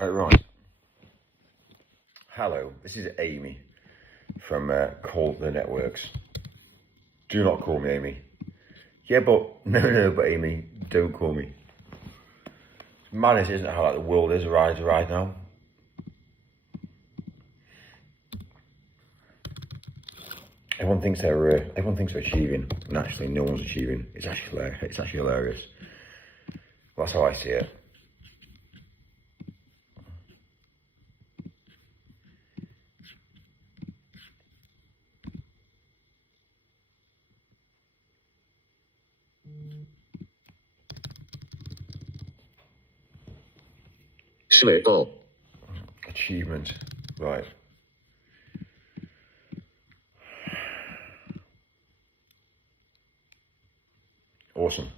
Right. Hello, this is Amy from Call the Networks. Do not call me Amy. Yeah, but no, but Amy, don't call me. Madness isn't how the world is right now. Everyone thinks they're achieving, and actually no one's achieving. It's actually hilarious. Well, that's how I see it. Schlittle. Achievement, right. Awesome.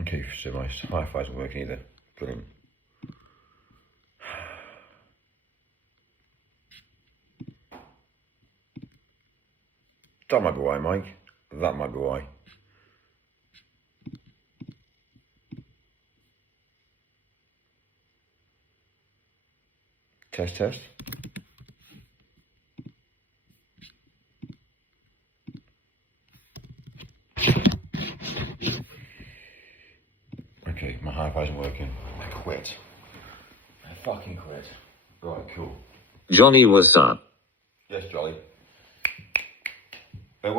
Okay, so my Wi-Fi isn't working either. Brilliant. That might be why, Mike. That might be why. Test. Okay, my Wi-Fi isn't working. I quit. I fucking quit. Right, cool. Johnny, what's up? Yes, Jolly. It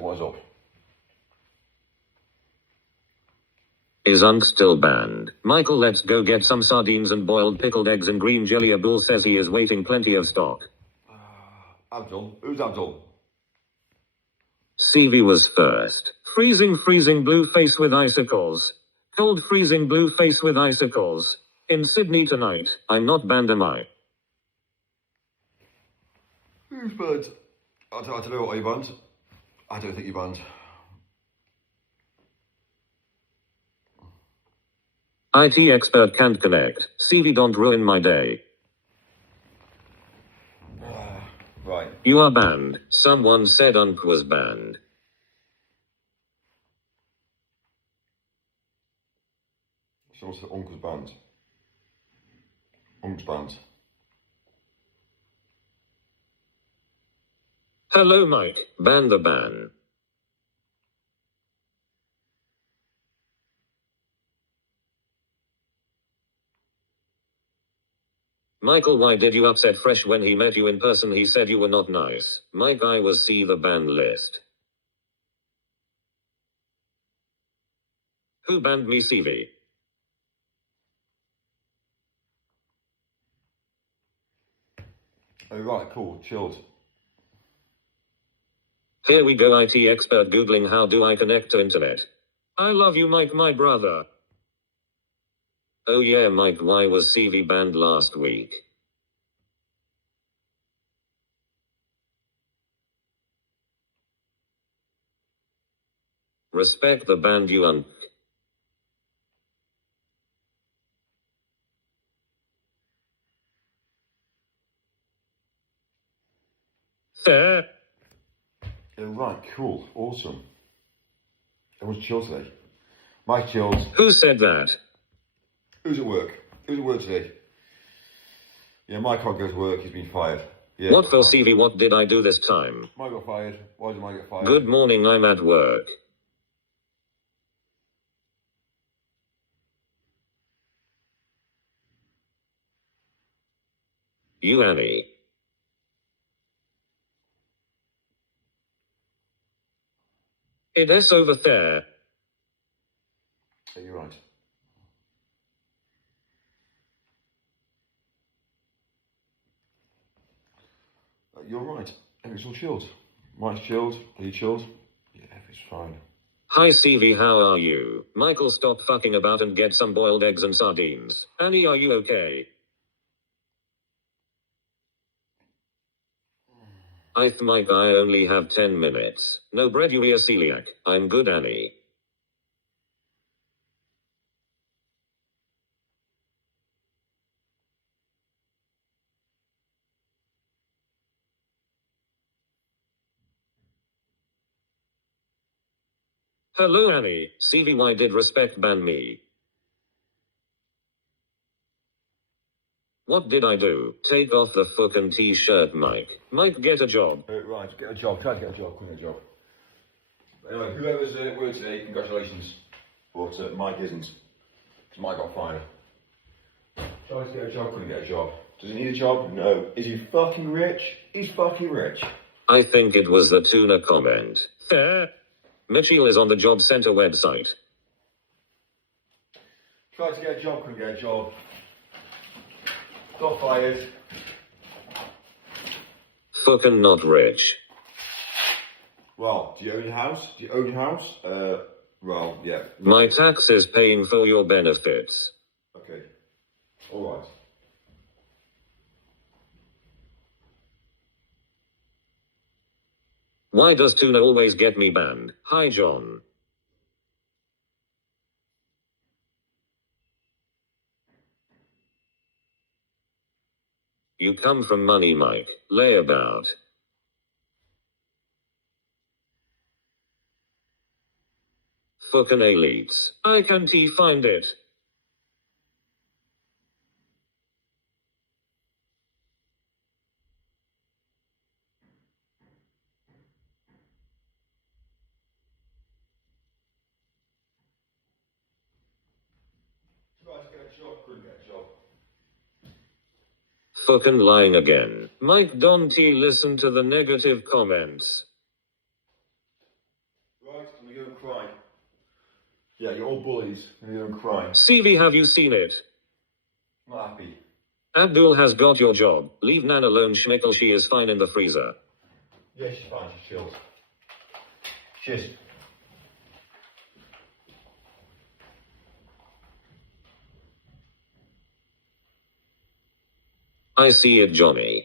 was up. Is Unk still banned? Michael, let's go get some sardines and boiled pickled eggs and green jelly. Abdul says he is waiting, plenty of stock. Abdul? Who's Abdul? CV was first. Freezing blue face with icicles. Cold freezing blue face with icicles. In Sydney tonight. I'm not banned, am I? Who's banned? I don't know. Are you banned? I don't think you're banned. IT expert can't connect. CV, don't ruin my day. Right. You are banned. Someone said Unk was banned. Someone said Uncle's banned. Unc's banned. Hello, Mike. Ban the ban. Michael, why did you upset Fresh when he met you in person? He said you were not nice. My guy was see the ban list. Who banned me, CV? Oh, right, cool, chilled. Here we go, IT expert googling how do I connect to internet. I love you, Mike, my brother. Oh yeah, Mike, why was CV banned last week? Respect the band, you Unk. Fair. Oh, right, cool, awesome. Everyone's chilled today. Mike chilled. Who said that? Who's at work? Who's at work today? Yeah, Mike can't go to work, he's been fired. Yeah. What for, CV? What did I do this time? Mike got fired. Why did Mike get fired? Good morning, I'm at work. You Annie. It is over there. Yeah, you're right. You're right. Everything's all chilled. Mike's chilled. Are you chilled? Yeah, everything's fine. Hi CV, how are you? Michael, stop fucking about and get some boiled eggs and sardines. Annie, are you okay? Mike, I only have 10 minutes. No bread, you celiac. I'm good, Annie. Hello, Annie. CVY did respect ban me. What did I do? Take off the fucking t-shirt, Mike. Mike, get a job. Right, get a job. Try to get a job. Come get a job. Anyway, whoever's at work today, congratulations. But Mike isn't. Because Mike got fired. Tried to get a job, couldn't get a job. Does he need a job? No. Is he fucking rich? He's fucking rich. I think it was the tuna comment. Fair. Mitchell is on the job center website. Tried to get a job, couldn't get a job. Got fired. Fucking not rich. Well, do you own a house? Do you own a house? Well, yeah. My tax is paying for your benefits. Okay. Alright. Why does tuna always get me banned? Hi, John. You come from money, Mike. Lay about. Fucking elites. I can't find it. Tried to get a job, couldn't get a job. Fucking lying again. Mike, don't listen to the negative comments. Right, I'm gonna go and cry. Yeah, you're all bullies. I'm gonna go and cry. CV, have you seen it? Not happy. Abdul has got your job. Leave Nan alone, Schmickel. She is fine in the freezer. Yeah, she's fine, she's chilled. Cheers. I see it, Johnny.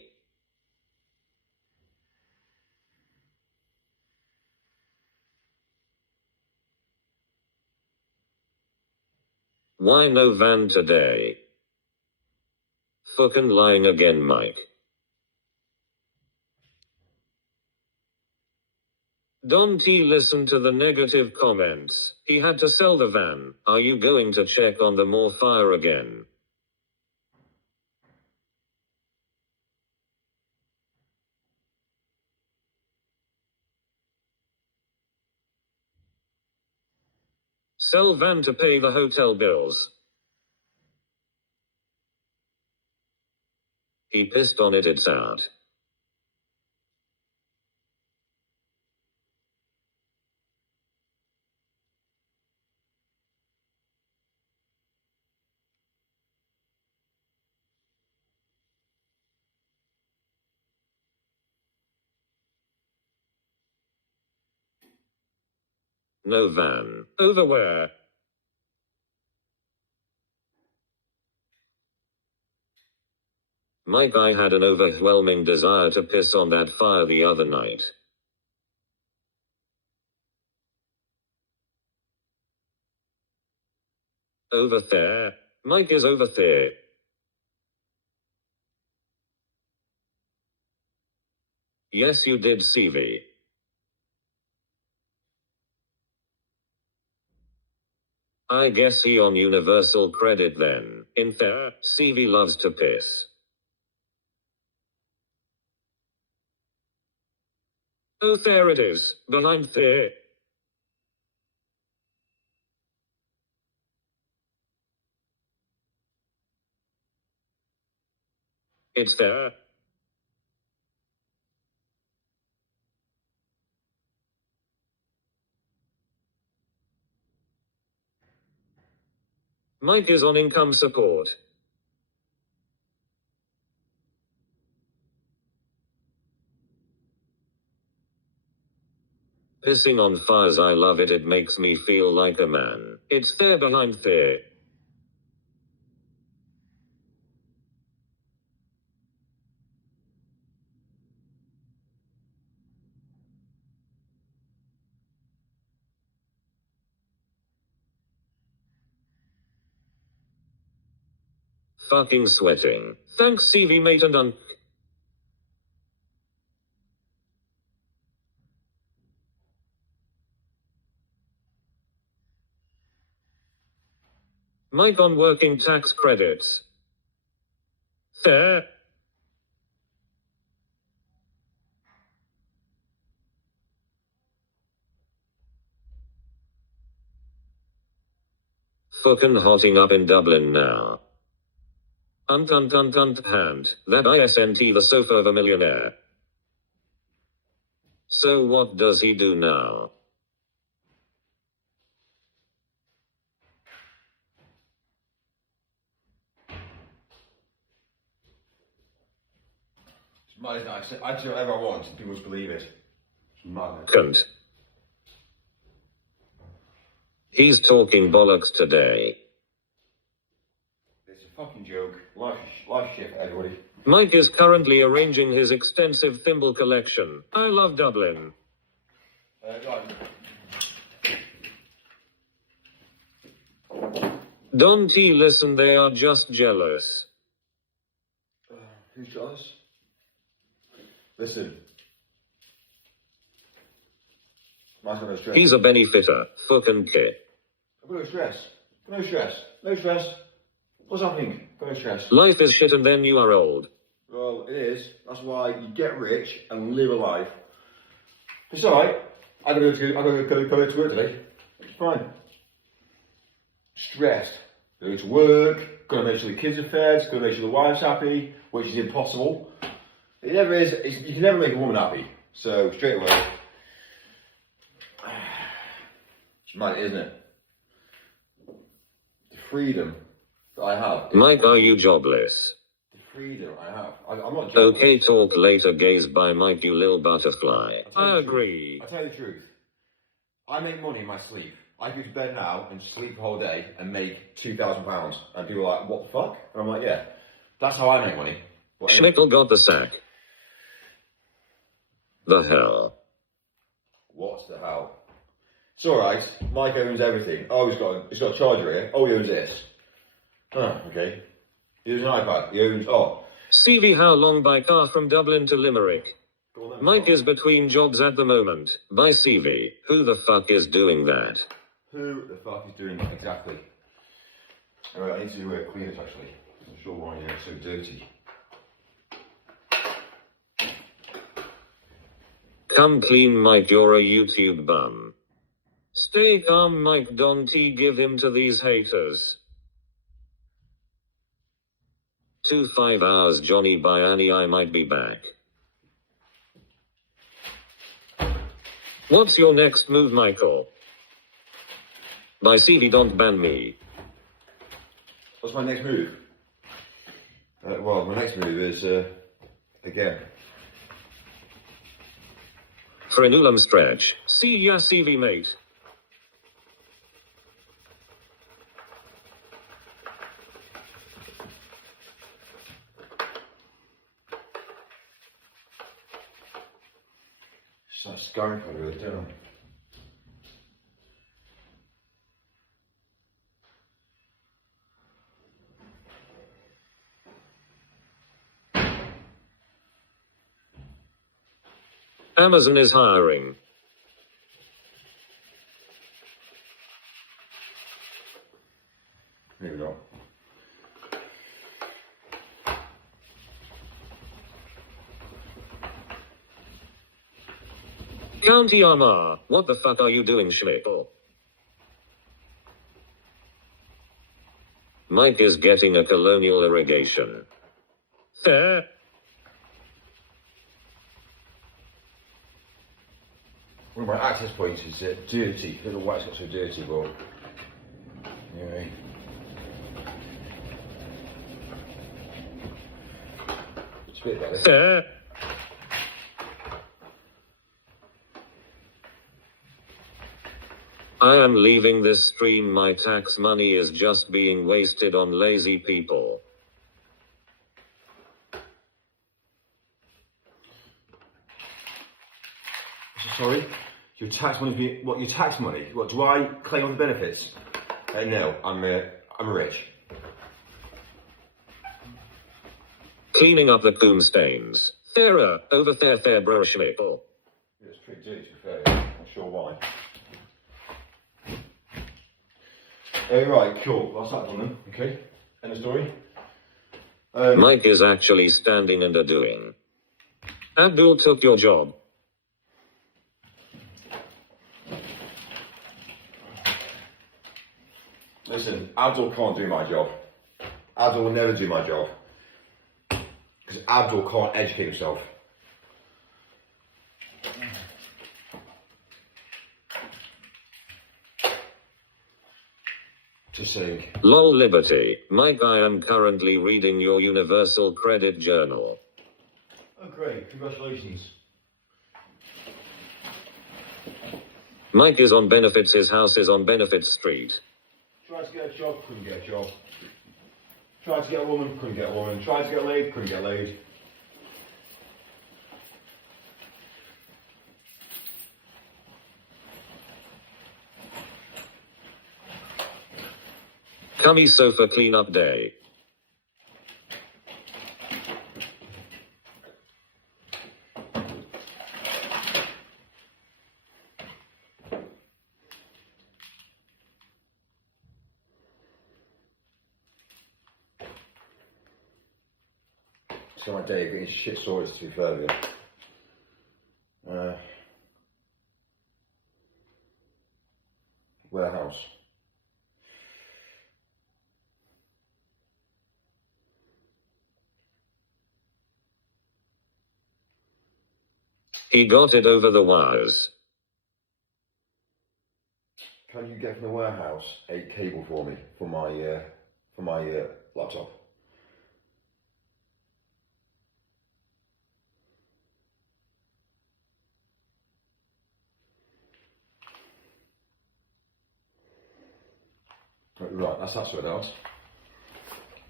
Why no van today? Fucking lying again, Mike. Don T, listen to the negative comments. He had to sell the van. Are you going to check on the more fire again? Sell van to pay the hotel bills. He pissed on it, it's out. No van. Over where? Mike, I had an overwhelming desire to piss on that fire the other night. Over there? Mike is over there. Yes, you did, CV. I guess he on universal credit then. In there, CV loves to piss. Oh, there it is, behind there. It's there. Mike is on income support. Pissing on fires, I love it, it makes me feel like a man. It's there behind there. Fucking sweating. Thanks CV mate and Mike on working tax credits. Fair. Fucking hotting up in Dublin now. Hand, that ISNT the sofa of a millionaire. So what does he do now? It's mad, I say whatever I want, and people just believe it. It's madness. Cunt. He's talking bollocks today. It's a fucking joke. Life shit for everybody. Mike is currently arranging his extensive thimble collection. I love Dublin. Don T, listen, they are just jealous. Who's jealous? Listen. Mine's got no stress. He's a benefitter. Fucking kid. I've got no stress. No stress. No stress. What's happening? Got no stress. Life is shit and then you are old. Well, it is. That's why you get rich and live a life. It's alright. I gotta go to work today. It's fine. Stressed. Go to work. Gotta make sure the kids are fed. Gotta make sure the wife's happy, which is impossible. It never is. You can never make a woman happy. So straight away. It's mad, isn't it? The freedom that I have. Mike, are you jobless? Freedom I have. I'm not joking. Okay, talk later, gaze by Mike, you little butterfly. I agree. I'll tell you the truth. I make money in my sleep. I go to bed now and sleep the whole day and make £2,000. And people are like, what the fuck? And I'm like, yeah. That's how I make money. Schmickel got the sack. The hell? What's the hell? It's alright. Mike owns everything. Oh, he's got a charger here. Oh, he owns this. Oh, okay. He owns an iPad. He owns... Oh. CV, how long by car from Dublin to Limerick? Mike is between jobs at the moment. By CV. Who the fuck is doing that? Who the fuck is doing that exactly? Alright, I need to clean it actually. I'm not sure why it's so dirty. Come clean, Mike, you're a YouTube bum. Stay calm, Mike, Don T, give him to these haters. 5 hours, Johnny by Annie, I might be back. What's your next move, Michael? By CV, don't ban me. What's my next move? Well, my next move is, again. Frenulum stretch. See ya, CV mate. It's like scarring for really, don't I? Amazon is hiring. Maybe not. County Armagh, what the fuck are you doing, Schmickel? Mike is getting a colonial irrigation. Fair. One of my access points is dirty. I don't know why it's got so dirty, but anyway. It's a bit better. Fair. I am leaving this stream. My tax money is just being wasted on lazy people. Sorry? Your tax money, what, your tax money? What, do I claim on the benefits? No, I'm rich. Cleaning up the coom stains. Thera, over there, brushmickle. Yeah, it's pretty dirty, to be fair. I'm not sure why. Right, cool. That's that done then. Okay. End of story. Mike is actually standing and a-doing. Abdul took your job. Listen, Abdul can't do my job. Abdul will never do my job. Because Abdul can't educate himself. Just saying. Lol Liberty. Mike, I am currently reading your Universal Credit Journal. Oh great, congratulations. Mike is on benefits, his house is on Benefits Street. Tried to get a job, couldn't get a job. Tried to get a woman, couldn't get a woman. Tried to get laid, couldn't get laid. Cummy sofa cleanup day. So my day getting shit sorted, to be fair with you. Warehouse. He got it over the wires. Can you get from the warehouse a cable for me for my laptop? Right, that's that sorted out.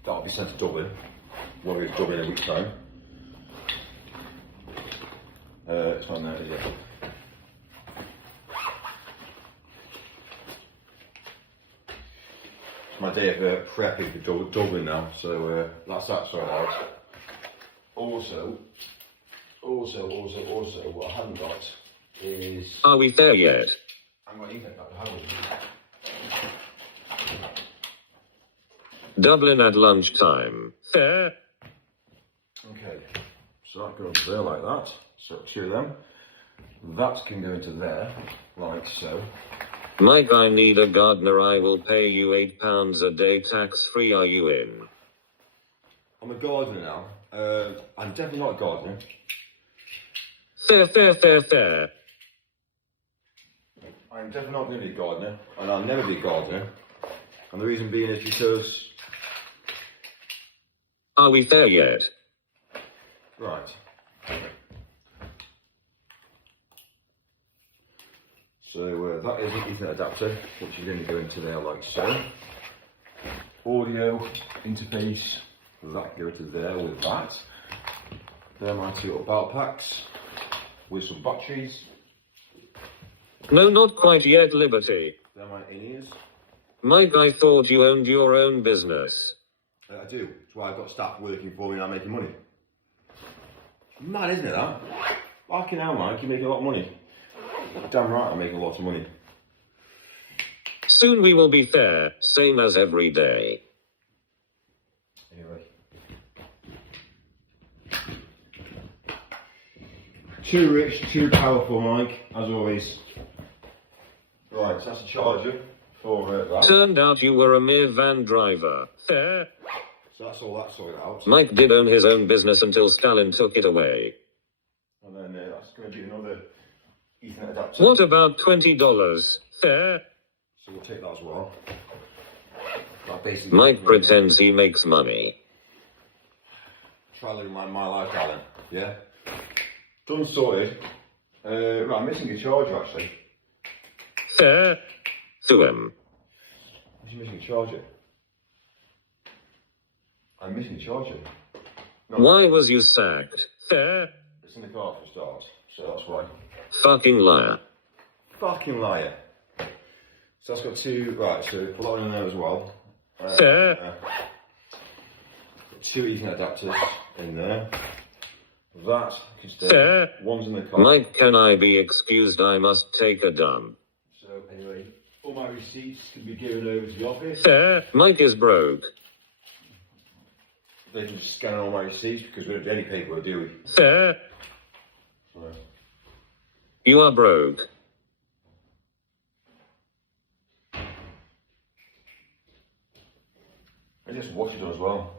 That'll be sent to Dublin. When we're Dublin in a week's time. It's on there, yeah. It's my day of prepping for Dublin now, so that's that sorted out. Also, what I haven't got is. Are we there yet? I'm going to internet back to home. Dublin at lunchtime. Fair. Okay, so that goes there like that. So two of them. That can go into there, like so. Mike, I need a gardener. I will pay you £8 a day tax free. Are you in? I'm a gardener now. I'm definitely not a gardener. Fair. I'm definitely not going to be a gardener, and I'll never be a gardener. And the reason being is because. Are we there yet? Right. So that is an Ethernet adapter, which is going to go into there like so. Audio interface, that can go into there with that. There are my two little battle packs with some batteries. No, not quite yet, Liberty. There are my in-ears. Mike, I thought you owned your own business. I do. That's why I've got staff working for me and I'm making money. Mad, isn't it, that? Fucking hell, Mike, you make a lot of money. Damn right, I'm making lots of money. Soon we will be fair, same as every day. Anyway. Too rich, too powerful, Mike, as always. Right, so that's a charger for that. Turned out you were a mere van driver. Fair. So that's all that sorted out. Mike did own his own business until Stalin took it away. And then that's going to be another Ethernet adapter. What about $20? Fair. So we'll take that as well. That basically Mike pretends he makes money. Try living my life, Alan. Yeah? Done, sorted. Right, I'm missing a charger actually. Fair. To him. I'm missing a charger. I'm missing a charger. No, Why was you sacked? Fair. it's in the car for a start, so that's why. Fucking liar. Fucking liar. So that's got two, right, so put that one in there as well. Fair. 2 Ethernet adapters in there. That can stay. One's in the car. Mike, can I be excused? I must take a dump. So anyway, all my receipts can be given over to the office. Mike is broke. They can scan all my receipts because we don't do any paperwork, do we? So, So, you are broke. I just watch it as well.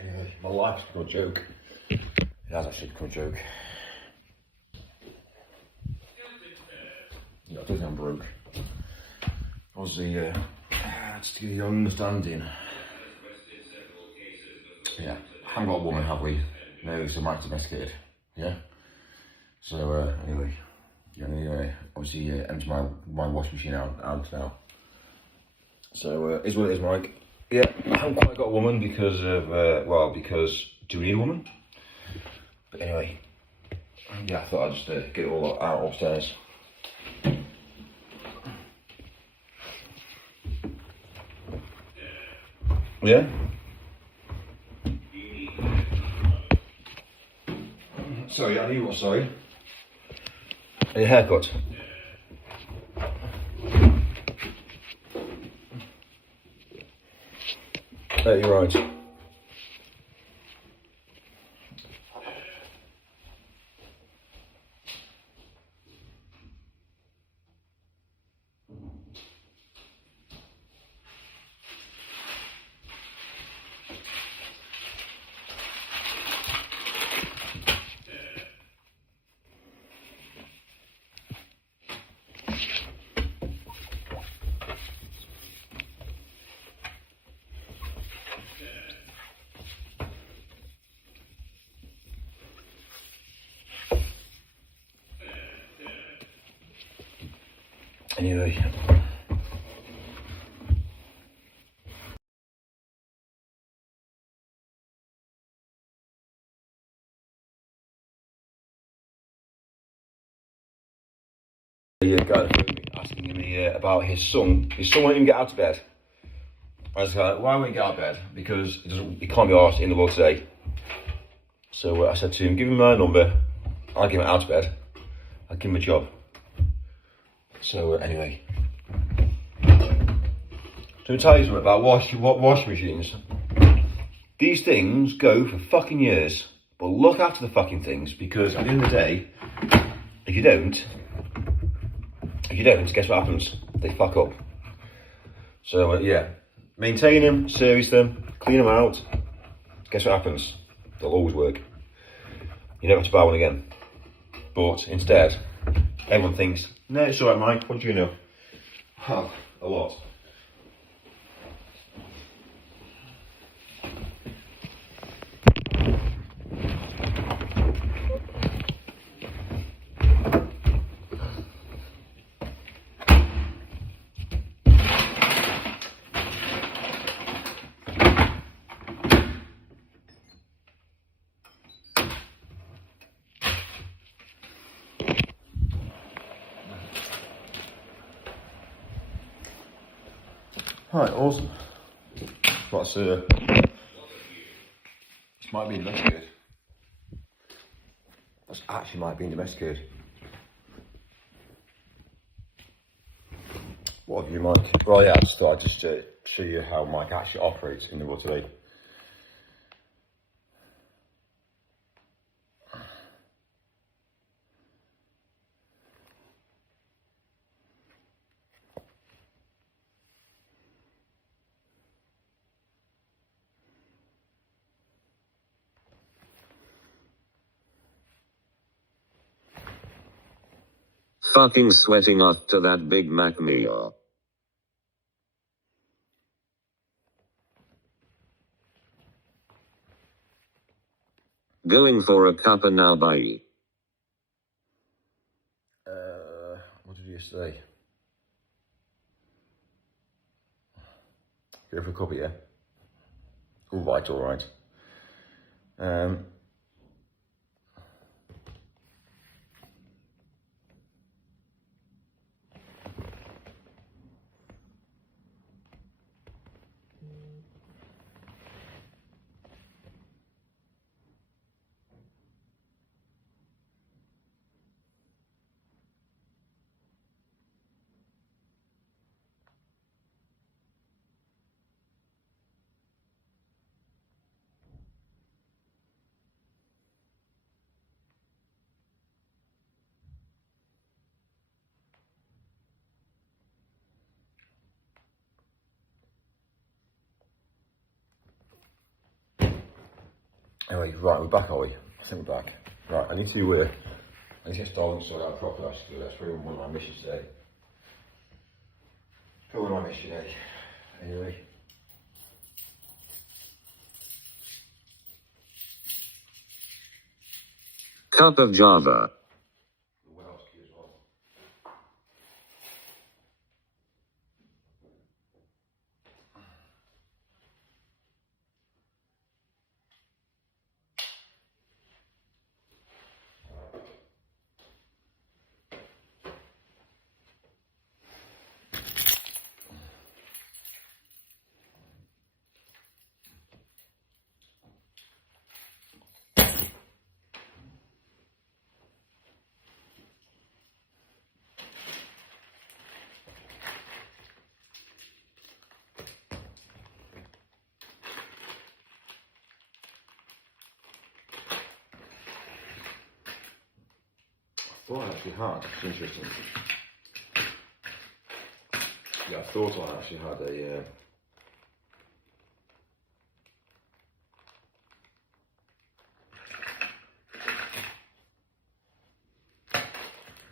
Anyway, my life's become a joke. It has actually become a joke. No, I don't think I'm broke. Obviously, just to give you an understanding. Yeah, haven't got a woman, have we? No, so Mike's domesticated. Yeah? So, anyway, you're gonna obviously empty my washing machine out now. So, is what it is, Mike. Yeah, I haven't quite got a woman because of, because do we need a woman? But anyway, yeah, I thought I'd just get it all out upstairs. Yeah? Sorry, I need what, sorry? A haircut. You're right. Anyway. The guy asking me about his son. His son won't even get out of bed. I was like, why won't he get out of bed? Because he can't be arsed in the world today. So I said to him, give him my number. I'll give him out of bed. I'll give him a job. So anyway. So tell you something about washing machines. These things go for fucking years. But look after the fucking things, because at the end of the day, if you don't, guess what happens? They fuck up. So yeah, maintain them, service them, clean them out. Guess what happens? They'll always work. You never have to buy one again. But instead, everyone thinks, no, it's alright, Mike, what do you know? Oh, a lot. Right, awesome. That's this might be domesticated. This actually might be domesticated. What have you, Mike? Well, yeah, I just thought I'd just show you how Mike actually operates in the world today. Fucking sweating after that Big Mac meal. Going for a cuppa now, bye. What did you say? Go for a copy, yeah? Alright. Anyway, right, we're back, are we? I think we're back. Right, I need to get Starlink sorted out properly, actually. That's probably one of my missions today. Probably one of my missions today. Anyway. Cup of Java. What else as well? I thought I actually had. It's interesting. Yeah, I thought I actually had a.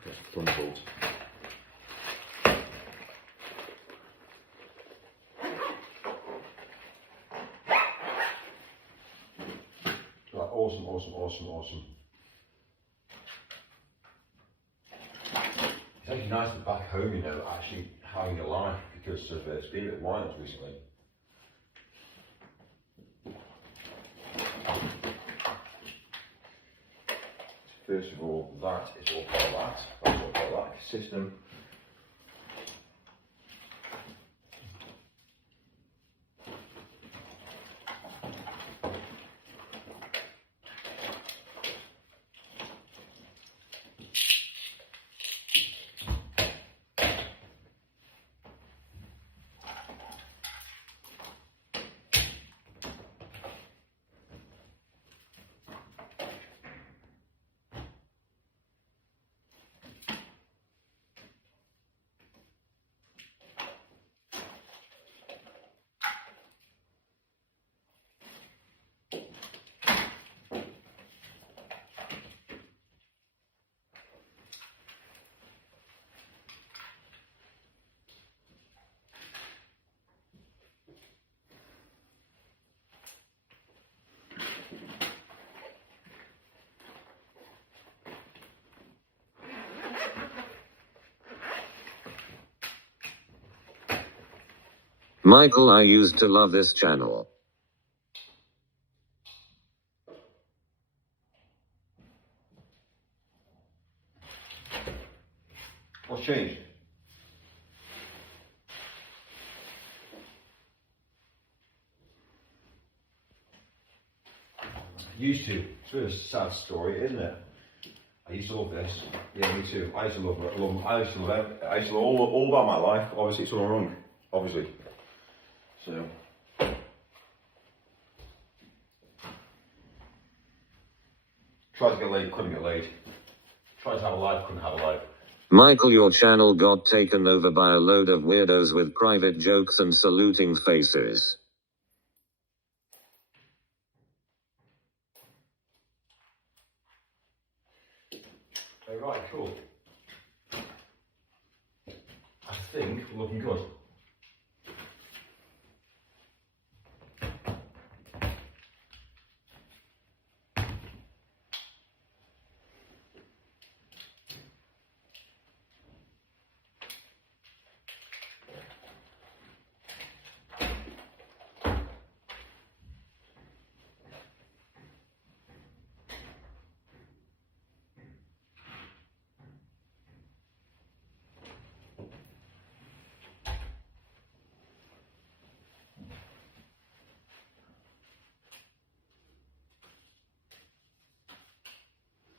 That's a Thunderbolt. Right, awesome, awesome, awesome, awesome. It's actually nice to be back home, you know, actually having a life because of, it's been a bit wild recently. First of all, that is all part of that. That's all part of that system. Michael, I used to love this channel. What's changed? Used to. It's a bit of a sad story, isn't it? I used to love this. Yeah, me too. I used to love it. I used to love it. I used to love all about my life. Obviously, it's all wrong. Obviously. So. Tried to get laid, couldn't get laid. Tried to have a life, couldn't have a life. Michael, your channel got taken over by a load of weirdos with private jokes and saluting faces. Oh, right, cool. I think we're looking good.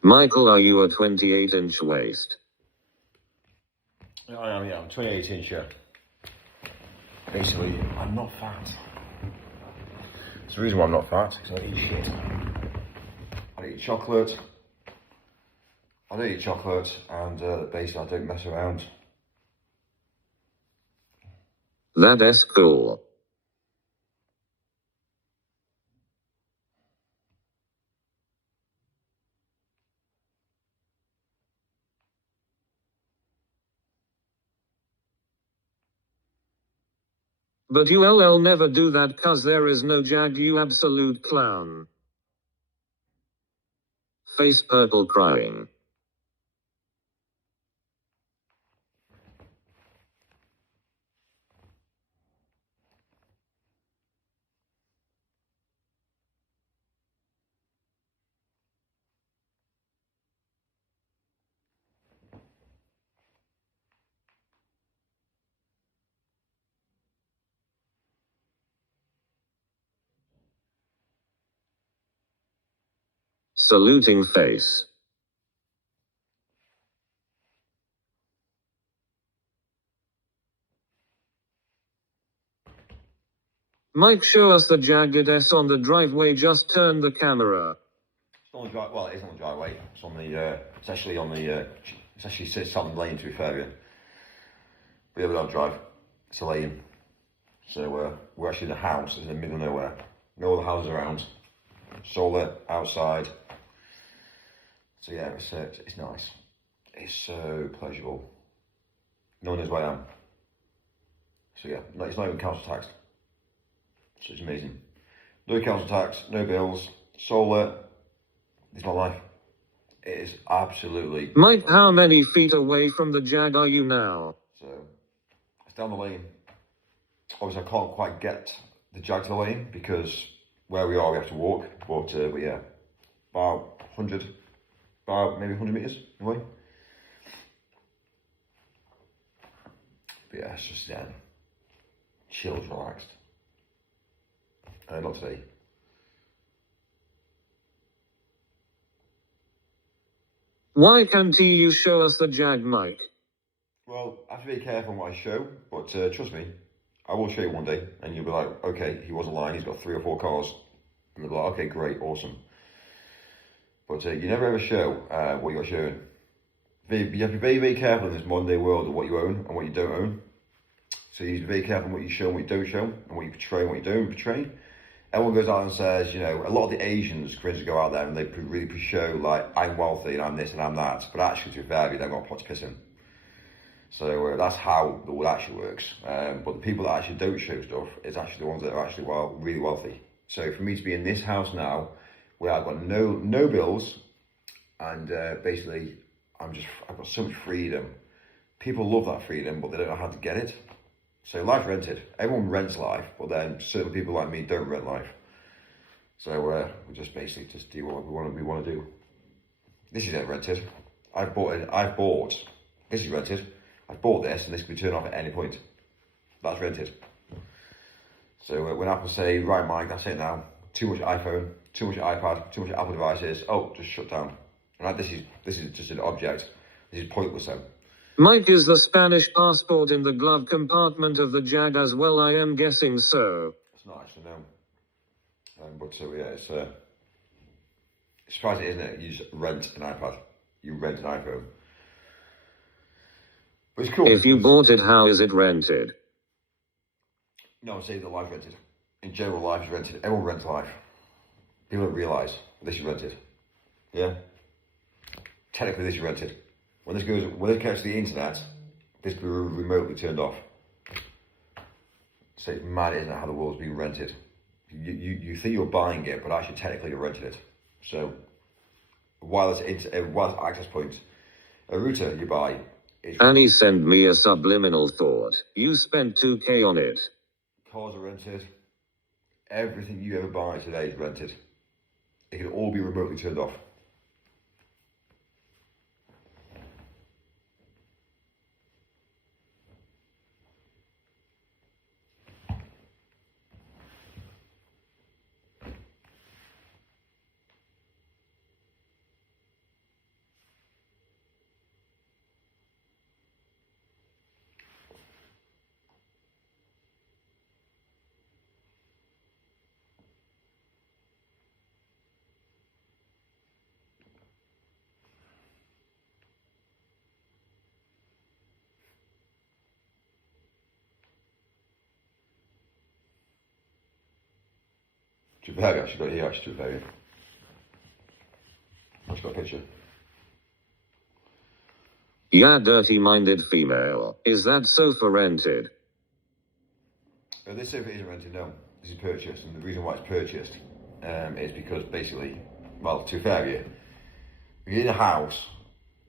Michael, are you a 28-inch waist? Yeah, I am, yeah. I'm 28 inch, yeah. Basically, I'm not fat. It's the reason why I'm not fat, because I don't eat shit. I don't eat chocolate. And basically I don't mess around. That's cool. But you'll never do that cause there is no Jag, you absolute clown. Face purple crying. Saluting face. Mike, show us the jagged S on the driveway, just turn the camera. It's on the drive. Well, it is on the driveway. It's on the. It's actually on the. It's actually sits on the lane, to be fair. Yeah. But yeah, we don't drive. It's a lane. So we're actually in the house. It's in the middle of nowhere. No other houses around. Solar outside. So yeah, it's nice. It's so pleasurable. No one knows where I am. So yeah, it's not even council taxed. So it's amazing. No council tax, no bills, solar. It's my life. It is absolutely. Mike, how many feet away from the Jag are you now? So it's down the lane. Obviously, I can't quite get the Jag to the lane because where we are, we have to walk. But yeah, about 100, about maybe 100 meters away. But yeah, it's just chilled, relaxed. Not today. Why can't you show us the Jag, Mike? Well, I have to be careful on what I show, but trust me, I will show you one day, and you'll be like, okay, he wasn't lying, he's got 3 or 4 cars. And you'll be like, okay, great, awesome. But you never ever show what you're showing. You have to be very, very careful in this modern day world of what you own and what you don't own. So you have to be very careful on what you show and what you don't show, and what you portray and what you don't portray. Everyone goes out and says, you know, a lot of the Asians, cringe, go out there and they really show, like, I'm wealthy and I'm this and I'm that. But actually, to be fair, they've got a pot to piss in. So that's how the world actually works. But the people that actually don't show stuff is actually the ones that are actually really wealthy. So for me to be in this house now, where I've got no bills, and basically I've got so much freedom. People love that freedom, but they don't know how to get it. So life rented. Everyone rents life, but then certain people like me don't rent life. So we just basically just do what we want to do. This is rented. I've bought. This is rented. I bought this, and this can be turned off at any point. That's rented. So when Apple say, right, Mike, that's it now. Too much iPhone, too much iPad, too much Apple devices. Oh, just shut down. Right, this is just an object. This is pointless then. Mike, is the Spanish passport in the glove compartment of the Jag as well? I am guessing so. It's not actually, no. But so yeah, it's surprising, isn't it? You just rent an iPad. You rent an iPhone. But it's cool. If you bought it, how is it rented? No, I'm saying the life rented. In general, life is rented. Everyone rents life. People don't realise this is rented. Yeah? Technically, this is rented. When this connects to the internet, this can be remotely turned off. So it's mad, isn't it, how the world's being rented? You think you're buying it, but actually technically you're renting it. So wireless access point, a router you buy. Annie sent me a subliminal thought. You spent 2K on it. Cars are rented. Everything you ever buy today is rented. It can all be remotely turned off. I've actually got here, actually, very. I've got a picture. Yeah, dirty-minded female. Is that sofa rented? So this sofa isn't rented, no. This is purchased, and the reason why it's purchased is because basically, well, to be fair, you're in a house.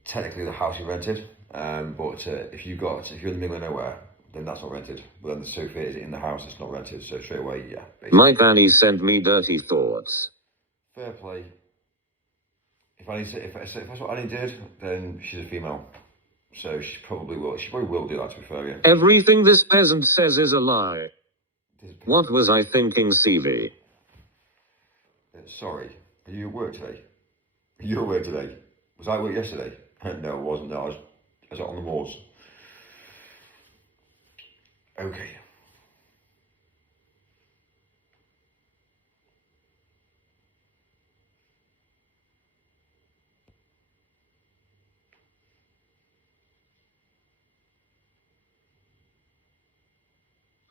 Technically, the house is rented, but if you're in the middle of nowhere, then that's not rented. But then the sofa is in the house; it's not rented. So straight away, yeah. Basically. Mike Annie sent me dirty thoughts. Fair play. If that's what Annie did, then she's a female. So she probably will. She probably will do that, to be fair, yeah. Everything this peasant says is a lie. What was I thinking, CV? Sorry. Are you at work today? Are you at work today? Was I at work yesterday? No, it wasn't. No, I was out on the moors. Okay.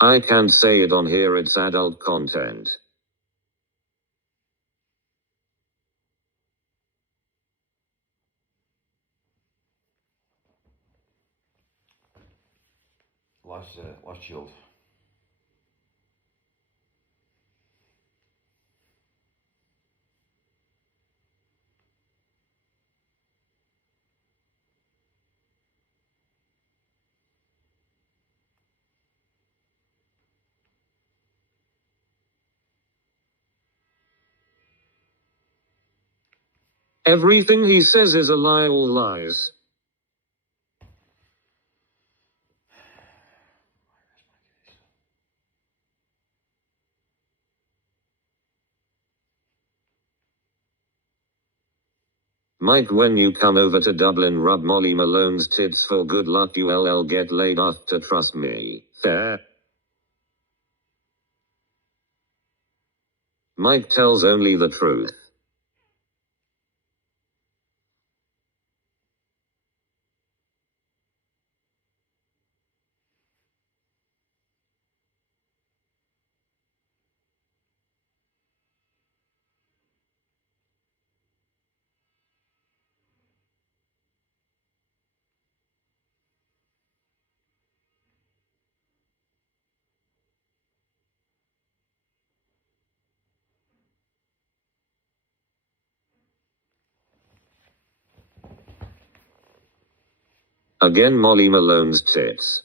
I can't say it on here, it's adult content. Life's chilled. Everything he says is a lie, all lies. Mike, when you come over to Dublin, rub Molly Malone's tits for good luck. You'll get laid after, trust me. Fair. Mike tells only the truth. Again, Molly Malone's tits.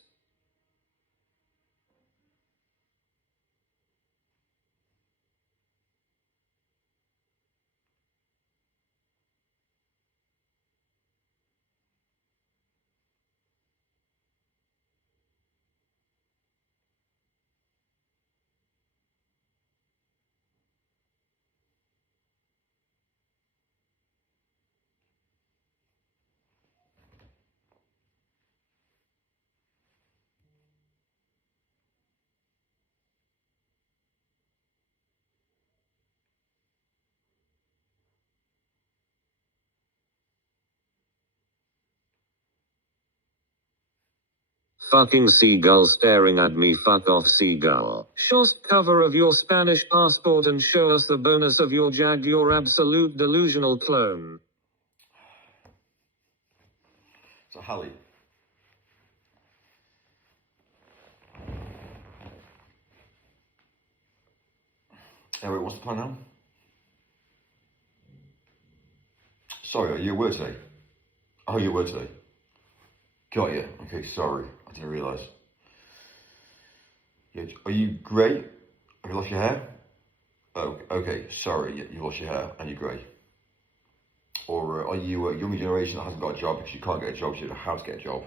Fucking seagull staring at me, fuck off, seagull. Show us cover of your Spanish passport and show us the bonus of your jag, your absolute delusional clone. So Hallie. Anyway, what's the plan now? Sorry, are you at work today? Oh, you're at work today. Got you. Okay, sorry. I didn't realise. Yeah, are you grey? Have you lost your hair? Oh, okay, sorry. Yeah, you lost your hair and you're grey. Or are you a younger generation that hasn't got a job because you can't get a job, so you don't know how to get a job?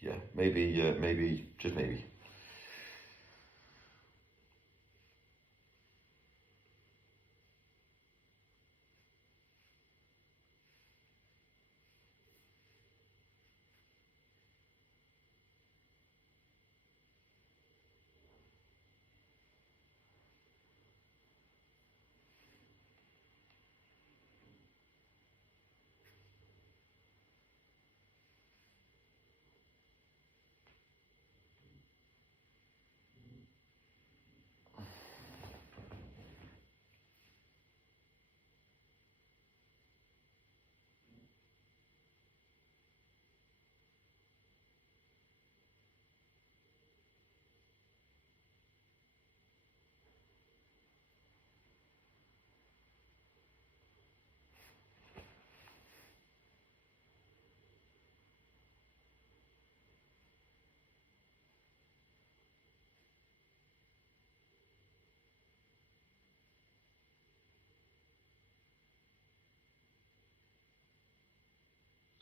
Yeah, maybe, just maybe.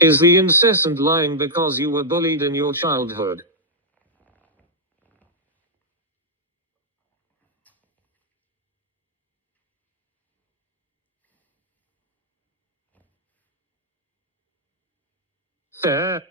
Is the incessant lying because you were bullied in your childhood? Fair.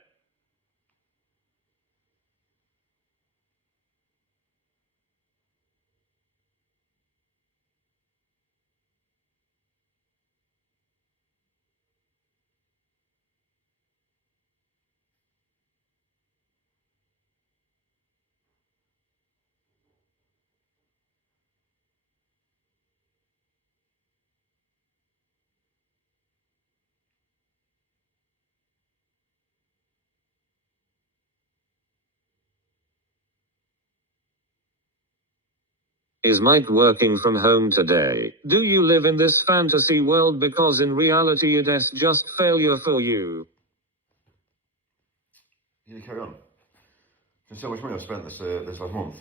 Is Mike working from home today? Do you live in this fantasy world because in reality it is just failure for you? You carry on. There's so much money I've spent this last month.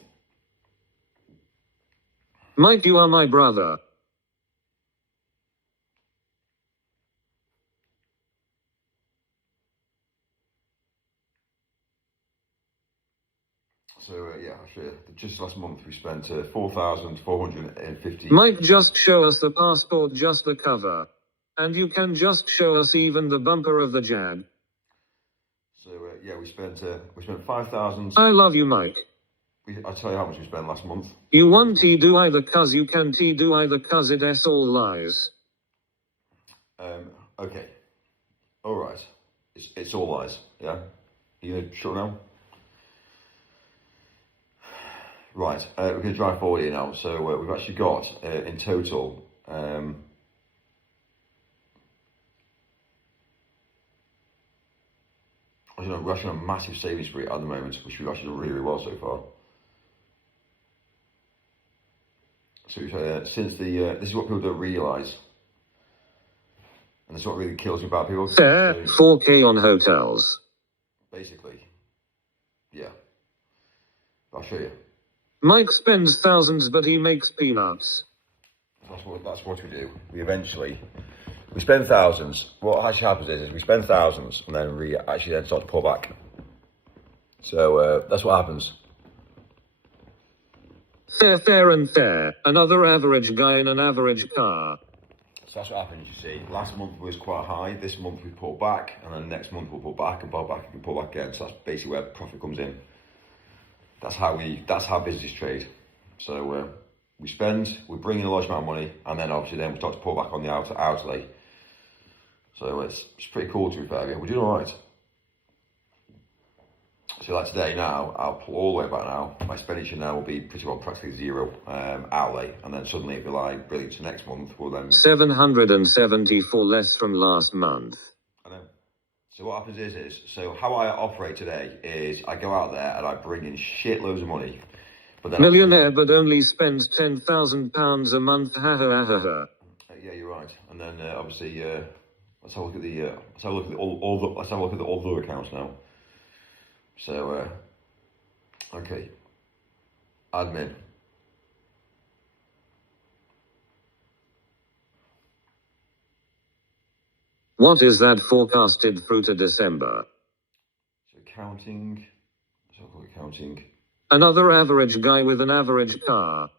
Mike, you are my brother. So yeah, I'll show you. Just last month we spent 4,450. Mike, just show us the passport, just the cover. And you can just show us even the bumper of the Jag. So yeah, we spent 5,000. I love you, Mike. I'll tell you how much we spent last month. You want T do either cuz you can T do either cuz it is all lies. Okay. Alright. It's all lies, yeah? You sure now? Right, we're going to drive forward here now. So we've actually got, in total, I don't know, we're actually on a massive savings spree at the moment, which we've actually done really, really well so far. So since this is what people don't realise, and this is what really kills me about people. Fair. 4K on hotels. Basically, yeah. I'll show you. Mike spends thousands, but he makes peanuts. That's what we do. We spend thousands. What actually happens is we spend thousands, and then we actually then start to pull back. So that's what happens. Fair and fair. Another average guy in an average car. So that's what happens, you see. Last month was quite high. This month we pull back, and then next month we'll pull back and pull back and pull back again. So that's basically where the profit comes in. That's how businesses trade. So we spend, we bring in a large amount of money, and then obviously then we start to pull back on the outlay. So it's pretty cool, to be fair. We're doing all right. So like today now, I'll pull all the way back now. My expenditure now will be pretty well practically zero outlay, and then suddenly it'll be like brilliant. So next month we'll then 774 less from last month. I know. So what happens is so how I operate today is I go out there and I bring in shitloads of money. But then Millionaire, but only spends £10,000 a month. Ha ha ha ha. Yeah, you're right. And then obviously let's have a look at the let's have a look at all the other accounts now. So okay, admin. What is that forecasted through to December? So accounting. Let's have a look at accounting. Another average guy with an average car.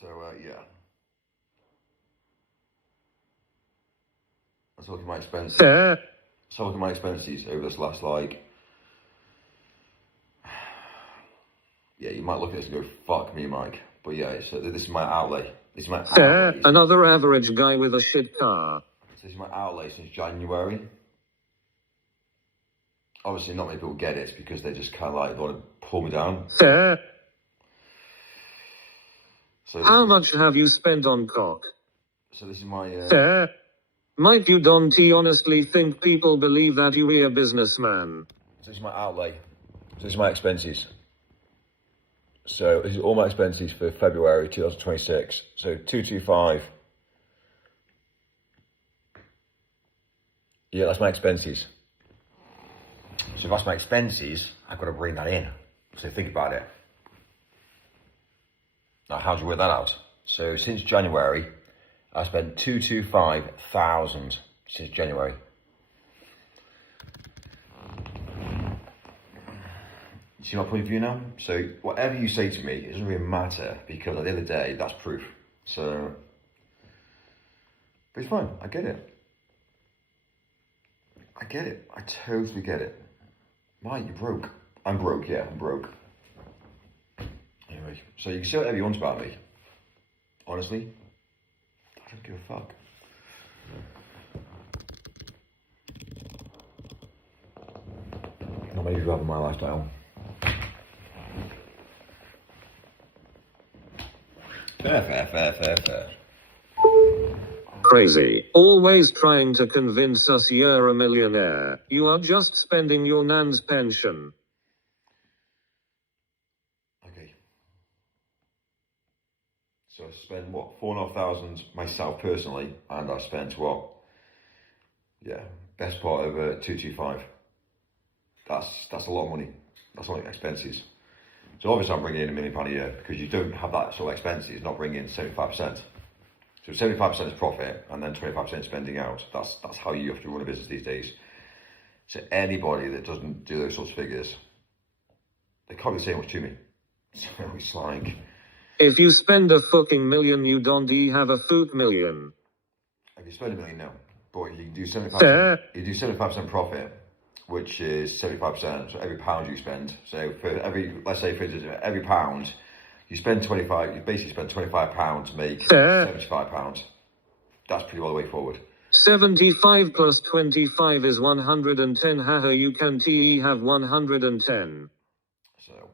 So yeah. Let's look at my expenses. Fair. So look at my expenses over this last yeah, you might look at this and go, fuck me, Mike. But yeah, so this is my outlay. This is my Fair. outlay. Another average guy with a shit car. So this is my outlay since January. Obviously, not many people get it because they just kind of like want to pull me down. Fair. So how much have you spent on cock? So this is my... Fair. Might you don't honestly think people believe that you are a businessman? So this is my outlay. So this is my expenses. So this is all my expenses for February 2026. So 225. Yeah, that's my expenses. So if that's my expenses, I've got to bring that in. So think about it. Now, how do you work that out? So since January, I spent 225,000 since January. See my point of view now? So whatever you say to me, it doesn't really matter, because at the end of the day, that's proof. So, but it's fine, I get it. I get it, I totally get it. Why, you're broke. I'm broke, yeah, I'm broke. Anyway, so you can say whatever you want about me. Honestly, I don't give a fuck. Not many people have my lifestyle. Fair. Crazy. Always trying to convince us you're a millionaire. You are just spending your nan's pension. Okay. So I spent what, 4,500 myself personally, and I spent what? Yeah, best part of 225. That's a lot of money. That's a lot of expenses. So obviously I'm bringing in £1 million a year, because you don't have that sort of expenses, not bringing in 75%. So 75% is profit, and then 25% spending out. That's how you have to run a business these days. So anybody that doesn't do those sorts of figures, they can't really say much to me. So it's like, If you spend a fucking million, you don't have a foot million. if you spend $1 million now, but you do 75%, you do 75% profit, which is 75%, so every pound you spend. So for every, let's say for instance, every pound, you spend 25, you basically spend £25 to make £75. That's pretty well the way forward. 75 plus 25 is 110. Haha, you can have 110. So anyway,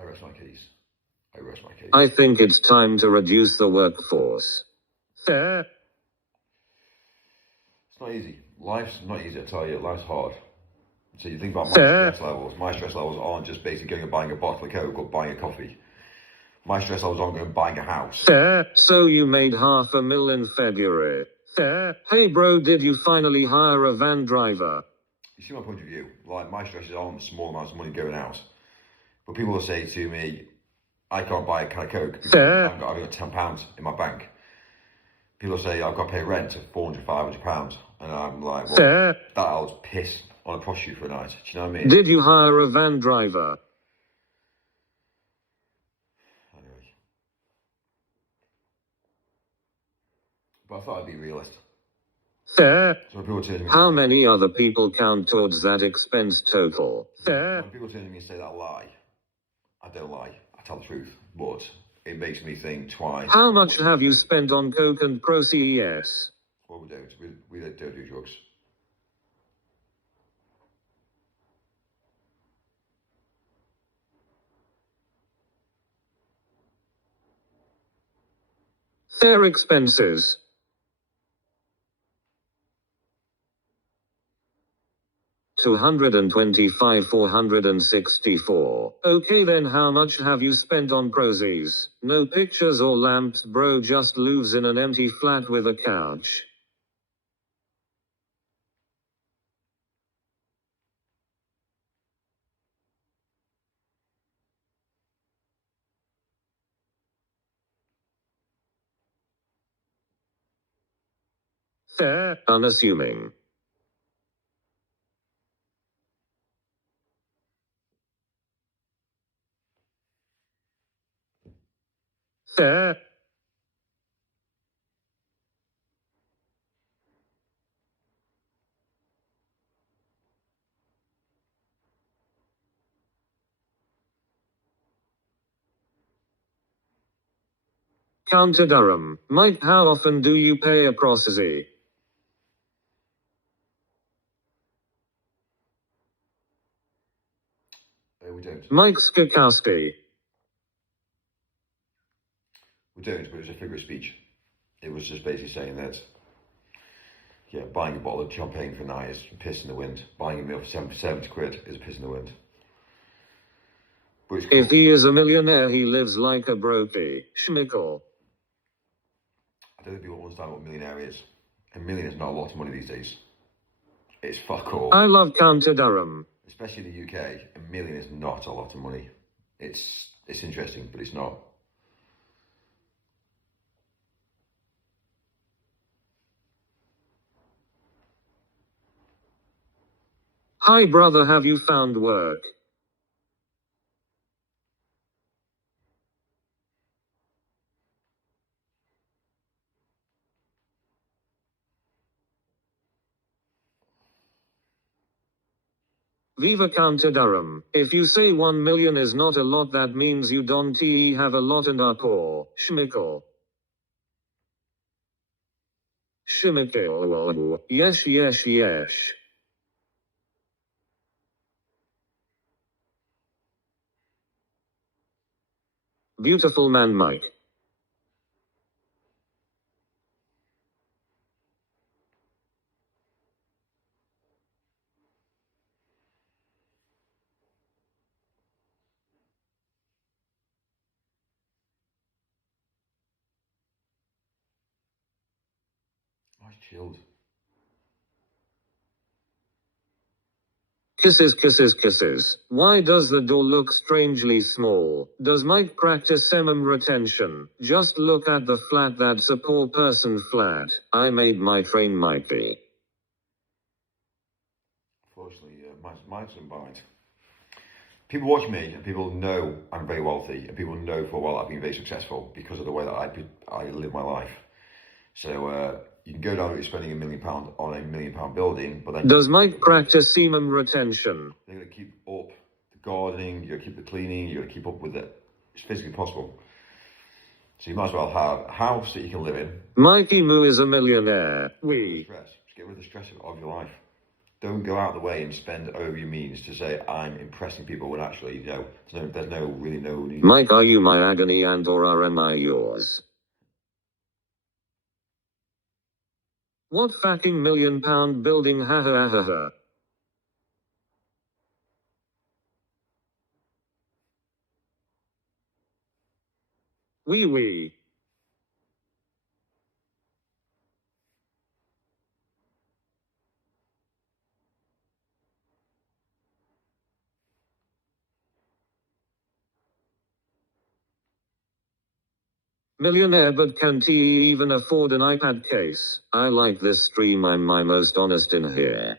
I rest my case. I think it's time to reduce the workforce. It's not easy. Life's not easy, I tell you. Life's hard. So you think about my stress levels. My stress levels aren't just basically going and buying a bottle of Coke or buying a coffee. My stress levels aren't going and buying a house. So you made $500,000 in February. Hey bro, did you finally hire a van driver? You see my point of view? Like, my stresses aren't small amounts of money going out. But people will say to me, I can't buy a can of Coke because I've got £10 in my bank. People say, I've got to pay rent of £400, £500. And I'm like, well, that'll piss on a prostitute for a night. Do you know what I mean? Did you hire a van driver? Anyway. But I thought I'd be realist. So when people turn to me, How many other people count towards that expense total? when people turn to me and say that I lie, I don't lie. I tell the truth. But it makes me think twice. How much have you spent on Coke and Pro CES? Well, we don't. We don't do drugs. Their expenses. $225, $464. Okay, then how much have you spent on prosies? No pictures or lamps, bro, just lives in an empty flat with a couch. Unassuming. Counter Durham. Mike, how often do you pay a prosody? We don't. Mike Skakowski. We don't, but it was a figure of speech. It was just basically saying that, yeah, buying a bottle of champagne for a night is a piss in the wind. Buying a meal for 70 quid is a piss in the wind. But it's cool. If he is a millionaire, he lives like a brokey. Schmickle. I don't think people understand what a millionaire is. A million is not a lot of money these days. It's fuck all. I love Counter Durham. Especially in the UK, $1 million is not a lot of money. It's interesting, but it's not. Hi brother, have you found work? Viva Counter Durham. If you say 1 million is not a lot, that means you don't have a lot and are poor. Schmickle. Schmickle. Yes, yes, yes. Beautiful man Mike. I chilled. Kisses, kisses, kisses. Why does the door look strangely small? Does Mike practice semen retention? Just look at the flat, that's a poor person flat. I made my train Mikey. Unfortunately, mine's unbind. People watch me and people know I'm very wealthy and people know for a while I've been very successful because of the way that I live my life. So you can go down to spending £1 million on £1 million building, but then Does Mike practice semen retention? they're going to keep up the gardening, you're going to keep the cleaning, you're going to keep up with it. It's physically possible. So you might as well have a house that you can live in. Mikey Moo is a millionaire. Stress. Just get rid of the stress of your life. Don't go out of the way and spend over your means to say I'm impressing people when actually, there's really no need. Mike, are you my agony and or am I yours? What fucking £1 million building, ha ha ha ha. Wee. Millionaire, but can't he even afford an iPad case? I like this stream, I'm my most honest in here.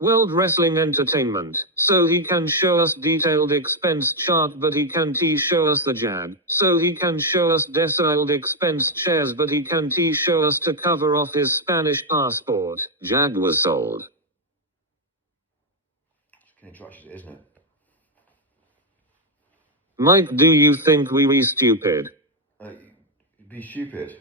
World Wrestling Entertainment. So he can show us detailed expense chart, but he can't show us the JAG. So he can show us deciled expense shares, but he can't show us to cover off his Spanish passport. JAG was sold. It's kind of trash, isn't it? Mike, do you think we stupid? Be stupid.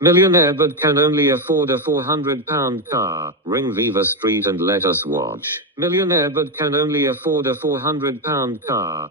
Millionaire but can only afford a £400 car. Ring Viva Street and let us watch. Millionaire but can only afford a £400 car.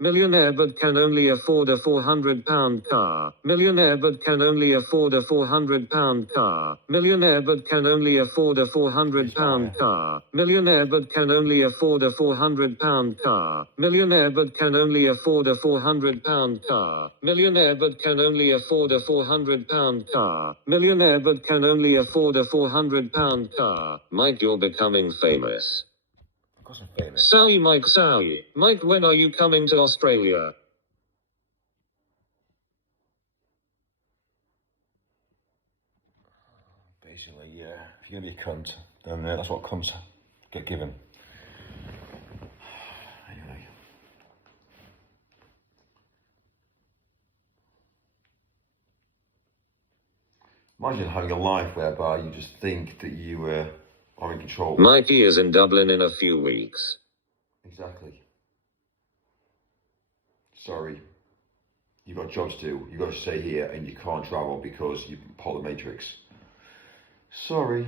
Millionaire but can only afford a £400 car. Millionaire but can only afford a £400 car. Millionaire but can only afford a £400 car. Millionaire but can only afford a £400 car. Millionaire but can only afford a £400 car. Millionaire but can only afford a £400 car. Millionaire but can only afford a £400 car. Mike, you're becoming famous. Of course I'm famous. Sowie Mike Sowie. Mike, when are you coming to Australia? Basically, if you're going to be a cunt, then that's what cunts get given. Anyway. Imagine having a life whereby you just think that you are in control. Mikey is in Dublin in a few weeks. Exactly. Sorry. You've got jobs to do. You've got to stay here and you can't travel because you're part of the Matrix. Sorry.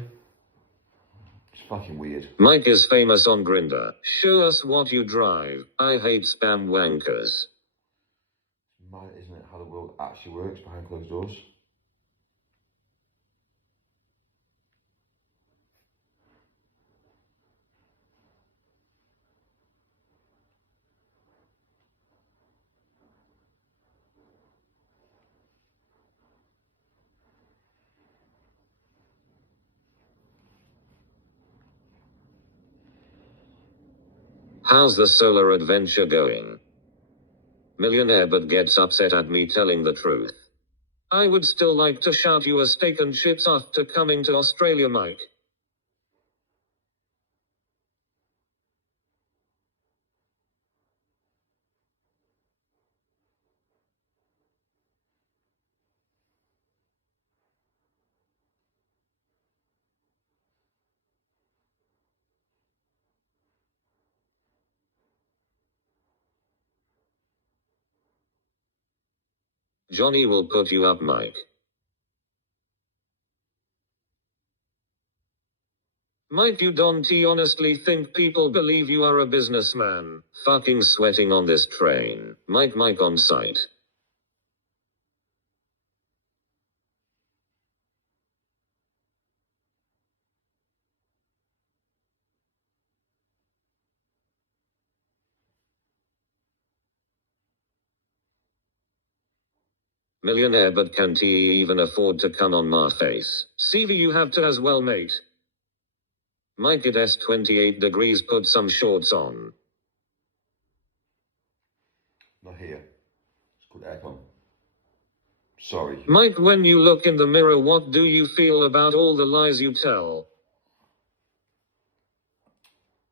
It's fucking weird. Mike is famous on Grindr. Show us what you drive. I hate spam wankers. It's mad, isn't it, how the world actually works behind closed doors? How's the solar adventure going? Millionaire but gets upset at me telling the truth. I would still like to shout you a steak and chips after coming to Australia, Mike. Johnny will put you up, Mike. Mike, you don't honestly think people believe you are a businessman? Fucking sweating on this train. Mike on site. Millionaire but can't he even afford to come on my face? CV you have to as well, mate. Mike, it is 28 degrees, put some shorts on. Not here. It's called aircon. Sorry. Mike, when you look in the mirror, what do you feel about all the lies you tell?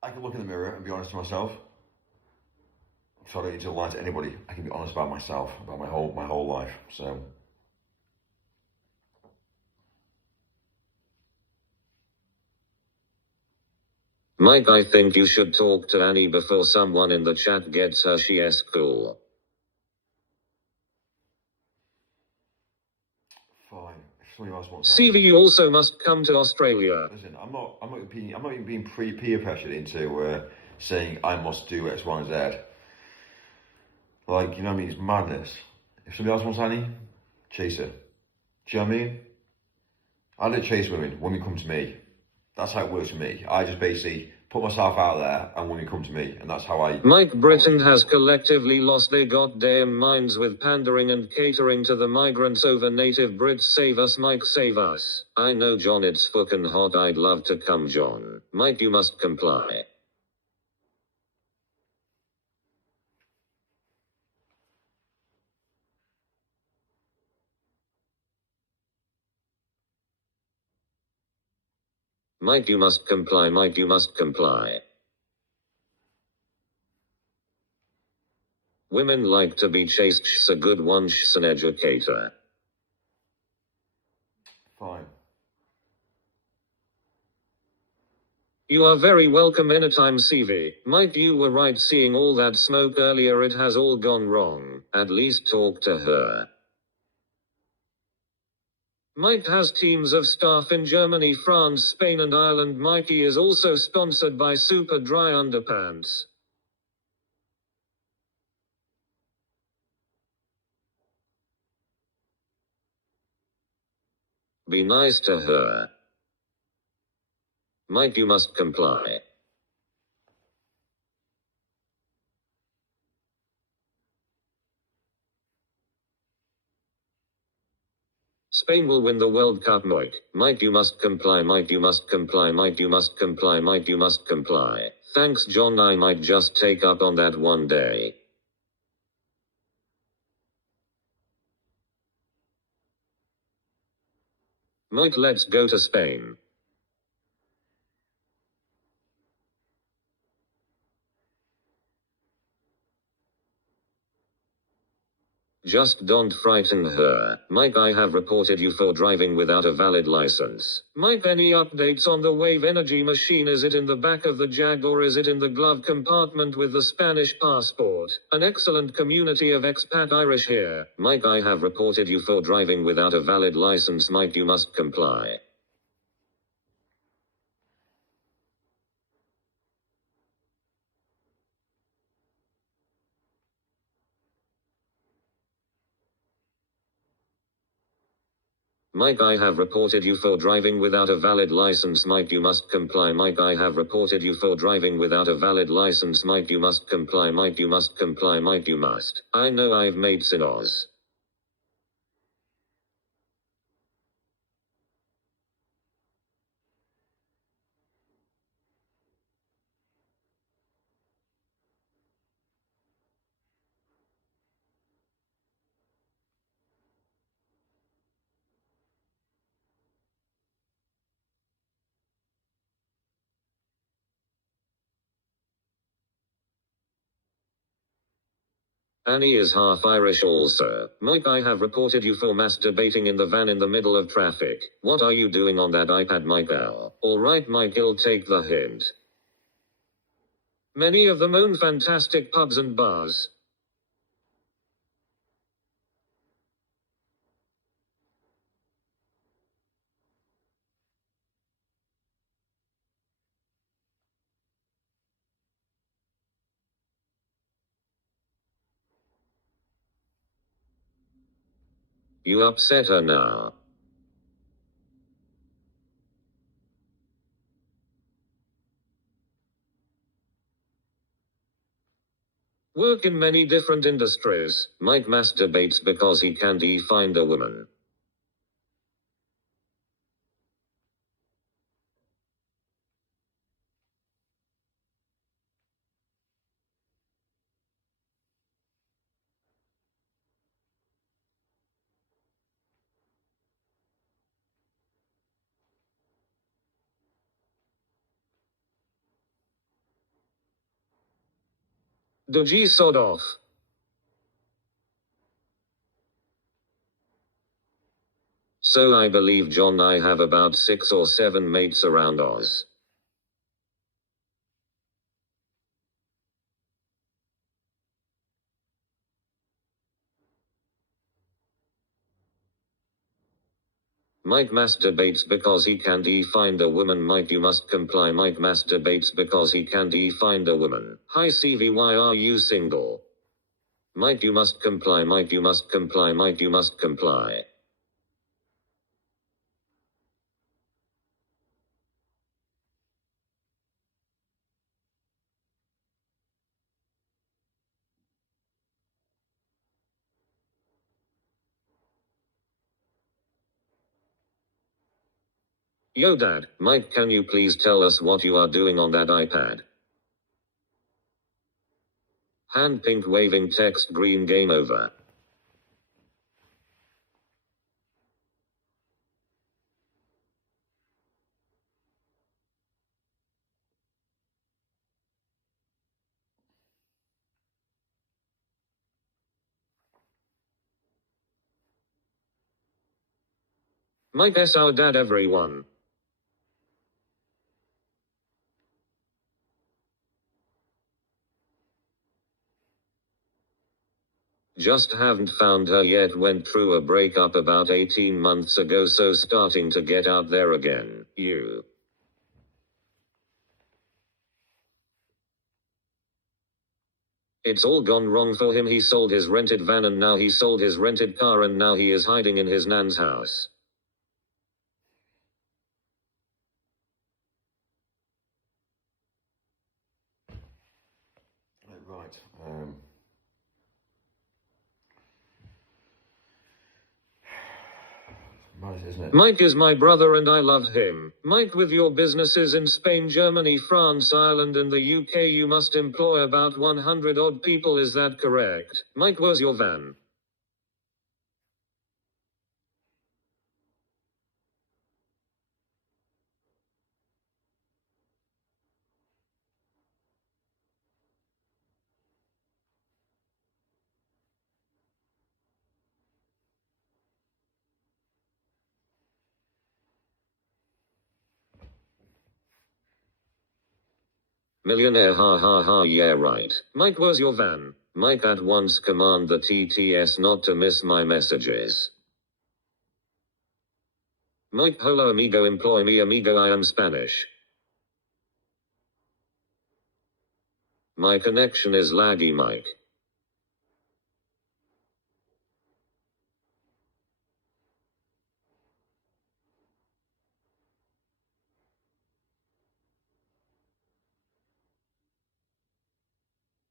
I can look in the mirror and be honest to myself. So I don't need to lie to anybody. I can be honest about myself, about my whole life. So Mike, I think you should talk to Annie before someone in the chat gets her. She is cool. fine. If somebody else wants that. CV, you also must come to Australia. Listen, I'm not even being peer pressured into saying I must do X, Y, and Z. Like, you know what I mean? It's madness. If somebody else wants Annie, chase her. Do you know what I mean? I don't chase women. Women come to me. That's how it works for me. I just basically put myself out there and women come to me. And that's how I... Mike, Britain has collectively lost their goddamn minds with pandering and catering to the migrants over native Brits. Save us, Mike, save us. I know, John, it's fucking hot. I'd love to come, John. Mike, you must comply. Mike, you must comply. Mike, you must comply. Women like to be chased. She's a good one. She's an educator. Fine. You are very welcome anytime, CV. Mike, you were right seeing all that smoke earlier. It has all gone wrong. At least talk to her. Mike has teams of staff in Germany, France, Spain and Ireland. Mikey is also sponsored by Super Dry Underpants. Be nice to her. Mike, you must comply. Spain will win the World Cup, Mike. Mike, you must comply. Mike, you must comply. Mike, you must comply. Mike, you must comply. Thanks, John. I might just take up on that one day. Mike, let's go to Spain. Just don't frighten her. Mike, I have reported you for driving without a valid license. Mike, any updates on the Wave Energy machine? Is it in the back of the Jag or is it in the glove compartment with the Spanish passport? An excellent community of expat Irish here. Mike, I have reported you for driving without a valid license. Mike, you must comply. Mike, I have reported you for driving without a valid license. Mike, you must comply. Mike, I have reported you for driving without a valid license. Mike, you must comply. Mike, you must comply. Mike, you must. I know I've made sinners. Annie is half Irish also. Mike, I have reported you for masturbating in the van in the middle of traffic. What are you doing on that iPad, Michael? Alright, Mike, I'll take the hint. Many of them own fantastic pubs and bars. You upset her now. Work in many different industries. Mike masturbates because he can't find a woman. The G sod off. So I believe John I have about 6 or 7 mates around Oz. Mike masturbates because he can't find a woman. Mike, you must comply. Mike masturbates because he can't find a woman. Hi CV, why are you single? Mike, you must comply. Mike, you must comply. Mike, you must comply. Yo dad, Mike, can you please tell us what you are doing on that iPad? Hand pink waving text green game over. Mike S our dad everyone. Just haven't found her yet, went through a breakup about 18 months ago, so starting to get out there again. You. It's all gone wrong for him. He sold his rented van and now he sold his rented car and now he is hiding in his nan's house. Right. Mad, isn't it? Mike is my brother and I love him. Mike, with your businesses in Spain, Germany, France, Ireland and the UK, you must employ about 100 odd people, is that correct? Mike, where's your van? Millionaire, ha ha ha, yeah right. Mike, where's your van? Mike, at once command the TTS not to miss my messages. Mike, hola amigo, employ me amigo, I am Spanish. My connection is laggy, Mike.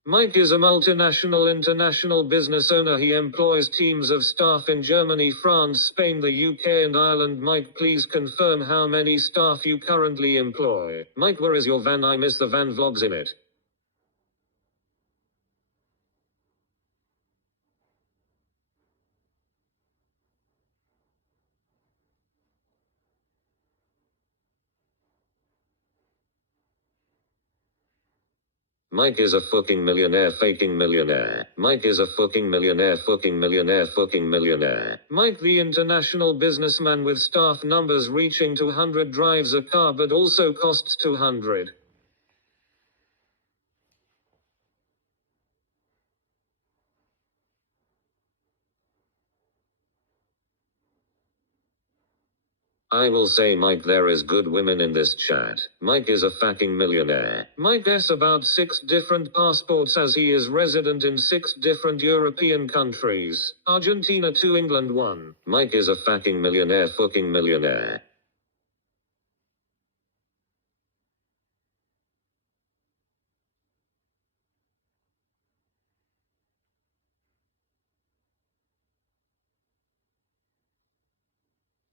Mike is a multinational international business owner. He employs teams of staff in Germany, France, Spain, the UK and Ireland. Mike, please confirm how many staff you currently employ. Mike, where is your van? I miss the van vlogs in it. Mike is a fucking millionaire faking millionaire. Mike is a fucking millionaire fucking millionaire fucking millionaire. Mike the international businessman with staff numbers reaching 200 drives a car but also costs 200. I will say Mike there is good women in this chat. Mike is a fucking millionaire. Mike has about 6 different passports as he is resident in 6 different European countries. Argentina 2 England 1. Mike is a fucking millionaire fucking millionaire.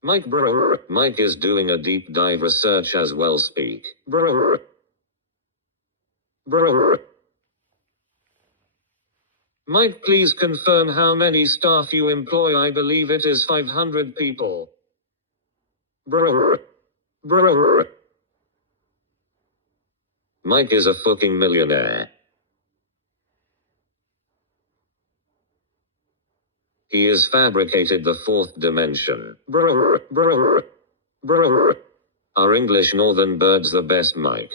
Mike brr. Mike is doing a deep dive research as well speak. Brr. Brr. Mike please confirm how many staff you employ. I believe it is 500 people. Brr. Brr. Mike is a fucking millionaire. He has fabricated the 4th dimension. Brr. Brr. Brr. Are English northern birds the best, Mike?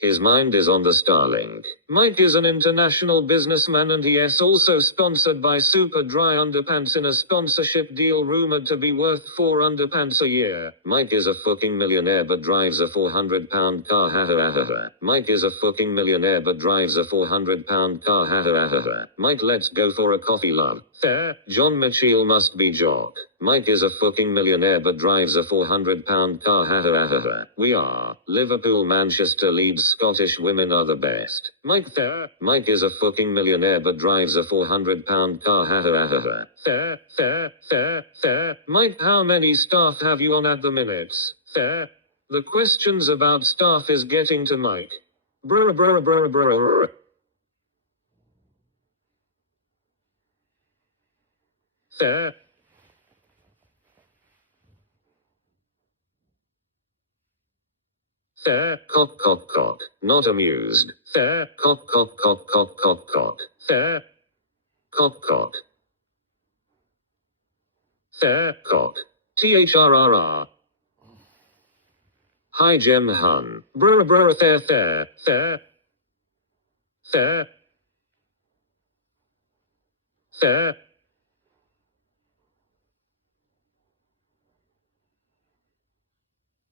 His mind is on the Starlink. Mike is an international businessman and he is also sponsored by Super Dry Underpants in a sponsorship deal rumored to be worth 4 underpants a year. Mike is a fucking millionaire but drives a 400-pound car ha ha ha ha. Mike is a fucking millionaire but drives a 400-pound car ha ha ha ha. Mike, let's go for a coffee, love. Fair. John Mitchell must be jock. Mike is a fucking millionaire but drives a 400-pound car ha ha ha ha. We are Liverpool, Manchester, Leeds, Scottish women are the best. Mike fair. Mike is a fucking millionaire but drives a 400-pound car ha ha ha ha. Fair, fair, fair, fair. Mike, how many staff have you on at the minute? Fair. The questions about staff is getting to Mike. Brr brr brr brr. Fair. Fair, cock cock cock, not amused. Fair, cock cock cock cock cock cock. Fair, cock cock. Fair, cock. THRRR. Hi Jem Hun. Brr brr fair fair, fair. Fair. Fair.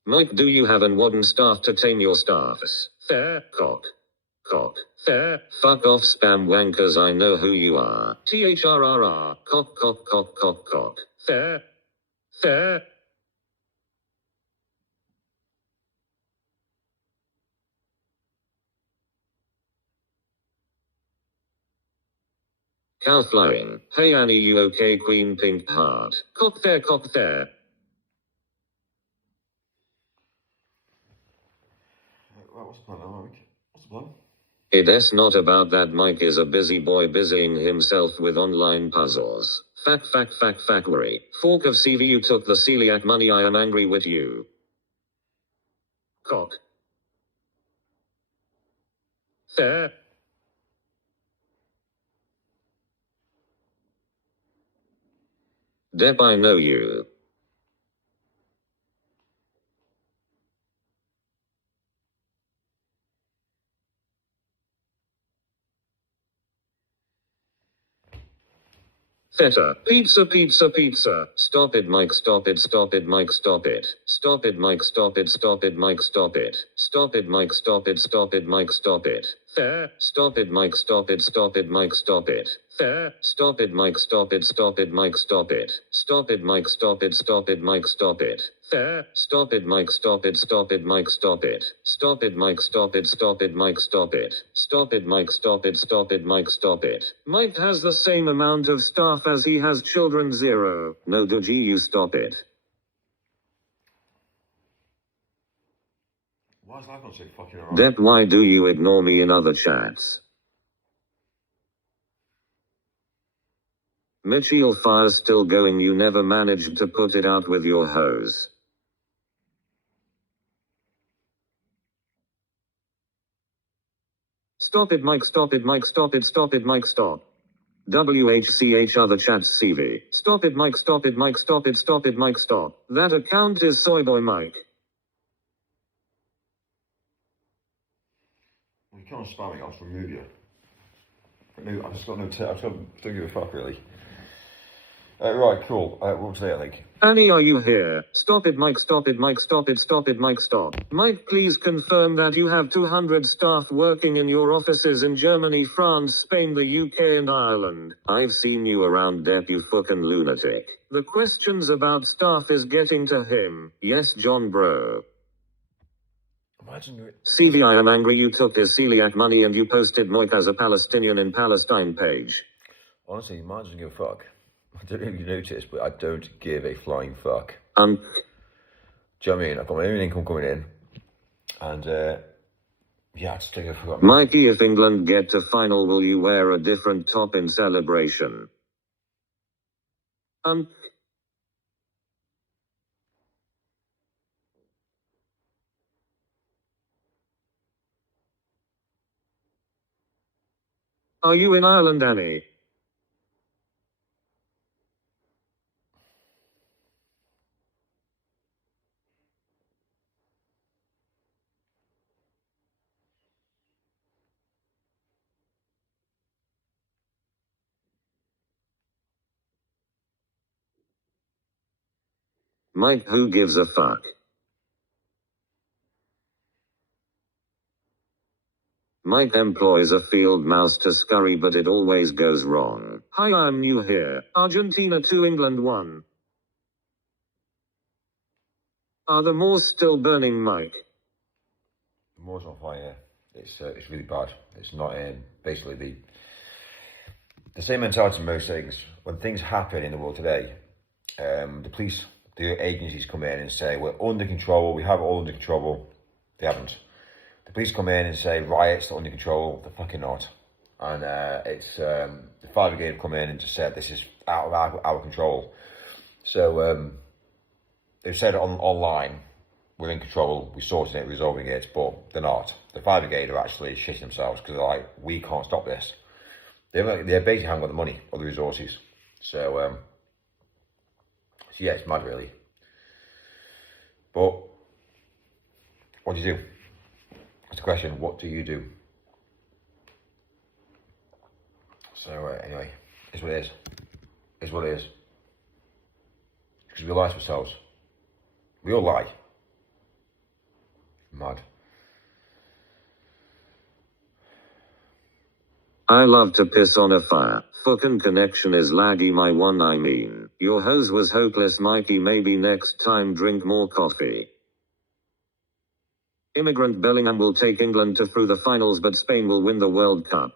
Mike, do you have an wooden staff to tame your staffs? Fair, cock. Cock. Fair, fuck off spam wankers, I know who you are. THRRR, cock cock cock cock cock. Fair. Fair. Cow flowing. Hey Annie, you okay? Queen pink heart. Cock fair, cock fair. What's the plan now, Mike? What's the plan? It is not about that. Mike is a busy boy busying himself with online puzzles. Factory. Fork of CV, you took the celiac money, I am angry with you. Cock. Fair. Depp, I know you. Feta. Pizza pizza pizza. Stop it Mike, stop it, stop it Mike, stop it. Stop it Mike, stop it, stop it Mike, stop it. Stop it Mike, stop it, stop it Mike, stop it. Fair. Stop it Mike, stop it, stop it Mike, stop it. Fair. Stop it Mike, stop it, stop it Mike, stop it. Stop it Mike, stop it, stop it Mike, stop it. Fair. Stop it Mike, stop it, stop it Mike, stop it. Stop it Mike, stop it, stop it Mike, stop it. Stop it Mike, stop it, stop it Mike, stop it. Mike has the same amount of staff as he has children, 0. No Doji, you stop it. Why is that not so fucking alright? Depp, why do you ignore me in other chats? Mitchell, fire's still going, you never managed to put it out with your hose. Stop it, Mike, stop it, Mike, stop it, Mike, stop. WHCH other chats CV. Stop it, Mike, stop it, Mike, stop it, Mike, stop. That account is Soyboy Mike. You can't spam me, I'll just remove you. I've just got no I don't give a fuck really. Right, cool. What was I think? Annie, are you here? Stop it, Mike, stop it, Mike, stop it, Mike, stop. Mike, please confirm that you have 200 staff working in your offices in Germany, France, Spain, the UK and Ireland. I've seen you around, Depp, you fucking lunatic. The questions about staff is getting to him. Yes, John, bro. Imagine it. Celia, I am angry you took his celiac money and you posted Moik as a Palestinian in Palestine page. Honestly, imagine give a fuck. I don't know if you noticed, but I don't give a flying fuck. Do you know what I mean? I've got my own income coming in. And, yeah, I just don't give a fuck. Mikey, if England get to final, will you wear a different top in celebration? Are you in Ireland, Annie? Mike, who gives a fuck? Mike employs a field mouse to scurry, but it always goes wrong. Hi, I'm new here. Argentina 2, England 1. Are the Moors still burning, Mike? The Moors on fire. It's really bad. It's not basically the same mentality as most things. When things happen in the world today, the police, the agencies come in and say, we're under control, we have it all under control. They haven't. The police come in and say, riots are under control. They're fucking not. And it's the fire brigade have come in and just said, this is out of our control. So they've said online, we're in control, we're sorting it, resolving it, but they're not. The fire brigade are actually shitting themselves because they're like, we can't stop this. They basically haven't got the money or the resources. So yeah, it's mad really. But what do you do? That's the question. What do you do? So anyway, it's what it is. It's what it is. Because we lie to ourselves. We all lie. Mad. I love to piss on a fire. Fucking connection is laggy, my one, I mean. Your hose was hopeless, Mikey. Maybe next time drink more coffee. Immigrant Bellingham will take England to through the finals, but Spain will win the World Cup.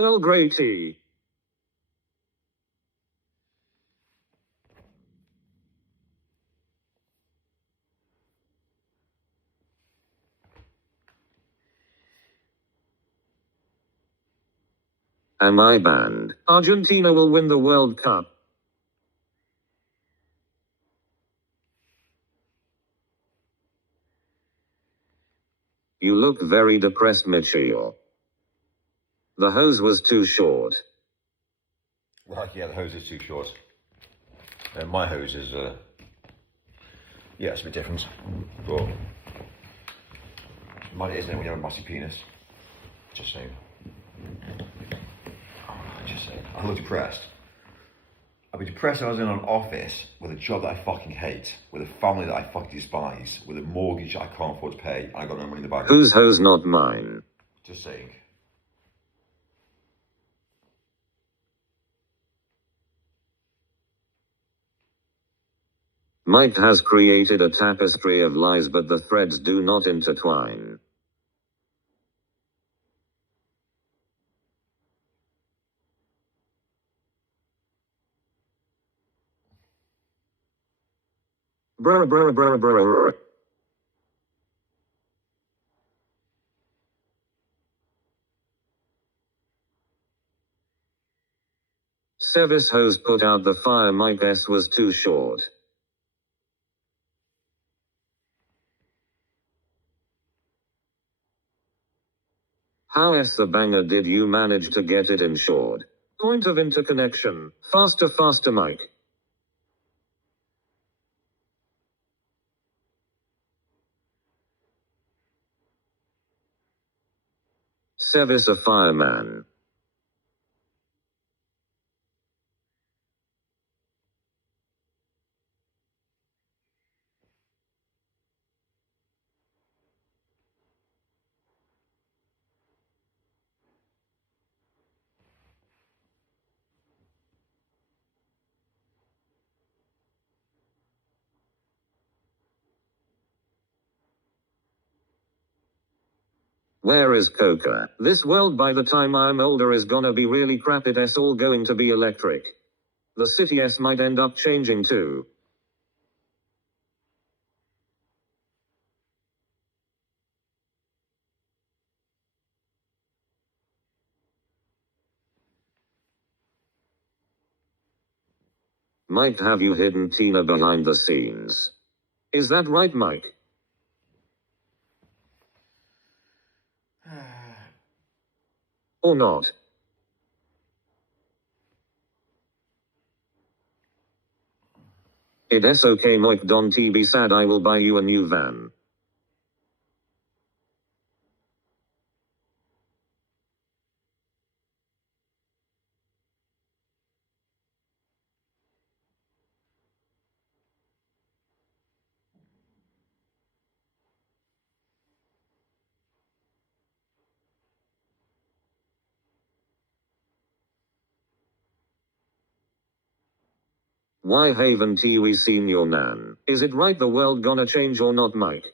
Earl Grey tea. Am I banned? Argentina will win the World Cup. You look very depressed, Mitchell. The hose was too short. Right, yeah, the hose is too short. My hose is, yeah, it's a bit different. But mad it, isn't it, when you have a massive penis? Just saying. Just saying. I look depressed. I'd be depressed if I was in an office with a job that I fucking hate, with a family that I fucking despise, with a mortgage that I can't afford to pay, and I got no money in the bank. Whose hose, not mine? Just saying. Mike has created a tapestry of lies, but the threads do not intertwine. Brr brr brr brr. Sevis hose put out the fire. My guess was too short. How the banger did you manage to get it insured? Point of interconnection. Faster faster Mike. Sevis a fireman. Where is Coca? This world by the time I'm older is gonna be really crap. It's all going to be electric. The city might end up changing too. Mike, have you hidden Tina behind the scenes? Is that right, Mike? Or not? It's okay, Mike. Don't be sad. I will buy you a new van. Why haven't we seen your nan? Is it right the world gonna change or not, Mike?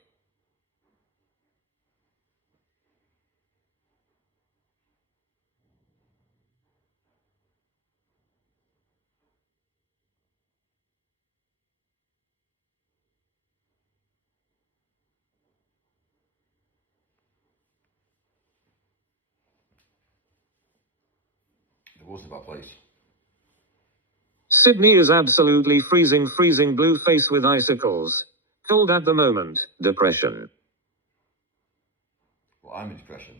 It wasn't a bad place. Sydney is absolutely freezing, freezing blue face with icicles. Cold at the moment. Depression. Well, I'm in depression.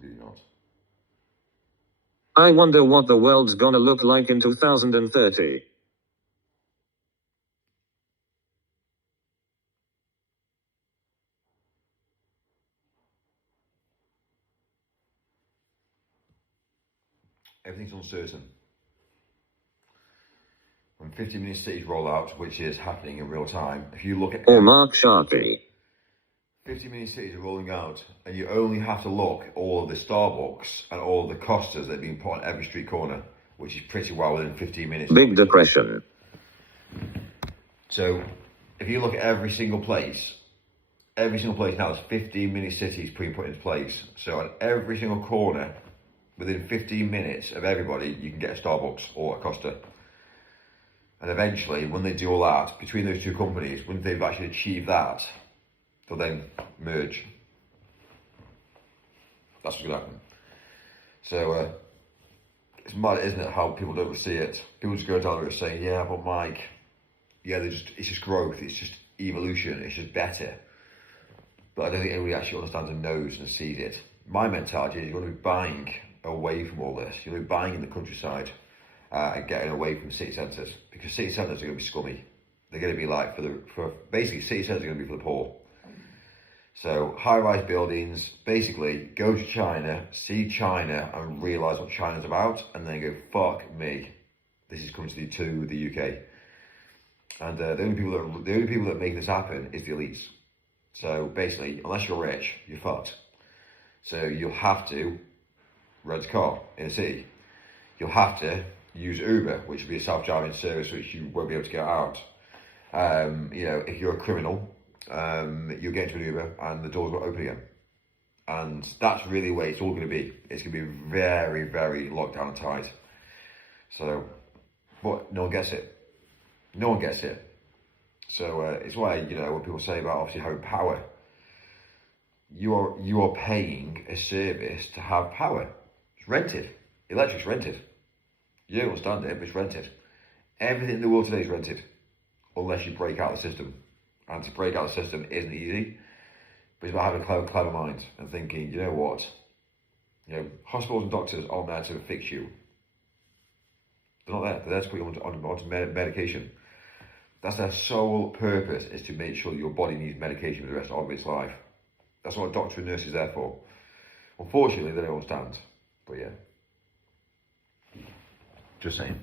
Really not. I wonder what the world's gonna look like in 2030. Everything's uncertain. When 50-minute cities roll out, which is happening in real time, if you look at... Or Mark Sharkey. 50-minute cities are rolling out, and you only have to look at all of the Starbucks and all of the Costas that are being put on every street corner, which is pretty well within 15 minutes. Big depression. So, if you look at every single place now is 15-minute cities being put into place. So on every single corner, within 15 minutes of everybody, you can get a Starbucks or a Costa. And eventually, when they do all that, between those two companies, when they've actually achieved that, they'll then merge. That's what's going to happen. So, it's mad, isn't it, how people don't see it. People just go down there saying, yeah, but Mike, yeah, it's just growth, it's just evolution, it's just better. But I don't think anybody actually understands and knows and sees it. My mentality is you want to be buying away from all this. You want to be buying in the countryside and getting away from city centres, because city centres are going to be scummy. They're going to be like basically city centres are going to be for the poor. So high-rise buildings, basically go to China, see China and realise what China's about, and then go, fuck me, this is coming to the UK. And the only people that make this happen is the elites. So basically, unless you're rich, you're fucked. So you'll have to rent a car in a city. You'll have to use Uber, which will be a self-driving service which you won't be able to get out. If you're a criminal, you'll get into an Uber and the doors will open again. And that's really where it's all going to be. It's going to be very, very locked down and tight. So, but no one gets it. No one gets it. So it's why, you know, when people say about obviously having power, you are paying a service to have power. It's rented. Electric's rented. You don't understand it, but it's rented. Everything in the world today is rented, unless you break out the system. And to break out the system isn't easy, but it's about having a clever mind and thinking, you know what? You know, hospitals and doctors aren't there to fix you. They're not there. They're there to put you onto medication. That's their sole purpose, is to make sure that your body needs medication for the rest of its life. That's what a doctor and nurse is there for. Unfortunately, they don't understand. But yeah. Just saying.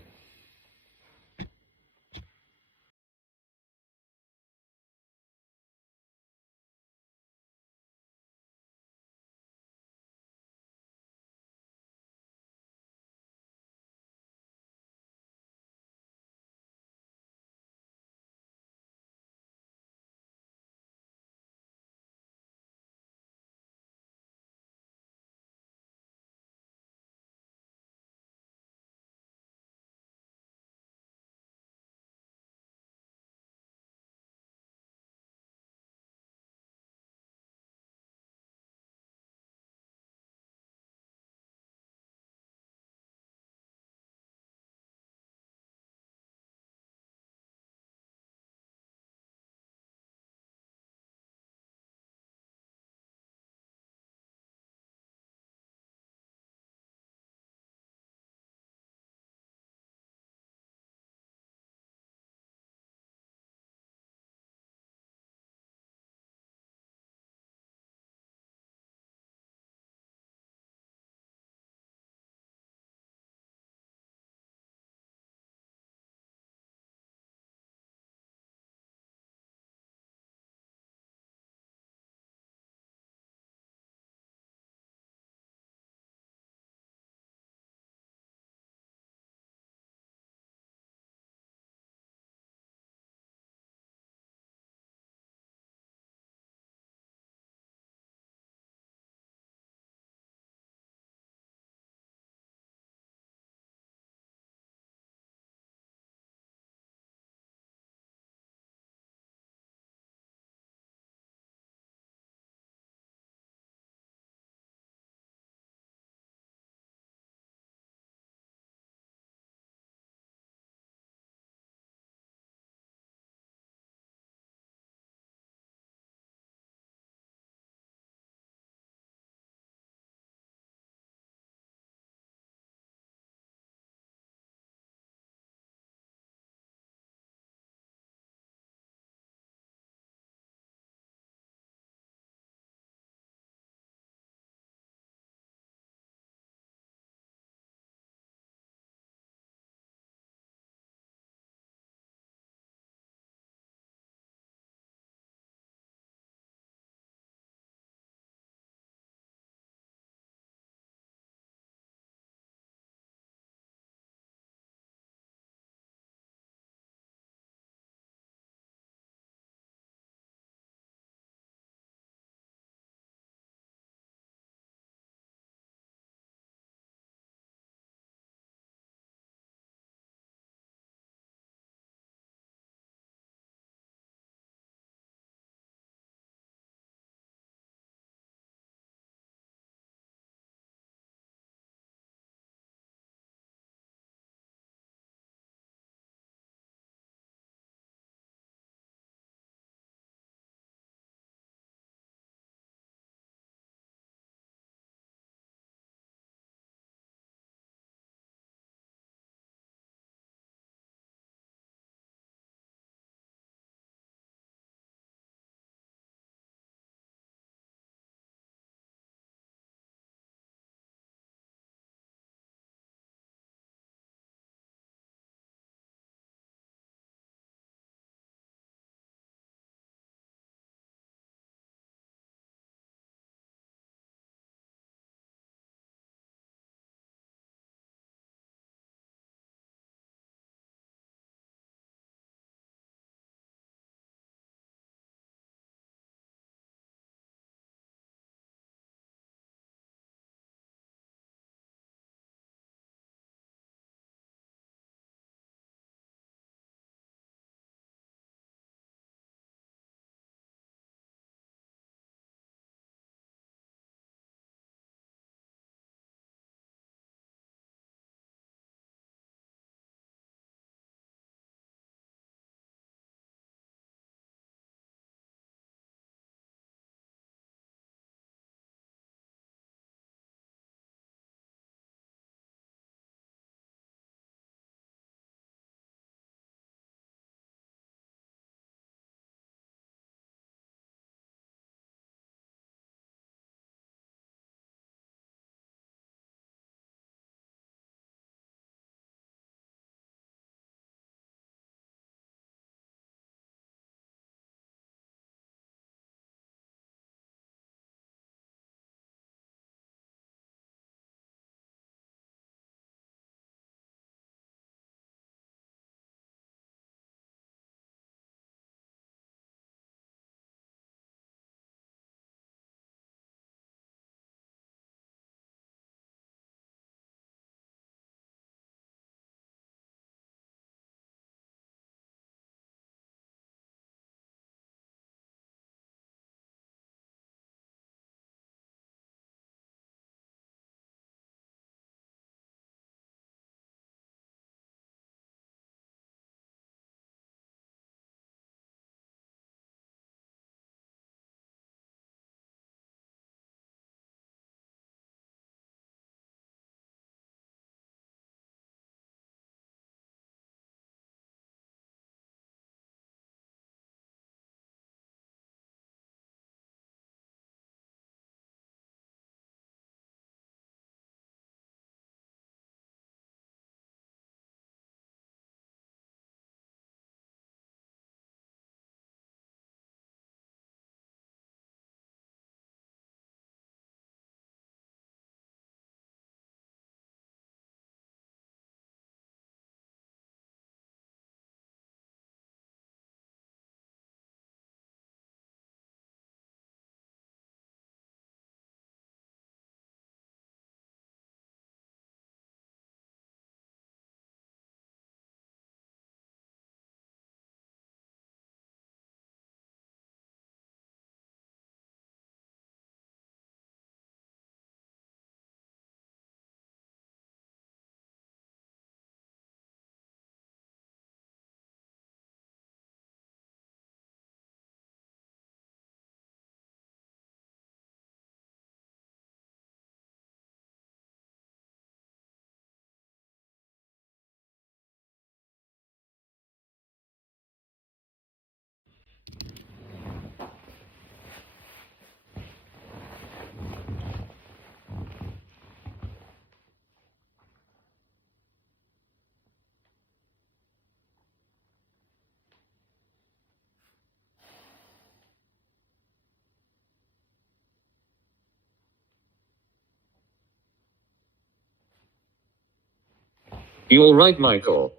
You alright, Michael?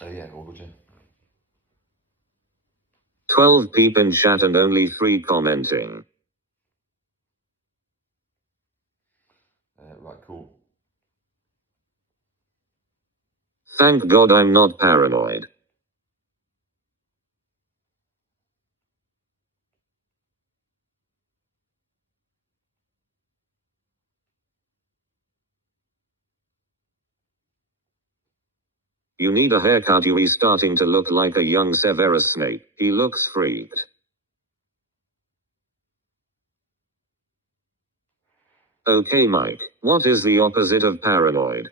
Yeah, all good, yeah. 12 people in chat and only 3 commenting. Right, cool. Thank God I'm not paranoid. You need a haircut. You're starting to look like a young Severus Snape. He looks freaked. Okay, Mike, what is the opposite of paranoid?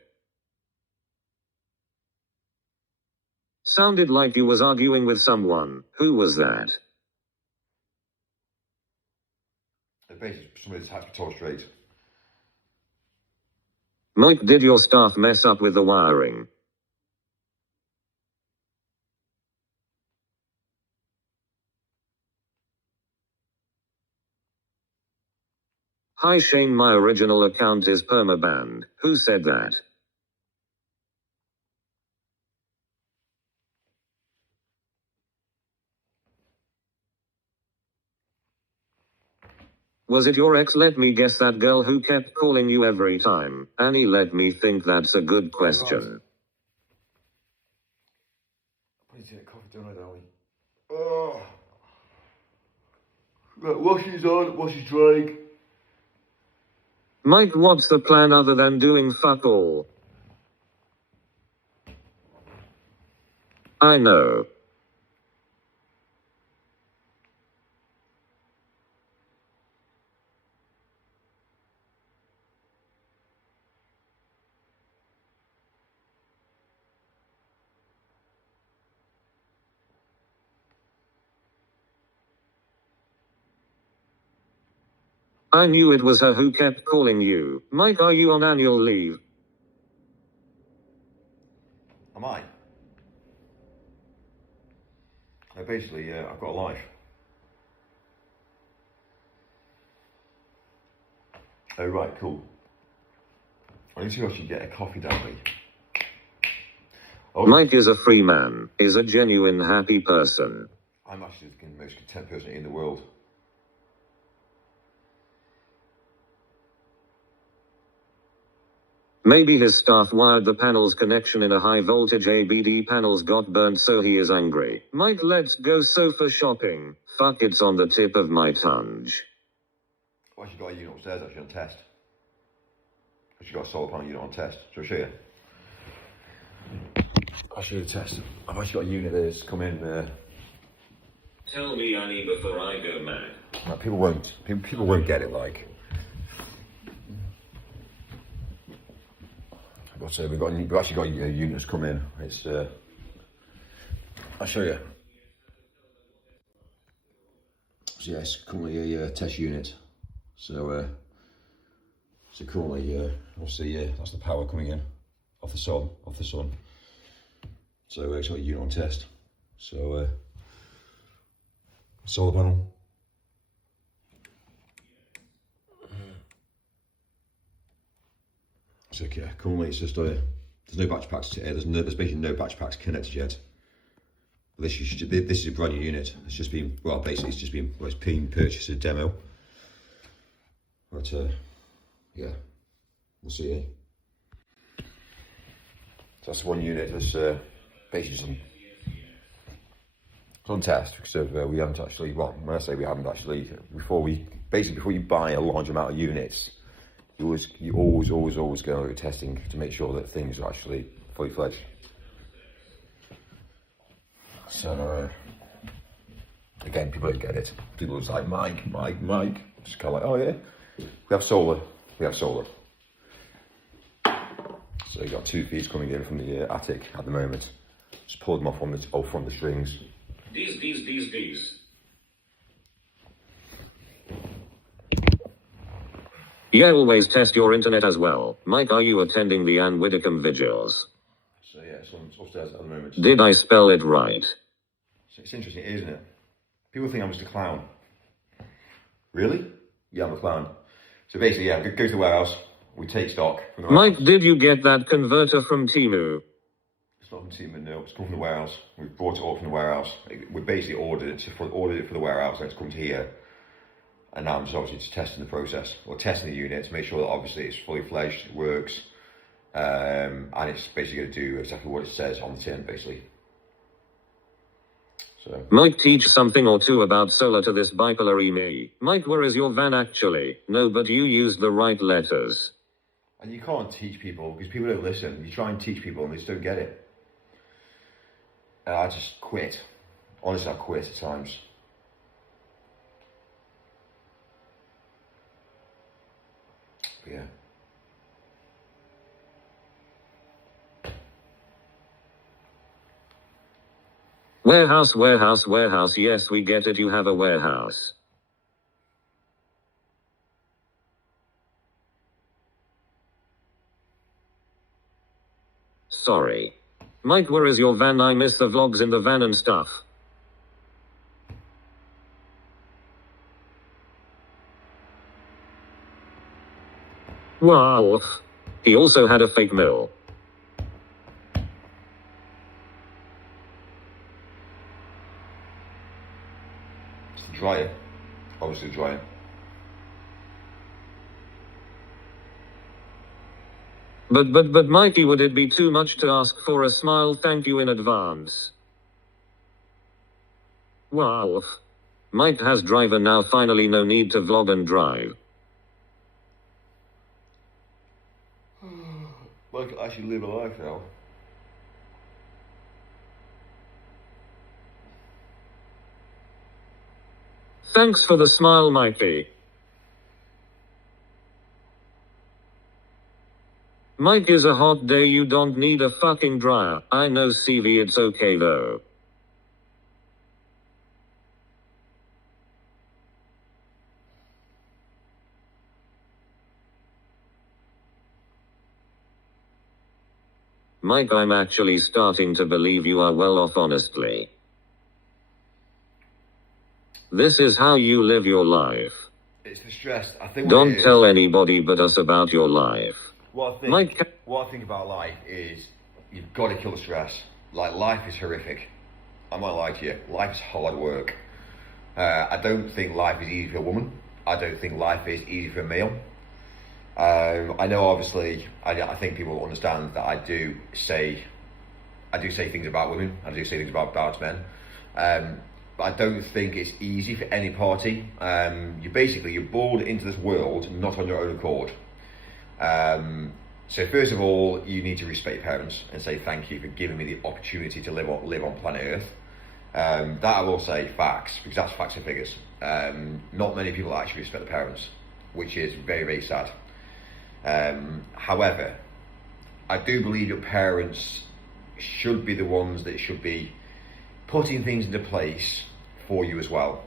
Sounded like you was arguing with someone. Who was that? Basically, somebody attached me tall straight. Mike, did your staff mess up with the wiring? Hi Shane, my original account is permabanned. Who said that? Was it your ex? Let me guess, that girl who kept calling you every time. Annie, let me think, that's a good question. I need to get coffee, don't I, darling? Oh. Right, washing's on, washing's drying. Mike, what's the plan other than doing fuck all? I know. I knew it was her who kept calling you. Mike, are you on annual leave? Am I? Basically, I've got a life. Oh, right, cool. I need to go actually get a coffee, darling. Oh, Mike is a free man, is a genuine happy person. I'm actually the most content person in the world. Maybe his staff wired the panel's connection in a high voltage ABD panels got burnt, so he is angry. Mike, let's go sofa shopping. Fuck, it's on the tip of my tongue. I've actually got a unit upstairs actually on test. I've actually got a solar panel unit on test. Shall I show you? I'll show you the test. I've actually got a unit that's come in. Tell me, Annie, before I go mad. Like, people won't get it, like. But we've actually got a unit that's come in. It's I'll show you. So yeah, it's currently a test unit. So currently, obviously, that's the power coming in off the sun. So it's got a unit on test. So solar panel. So yeah, currently it's just there's no batch packs. There's basically no batch packs connected yet. This is a brand new unit. It's just been it's being purchased as a demo. But yeah, we'll see. So that's one unit that's basically on test, because we haven't actually. Well, when I say we haven't actually, before you buy a large amount of units, you always go over testing to make sure that things are actually fully fledged. So again, people don't get it. People are just like, Mike. Just kind of like, oh yeah, we have solar. So you got 2 feeds coming in from the attic at the moment. Just pull them off from the strings. These. Yeah, always test your internet as well. Mike, are you attending the Anne Widdecombe vigils? So yeah, it's upstairs at the moment. Did I spell it right? So it's interesting, isn't it? People think I'm just a clown. Really? Yeah, I'm a clown. So basically, yeah, go to the warehouse. We take stock from the Mike, warehouse. did you get that converter from Temu? It's not from Temu, no. It's come from the warehouse. We've brought it all from the warehouse. We basically ordered it for the warehouse, and it's come to here. And now I'm just obviously just testing the process, or testing the unit to make sure that obviously it's fully fledged, it works, and it's basically going to do exactly what it says on the tin, basically. So. Mike, teach something or two about solar to this bipolar me. Mike, where is your van actually? No, but you used the right letters. And you can't teach people, because people don't listen. You try and teach people and they just don't get it. I just quit. Honestly, I quit at times. But yeah. Warehouse, warehouse, warehouse. Yes, we get it. You have a warehouse. Sorry. Mike, where is your van? I miss the vlogs in the van and stuff. Wow. He also had a fake mill. It's the dryer. Obviously the dryer. But Mikey, would it be too much to ask for a smile thank you in advance? Wow. Mike has driver now, finally no need to vlog and drive. Mike can actually live a life now. Thanks for the smile, Mikey. Mike, is a hot day, you don't need a fucking dryer. I know, CV, it's okay though. Mike, I'm actually starting to believe you are well off, honestly. This is how you live your life. It's the stress. I think. Don't tell anybody but us about your life. What I think about life is you've got to kill the stress. Like, life is horrific. I'm not lying to you. Life is hard work. I don't think life is easy for a woman. I don't think life is easy for a male. I know, obviously, I think people understand that I do say things about women. I do say things about men. But I don't think it's easy for any party. You're born into this world not on your own accord. So first of all, you need to respect your parents and say thank you for giving me the opportunity to live on planet Earth. That I will say facts, because that's facts and figures. Not many people actually respect their parents, which is very, very sad. However, I do believe your parents should be the ones that should be putting things into place for you as well.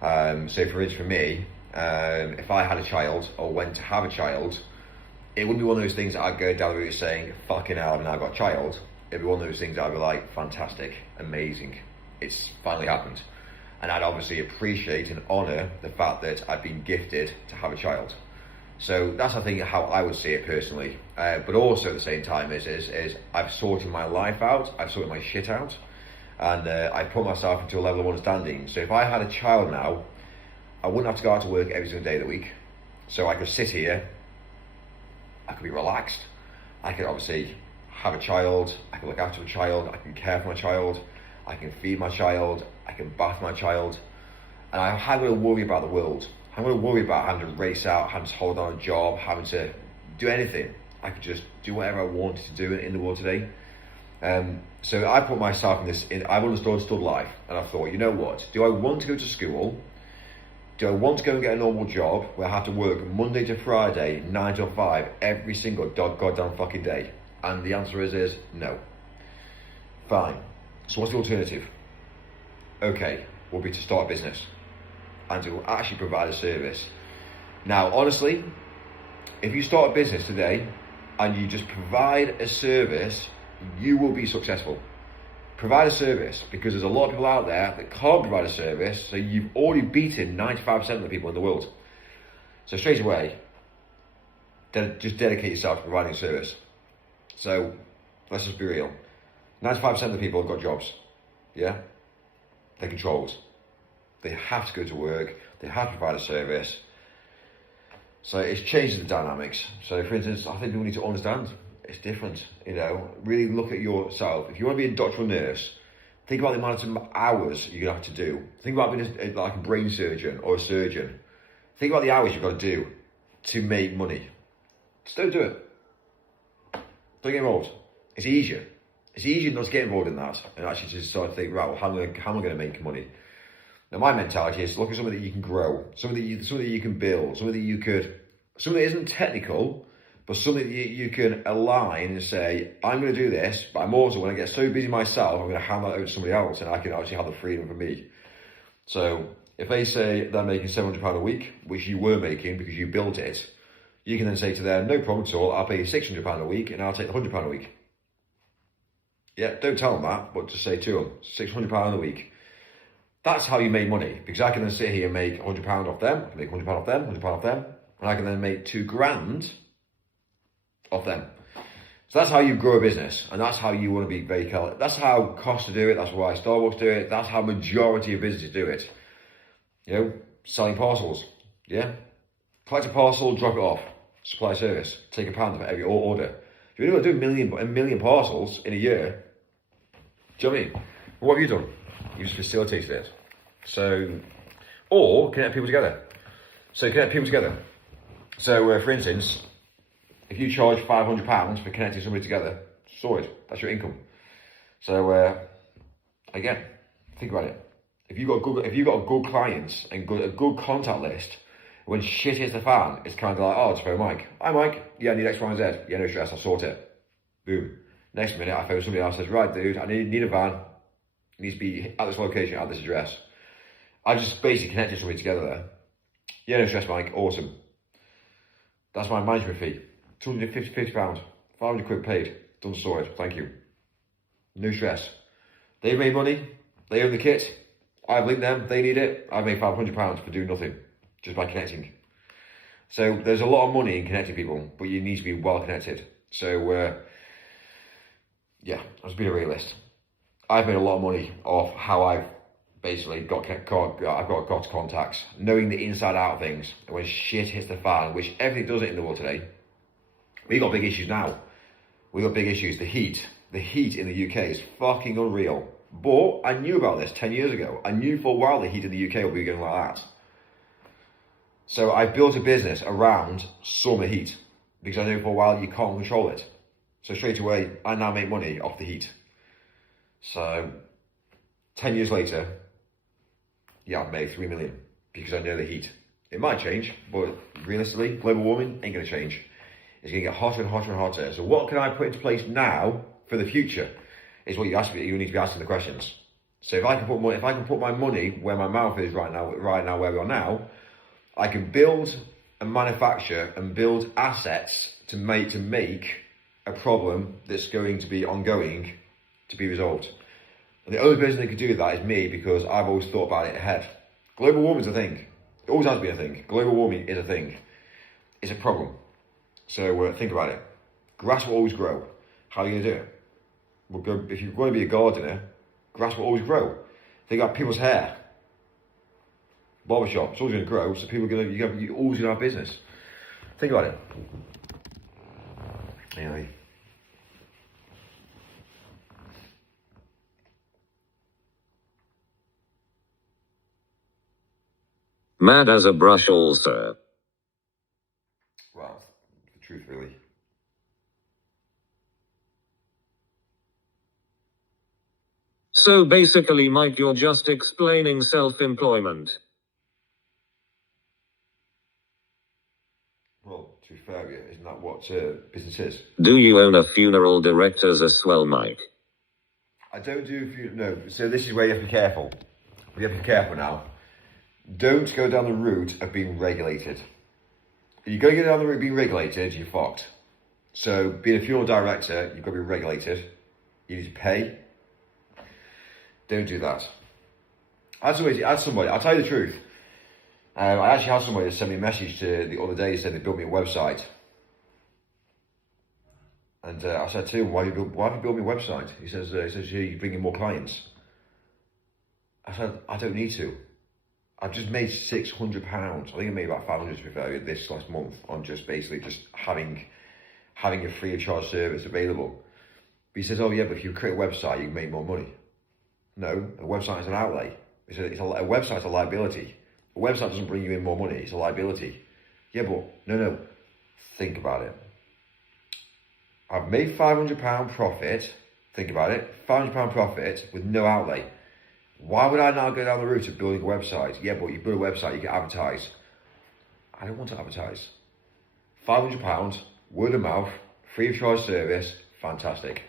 So for instance, for me, if I had a child or went to have a child, it wouldn't be one of those things that I'd go down the route saying, fucking hell, I've now got a child. It'd be one of those things that I'd be like, fantastic, amazing, it's finally happened. And I'd obviously appreciate and honour the fact that I've been gifted to have a child. So that's, I think, how I would see it personally. But also at the same time is I've sorted my life out, I've sorted my shit out, and I've put myself into a level of understanding. So if I had a child now, I wouldn't have to go out to work every single day of the week. So I could sit here, I could be relaxed, I could obviously have a child, I can look after a child, I can care for my child, I can feed my child, I can bath my child, and I'm not going to worry about the world. I'm going to worry about having to race out, having to hold on a job, having to do anything. I could just do whatever I wanted to do in the world today. So I put myself I've understood life, and I thought, you know what, do I want to go to school? Do I want to go and get a normal job where I have to work Monday to Friday, 9 till 5, every single goddamn fucking day? And the answer is no. Fine. So what's the alternative? Okay, will be to start a business and to actually provide a service. Now, honestly, if you start a business today and you just provide a service, you will be successful. Provide a service, because there's a lot of people out there that can't provide a service, so you've already beaten 95% of the people in the world. So straight away, just dedicate yourself to providing service. So let's just be real. 95% of the people have got jobs. Yeah? They're controlled. They have to go to work. They have to provide a service. So it's changing the dynamics. So for instance, I think people need to understand it's different. Really look at yourself. If you want to be a doctor or nurse, think about the amount of hours you're going to have to do. Think about being like a brain surgeon or a surgeon. Think about the hours you've got to do to make money. Just don't do it. Don't get involved. It's easier. It's easier not to get involved in that and actually just start to think, right, well, how am I going to make money? Now, my mentality is look at something that you can grow, something that you can build, something that isn't technical, but something that you can align and say, I'm going to do this, but I'm also, when I get so busy myself, I'm going to hand that over to somebody else and I can actually have the freedom for me. So if they say they're making £700 a week, which you were making because you built it, you can then say to them, no problem at all, I'll pay you £600 a week and I'll take £100 a week. Yeah, don't tell them that, but just say to them, £600 a week. That's how you make money, because I can then sit here and make £100 off them, I can make £100 off them, £100 off them, and I can then make £2,000 off them. So that's how you grow a business, and that's how you want to be very careful. That's how Costa do it, that's why Starbucks do it, that's how majority of businesses do it. Selling parcels, yeah? Collect a parcel, drop it off, supply service, take a pound for every order. If you're going to do a million parcels in a year, do you know what I mean? What have you done? You just facilitated it. So, or connect people together. So for instance, if you charge £500 for connecting somebody together, sorted, that's your income. So, again, think about it. If you've got good clients and a good contact list, when shit hits the fan, it's kind of like, oh, it's phone Mike. Hi Mike, yeah, I need X, Y, and Z. Yeah, no stress, I'll sort it. Boom. Next minute, I phone somebody else and says, right, dude, I need a van. It needs to be at this location, at this address. I just basically connected somebody together there. Yeah, no stress, Mike. Awesome. That's my management fee. £250, £500 paid. Done, sorted. Thank you. No stress. They've made money. They own the kit. I've linked them. They need it. I've made £500 for doing nothing, just by connecting. So there's a lot of money in connecting people, but you need to be well connected. So, yeah, I was being a realist. I've made a lot of money off how I've basically got contacts, knowing the inside out of things. And when shit hits the fan, which everything does it in the world today, we got big issues now. We got big issues. The heat in the UK is fucking unreal. But I knew about this 10 years ago. I knew for a while the heat in the UK would be going like that. So I built a business around summer heat because I know for a while you can't control it. So straight away, I now make money off the heat. So 10 years later, yeah, I've made 3 million because I know the heat. It might change, but realistically, global warming ain't going to change. It's going to get hotter and hotter and hotter. So what can I put into place now for the future is what you need to be asking the questions. So if I can put my money where my mouth is right now where we are now, I can build and manufacture and build assets to make a problem that's going to be ongoing to be resolved. And the only person that could do that is me, because I've always thought about it ahead. Global warming is a thing. It always has been a thing. Global warming is a thing. It's a problem. So think about it. Grass will always grow. How are you going to do it? If you're going to be a gardener, grass will always grow. Think about people's hair. Barbershop, it's always going to grow, so people are going to, you're always going to have business. Think about it. Anyway. Mad as a brush also. Well, the truth really. So basically, Mike, you're just explaining self-employment. Well, to be fair, isn't that what business is? Do you own a funeral directors as well, Mike? I don't do no. So this is where you have to be careful. You have to be careful now. Don't go down the route of being regulated. If you're going to go down the route of being regulated, you're fucked. So being a funeral director, you've got to be regulated. You need to pay. Don't do that. I'll tell you the truth. I actually had somebody that sent me a message the other day, said they built me a website. And I said to him, why have you built me a website? He says, yeah, you bring in more clients. I said, I don't need to. I've just made £600. I think I made about 500 to be fair this last month on just basically just having a free of charge service available. But he says, oh yeah, but if you create a website, you can make more money. No, a website is an outlay. A website's a liability. A website doesn't bring you in more money, it's a liability. Yeah, but no, think about it. I've made £500 profit, think about it, £500 profit with no outlay. Why would I now go down the route of building a website? Yeah, but you build a website, you can advertise. I don't want to advertise. £500, word of mouth, free of charge service, fantastic.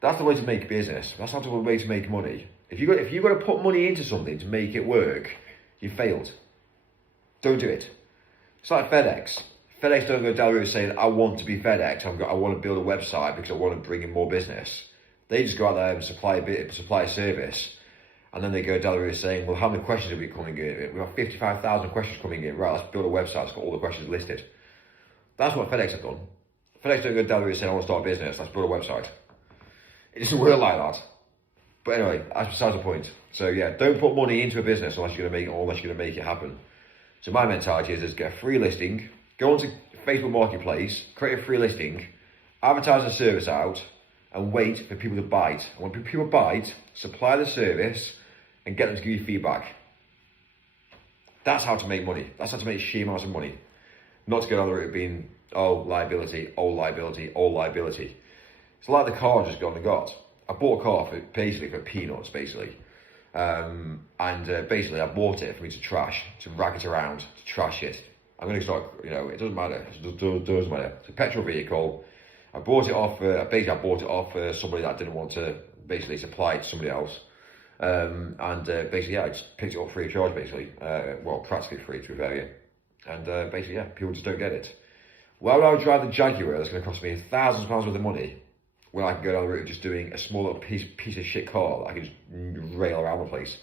That's the way to make a business. That's not the way to make money. If you've got to put money into something to make it work, you failed. Don't do it. It's like FedEx. FedEx don't go down the route saying, I want to be FedEx, I want to build a website because I want to bring in more business. They just go out there and supply a service. And then they go down the route saying, well, how many questions are we coming in? We have 55,000 questions coming in. Right, let's build a website that's got all the questions listed. That's what FedEx have done. FedEx don't go down the route saying, I want to start a business, let's build a website. It doesn't work like that. But anyway, that's besides the point. So yeah, don't put money into a business unless you're going to make it happen. So my mentality is get a free listing, go onto Facebook Marketplace, create a free listing, advertise the service out, and wait for people to bite. And when people bite, supply the service and get them to give you feedback. That's how to make money. That's how to make sheer amounts of money. Not to go down the route of being, oh, liability, oh, liability, oh, liability. It's like the car I just gone and got. I bought a car for peanuts, basically. Basically I bought it for me to trash, to rag it around, to trash it. I'm going to start, it doesn't matter. It doesn't matter. It's a petrol vehicle. I bought it off, somebody that didn't want to basically supply it to somebody else. I just picked it up free of charge, basically. Practically free to be fair. And people just don't get it. Why would I drive the Jaguar that's going to cost me £1,000 worth of money when I can go down the route of just doing a small little piece of shit car that I can just rail around the place?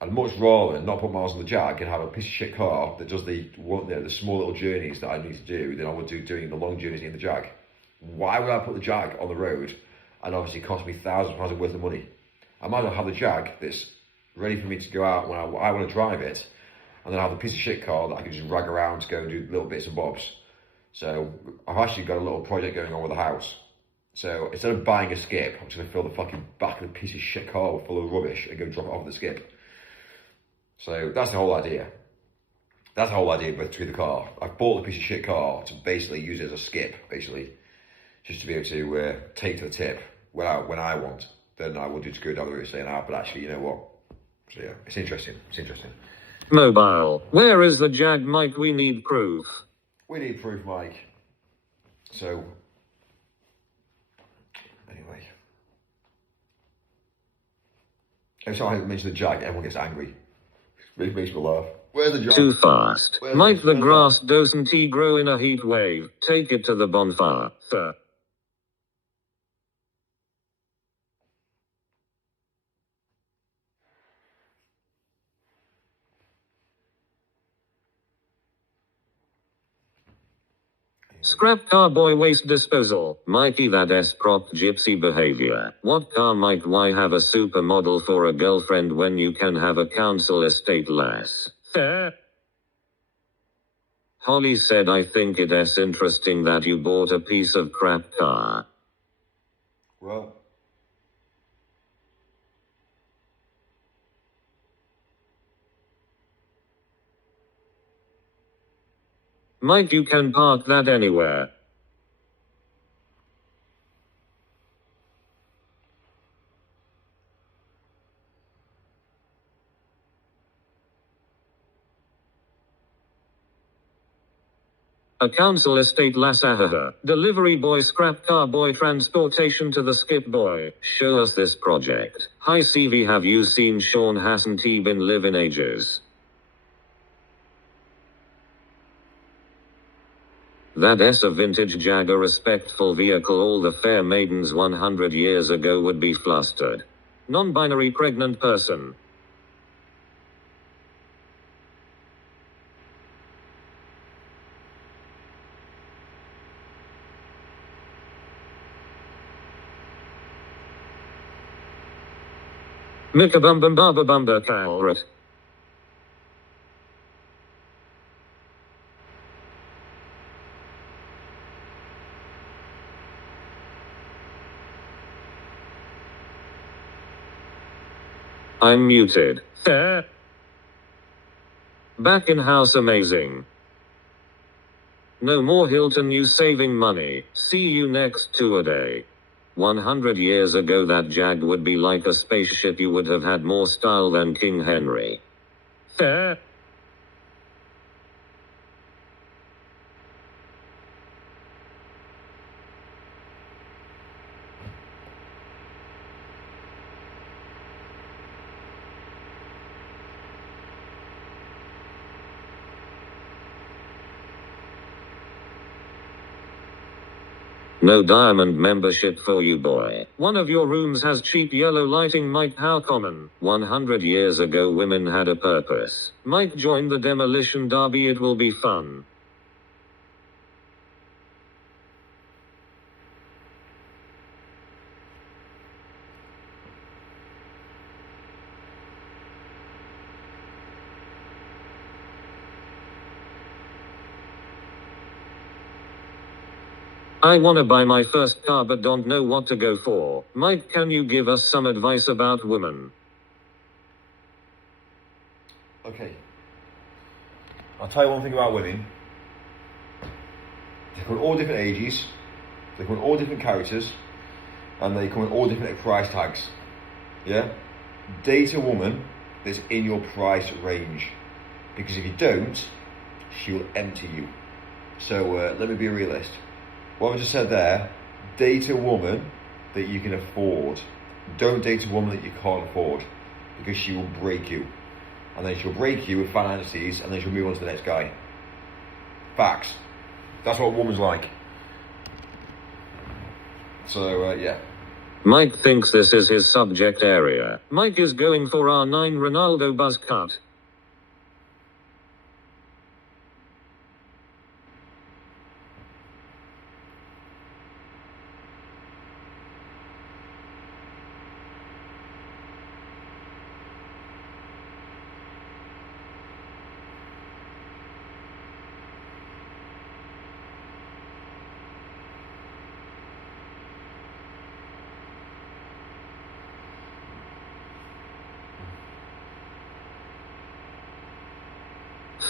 I'd much rather not put miles on the Jag and have a piece of shit car that does the small little journeys that I need to do than I would do doing the long journeys in the Jag. Why would I put the Jag on the road and obviously cost me £1,000 worth of money? I might as well have the Jag that's ready for me to go out when I want to drive it, and then I have a piece of shit car that I can just rag around to go and do little bits and bobs. So I've actually got a little project going on with the house. So instead of buying a skip, I'm just going to fill the fucking back of the piece of shit car full of rubbish and go drop it off at the skip. So that's the whole idea. That's the whole idea between the car. I've bought the piece of shit car to basically use it as a skip, basically. Just to be able to take to the tip when I want. Then I will just go down the route saying, but actually, you know what? So yeah, it's interesting. Mobile. Where is the Jag, Mike? We need proof. We need proof, Mike. So, anyway. Every time I mention the Jag, everyone gets angry. It makes me laugh. Where's the Jag? Too fast. Mike, the grass doesn't grow in a heat wave. Take it to the bonfire, sir. Scrap car boy waste disposal. Mikey, that S-prop gypsy behavior. What car, Mike? Why have a supermodel for a girlfriend when you can have a council estate less? Fair. Holly said, I think it's interesting that you bought a piece of crap car. Well. Mike, you can park that anywhere. A council estate Lassahaha. Delivery boy, scrap car boy, transportation to the skip boy. Show us this project. Hi CV, have you seen Sean? Hasn't he been living ages? That's a vintage Jag, a respectful vehicle. All the fair maidens 100 years ago would be flustered. Non-binary pregnant person. Mikabumbum carrot. I'm muted. Fair. Back in house amazing. No more Hilton, you saving money. See you next tour day. 100 years ago that Jag would be like a spaceship, you would have had more style than King Henry. Fair. No diamond membership for you, boy. One of your rooms has cheap yellow lighting, Mike. How common? 100 years ago women had a purpose. Mike, join the demolition derby, it will be fun. I wanna buy my first car but don't know what to go for. Mike, can you give us some advice about women? Okay. I'll tell you one thing about women. They come in all different ages, they come in all different characters, and they come in all different price tags. Yeah? Date a woman that's in your price range. Because if you don't, she will empty you. So let me be a realist. What I just said there, date a woman that you can afford. Don't date a woman that you can't afford, because she will break you. And then she'll break you with finances, and then she'll move on to the next guy. Facts. That's what a woman's like. So, yeah. Mike thinks this is his subject area. Mike is going for R9 Ronaldo buzz cut.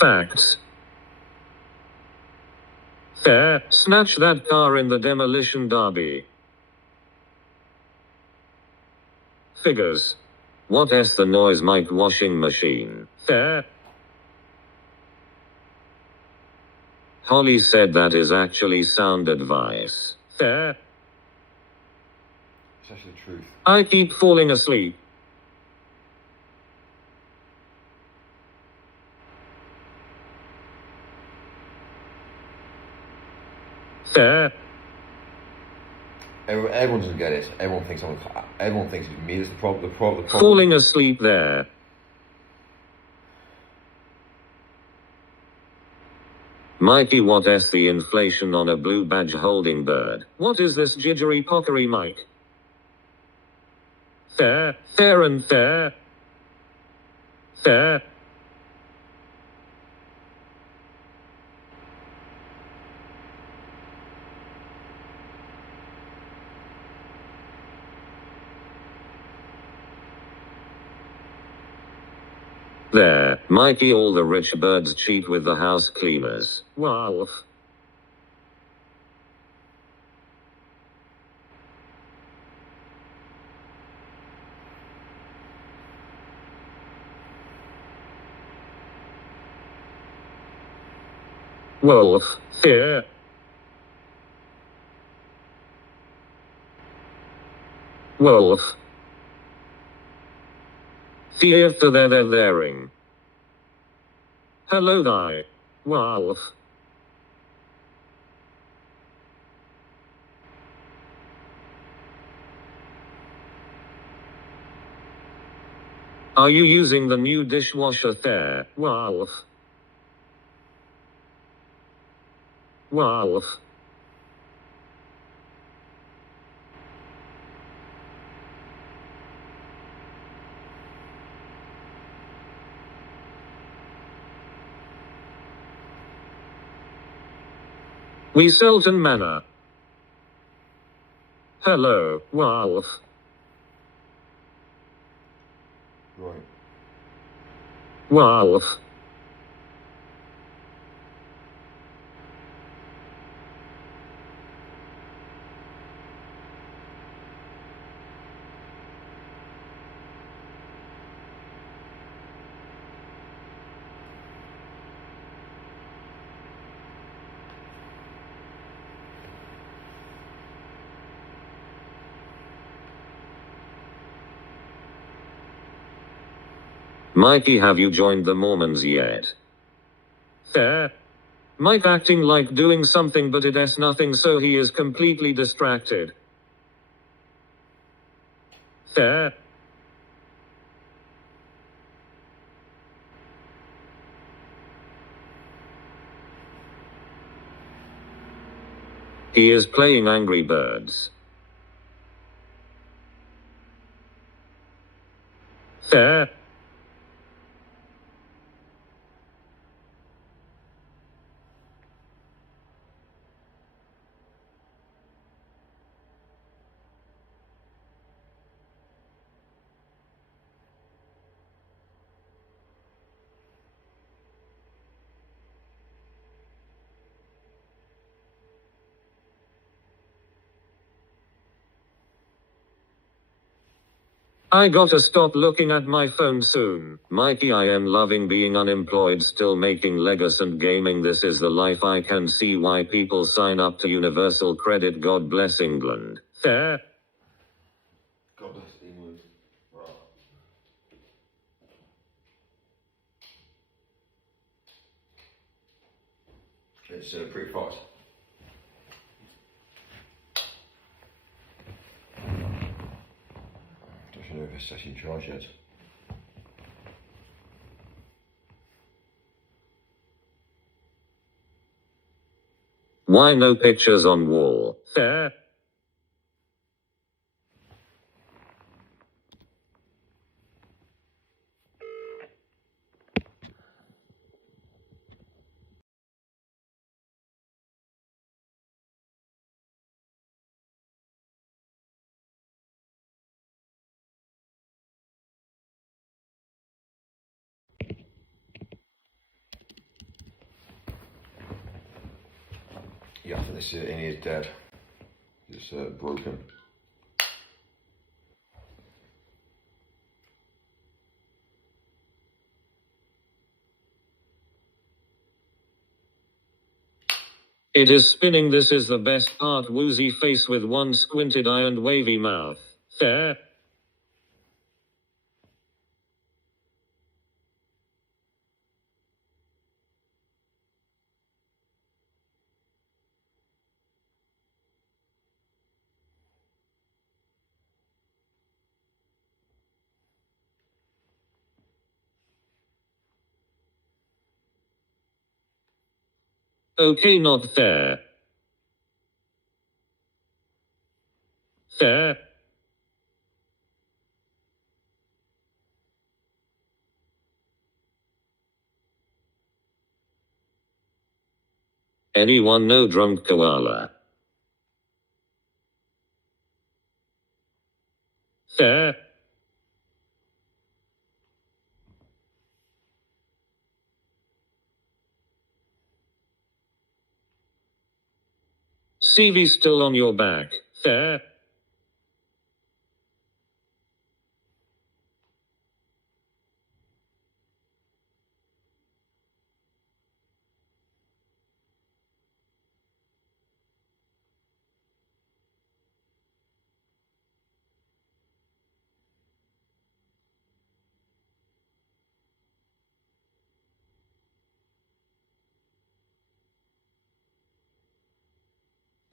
Facts. Fair. Snatch that car in the demolition derby. Figures. What is the noise, Mike? Washing machine. Fair. Holly said that is actually sound advice. Fair. It's actually the truth. I keep falling asleep. Fair. Everyone doesn't get it. Everyone thinks it's me. That's the problem. The problem. Falling asleep there. Mikey, what is the inflation on a blue badge holding bird? What is this jiggery pockery, Mike? Fair, fair and fair. Fair. There, Mikey, all the rich birds cheat with the house cleaners. Wolf. Wolf, fear. Wolf. Fear to thereing. Hello thy. Wolf. Are you using the new dishwasher there, Wolf? Wolf. Weselton Manor. Hello, Wolf. Right. Wolf. Mikey, have you joined the Mormons yet? Fair. Mike acting like doing something but it is nothing, so he is completely distracted. Fair. He is playing Angry Birds. Fair. I gotta stop looking at my phone soon. Mikey, I am loving being unemployed, still making Legos and gaming. This is the life. I can see why people sign up to Universal Credit. God bless England. Fair. God bless England. Right. It's pretty fast. Don't know if it's actually charged yet. Why no pictures on wall? Fair. Yeah, I think this innie is dead. It's broken. It is spinning. This is the best part. Woozy face with one squinted eye and wavy mouth. Fair. Okay, not fair. Fair. Anyone know Drunk Koala? Fair. CV still on your back. Fair.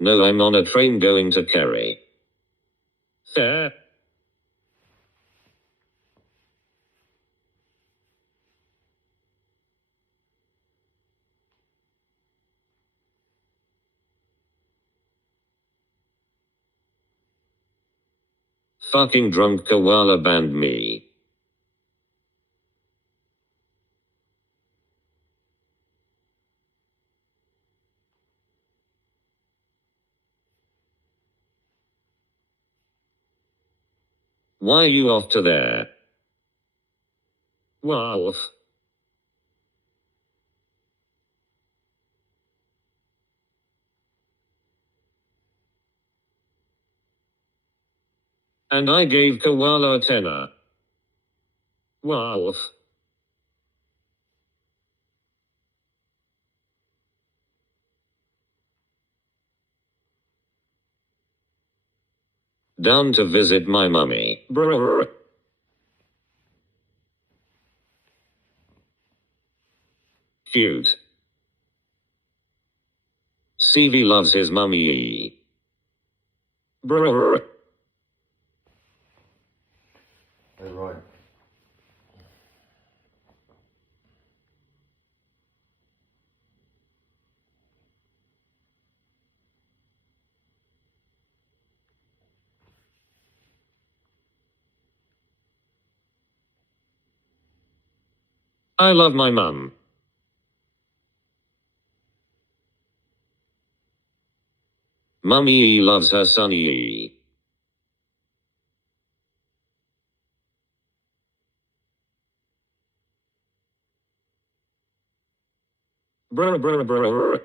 No, I'm on a train going to Kerry. Fair. Fucking Drunk Koala banned me. Why you off to there? Wow. And I gave Koala a tenner. Wow. Down to visit my mummy. Brr. Cute. CV loves his mummy. Brr. Oh, right. I love my mum. Mummy loves her sonny. Brr.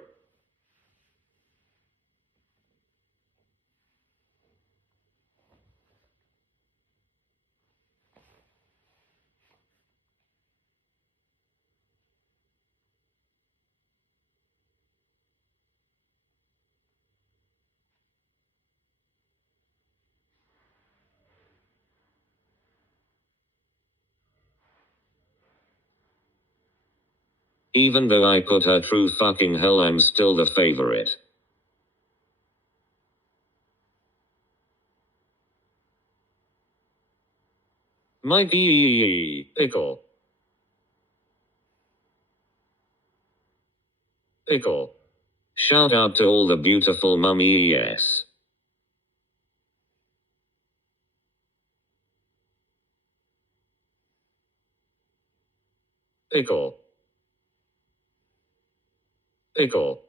Even though I put her through fucking hell, I'm still the favorite. Mikey Pickle. Pickle. Shout out to all the beautiful mummies. Pickle. Pickle.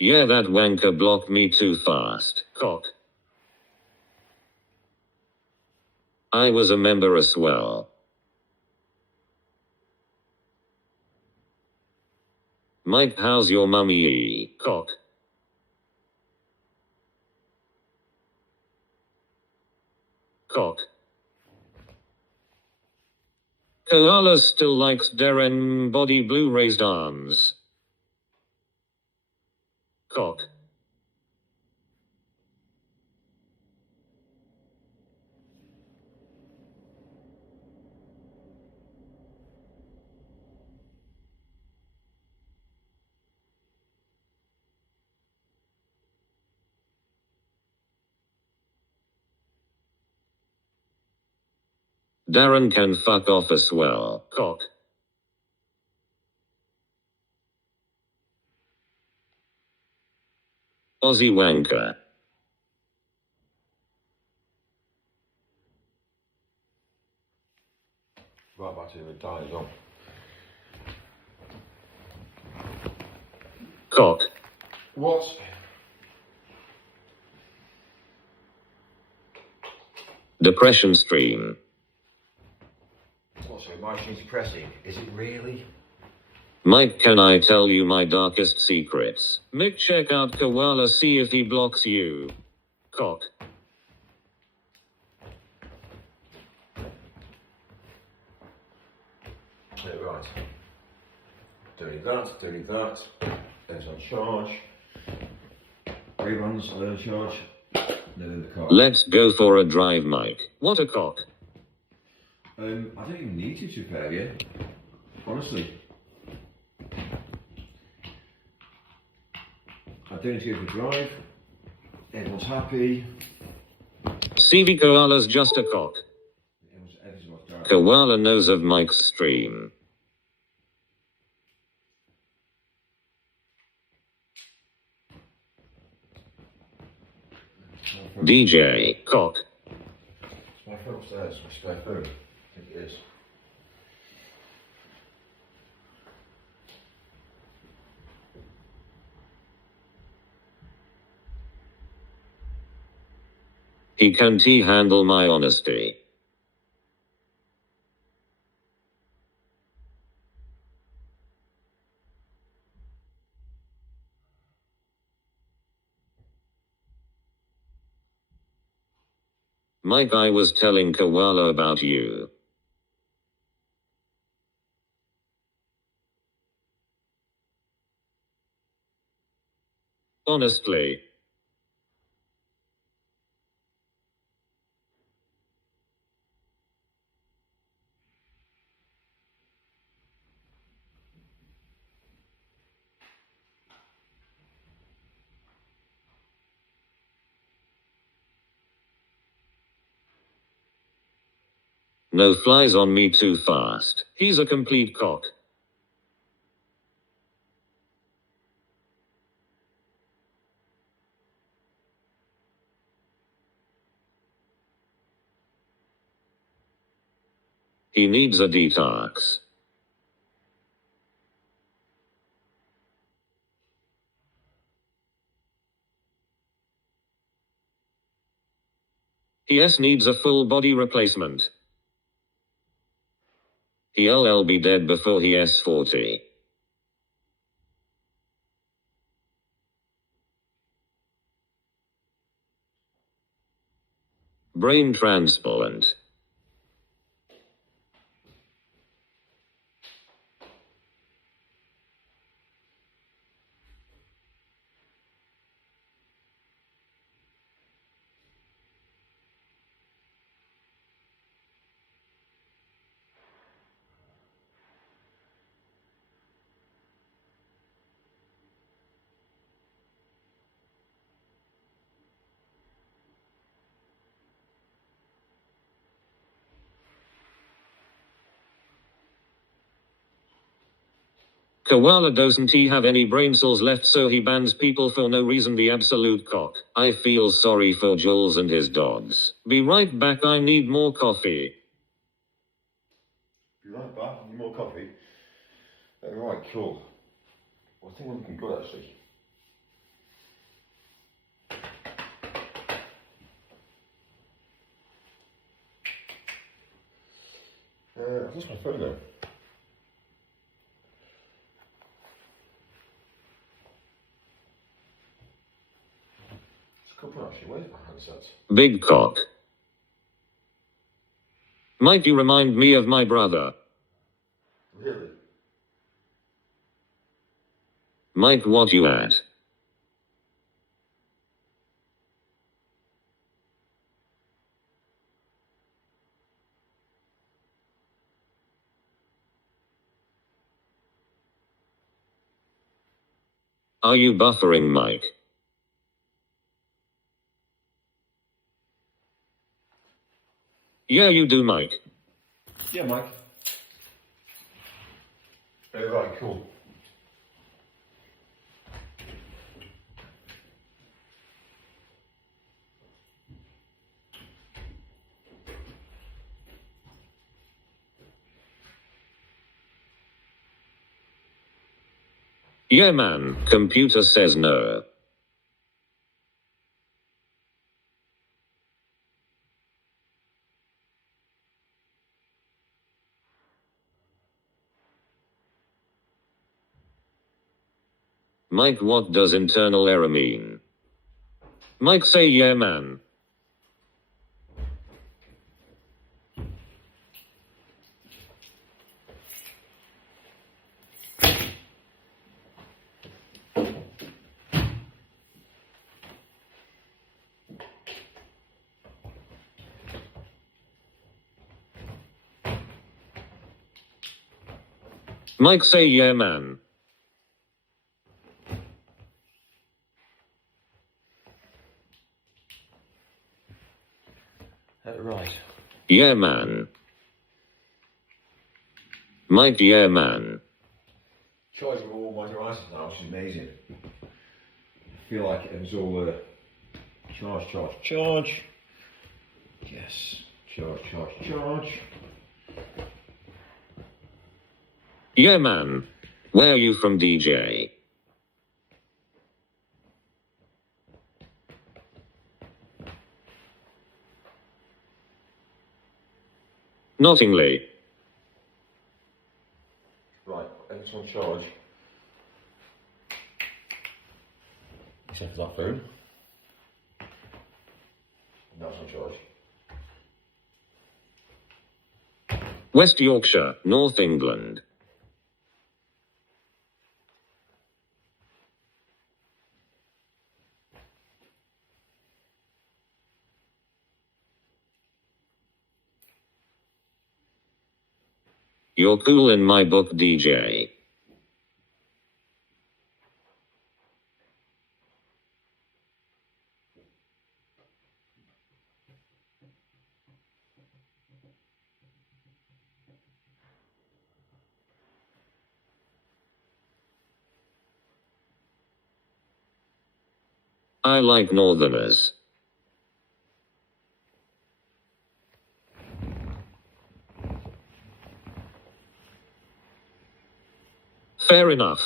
Yeah, that wanker blocked me too fast. Cock. I was a member as well. Mike, how's your mummy? Cock. Cock. Koala still likes Darren body blue raised arms. Cock. Darren can fuck off as well. Cock. Aussie wanker. Right back to the dials on. Cock. What? Depression stream. Also, my machine's depressing. Is it really? Mike, can I tell you my darkest secrets? Mick, check out Koala, see if he blocks you. Cock. Yeah, right. Doing that. There's on charge. Reruns, on charge. Then in the car. Let's go for a drive, Mike. What a cock. I don't even need to prepare yet. Honestly. I don't need to go for a drive. Everyone's happy. CV Koala's just a cock. Everyone's down. Koala knows of Mike's stream. DJ, cock. It's my phone upstairs, my spare phone. I think it is. He can't handle my honesty. Mike, I was telling Koala about you. Honestly. No flies on me too fast. He's a complete cock. He needs a detox. He needs a full body replacement. He'll be dead before he's 40. Brain transplant. Koala doesn't he have any brain cells left, so he bans people for no reason, the absolute cock. I feel sorry for Jules and his dogs. Be right back, I need more coffee. Be right back, need more coffee. Right, cool. Well, I think I'm looking good actually. I've lost my phone though. Actually, where's my handset? Big cock. Might you remind me of my brother? Really? Mike, what you at? Are you buffering, Mike? Yeah, you do, Mike. Yeah, Mike. Right, cool. Yeah, man, computer says no. Mike, what does internal error mean? Mike, say yeah, man. Mike, say yeah, man. Right. Yeah, man. Mike, yeah, man. Charging all my devices now, which is amazing. I feel like it was all Charge, charge, charge. Yes. Charge, charge, charge. Yeah, man. Where are you from, DJ? Nottingley. Right, it's on charge. Except for that phone. That's on charge. West Yorkshire, North England. You're cool in my book, DJ. I like Northerners. Fair enough.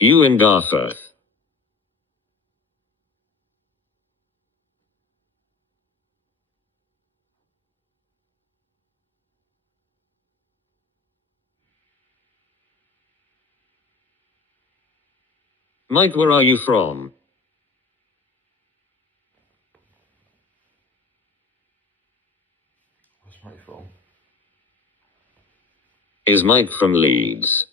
You in Garforth. Mike, where are you from? Where's Mike from? Is Mike from Leeds?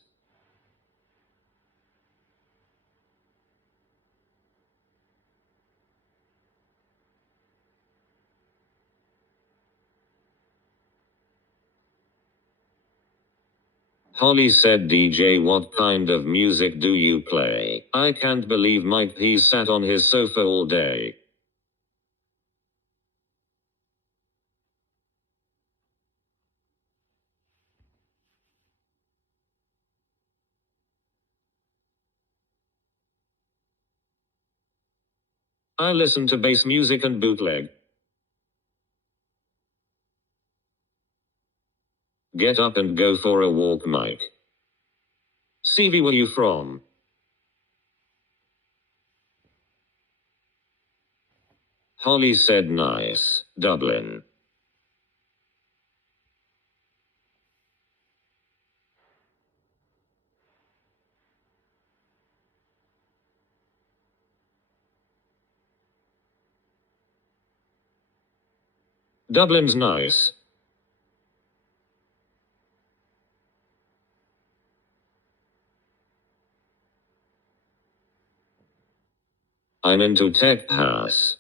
Holly said, DJ, what kind of music do you play? I can't believe Mike P sat on his sofa all day. I listen to bass music and bootleg. Get up and go for a walk, Mike. CV, where you from? Holly said, nice. Dublin. Dublin's nice. I'm into tech house.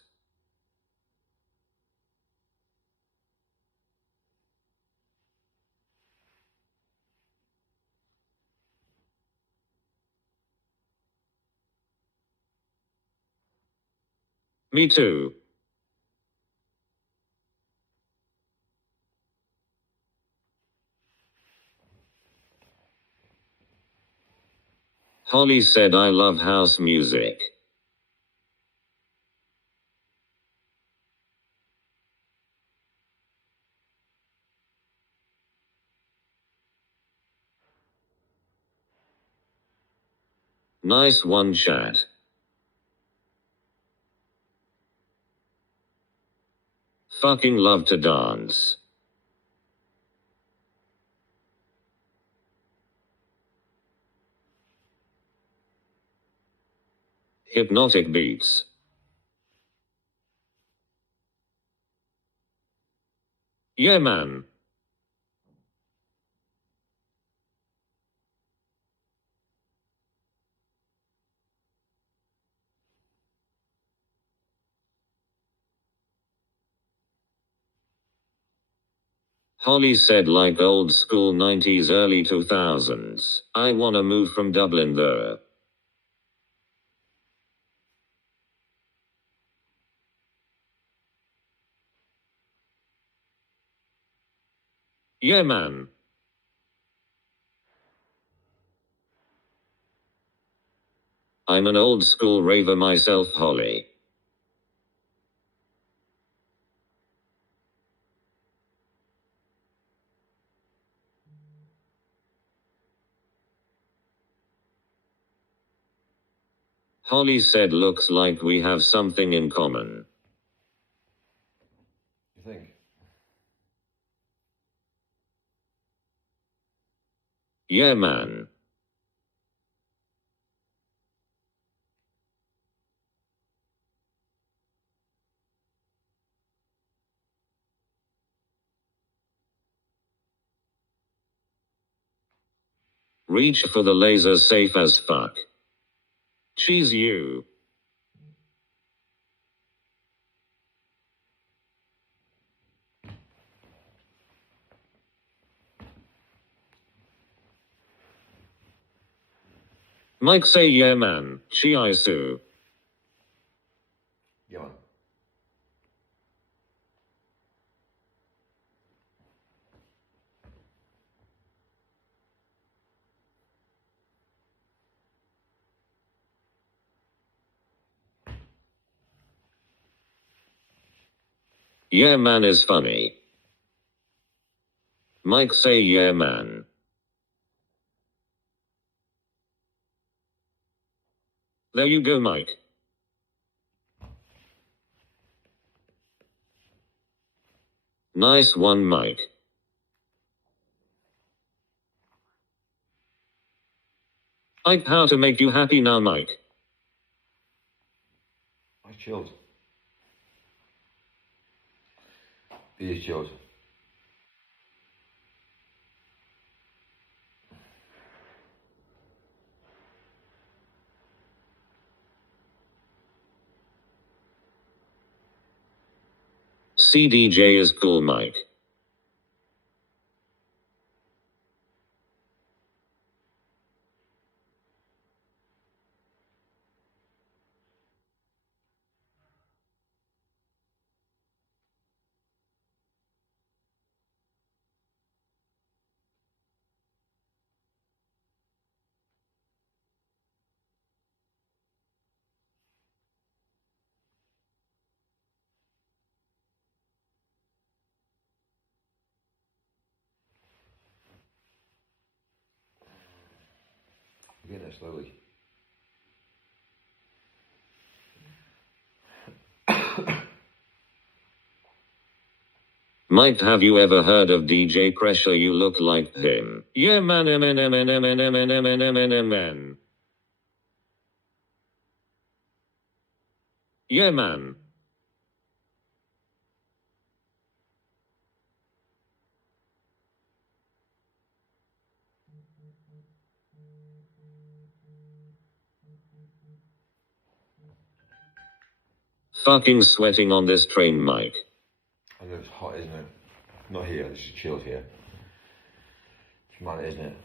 Me too. Holly said, I love house music. Nice one, chat. Fucking love to dance. Hypnotic beats. Yeah, man. Holly said, like old school 90s, early 2000s. I wanna move from Dublin though. Yeah, man. I'm an old school raver myself, Holly. Holly said, looks like we have something in common. You think? Yeah, man. Reach for the laser, safe as fuck. Cheese you. Mike say yeah, man. Chiaisu. Yeah, man. Yeah, man is funny. Mike say yeah, man. There you go, Mike. Nice one, Mike. Mike, how to make you happy now, Mike? I chilled. He is chilled. CDJ is cool, Mike. We're getting there slowly. Mike, have you ever heard of DJ Kresher? You look like him. Yeah, man, man. Yeah, man. Fucking sweating on this train, Mike. I know it's hot, isn't it? Not here, this is chilled here. It's mad, isn't it?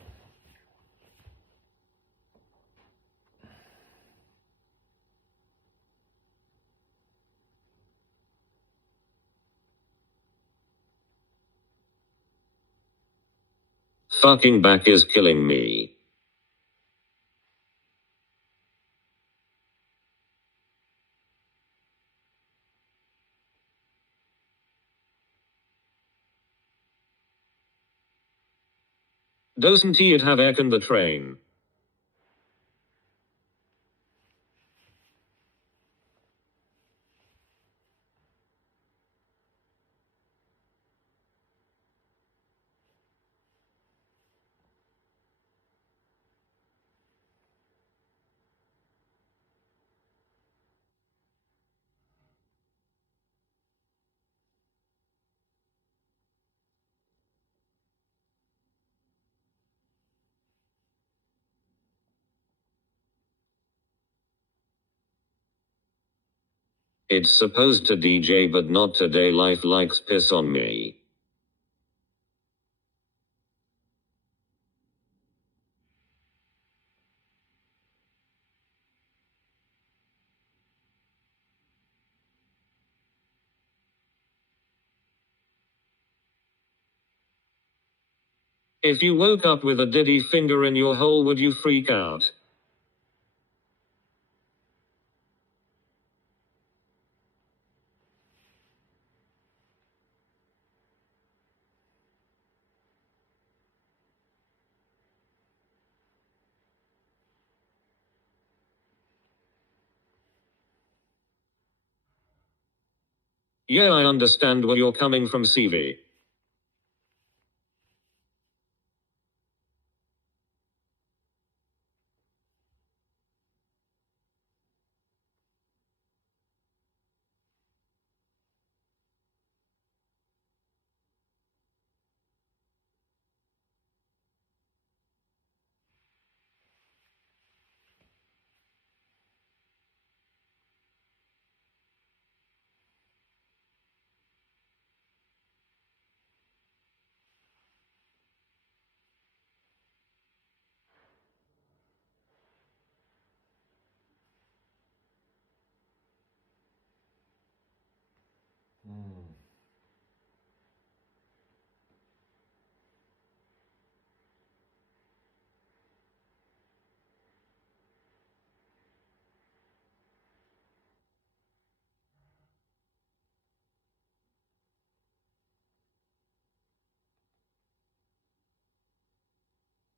Fucking back is killing me. Doesn't it have air in the train? It's supposed to DJ, but not today. Life likes piss on me. If you woke up with a Diddy finger in your hole, would you freak out? Yeah, I understand where you're coming from, CV.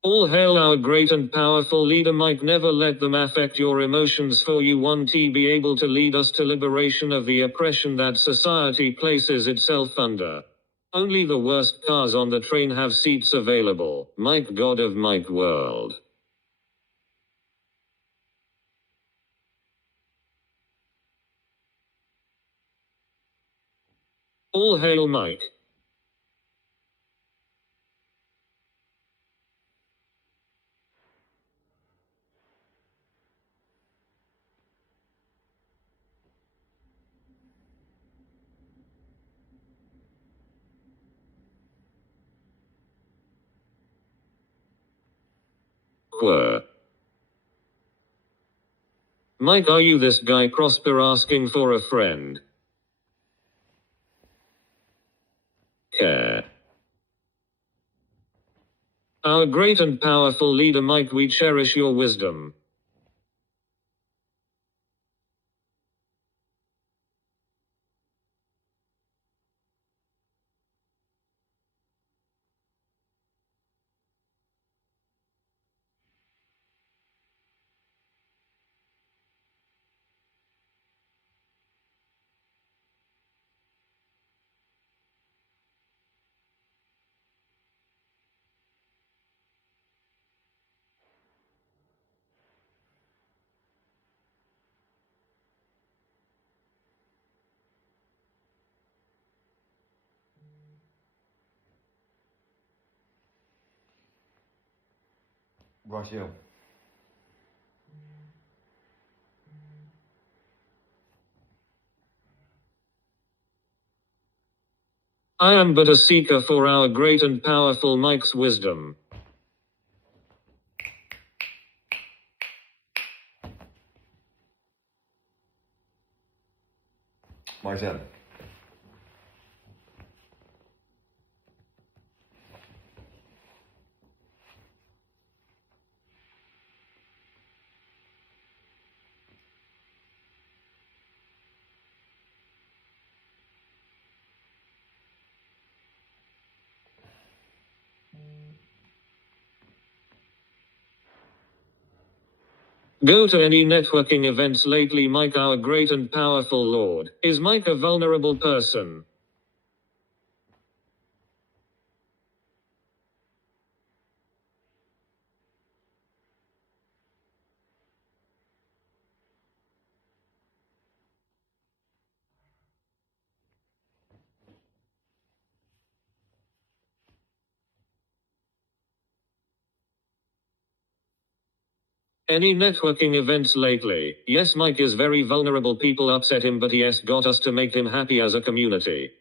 All hail our great and powerful leader Mike. Never let them affect your emotions, for you want to be able to lead us to liberation of the oppression that society places itself under. Only the worst cars on the train have seats available. Mike, God of Mike World. All hail Mike. Were. Mike, are you this guy Prosper asking for a friend? Care. Our great and powerful leader Mike, we cherish your wisdom. Right here. I am but a seeker for our great and powerful Mike's wisdom. My turn. Go to any networking events lately, Mike, our great and powerful Lord. Is Mike a vulnerable person? Any networking events lately? Yes, Mike is very vulnerable. People upset him, but yes, got us to make him happy as a community.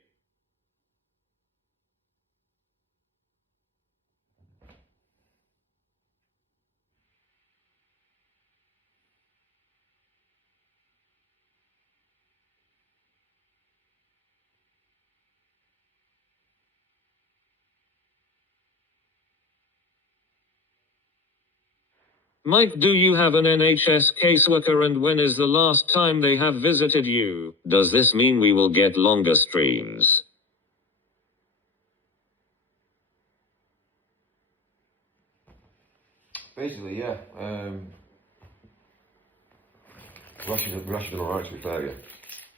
Mike, do you have an NHS caseworker, and when is the last time they have visited you? Does this mean we will get longer streams? Basically, yeah. We're actually doing alright, to be fair, yeah.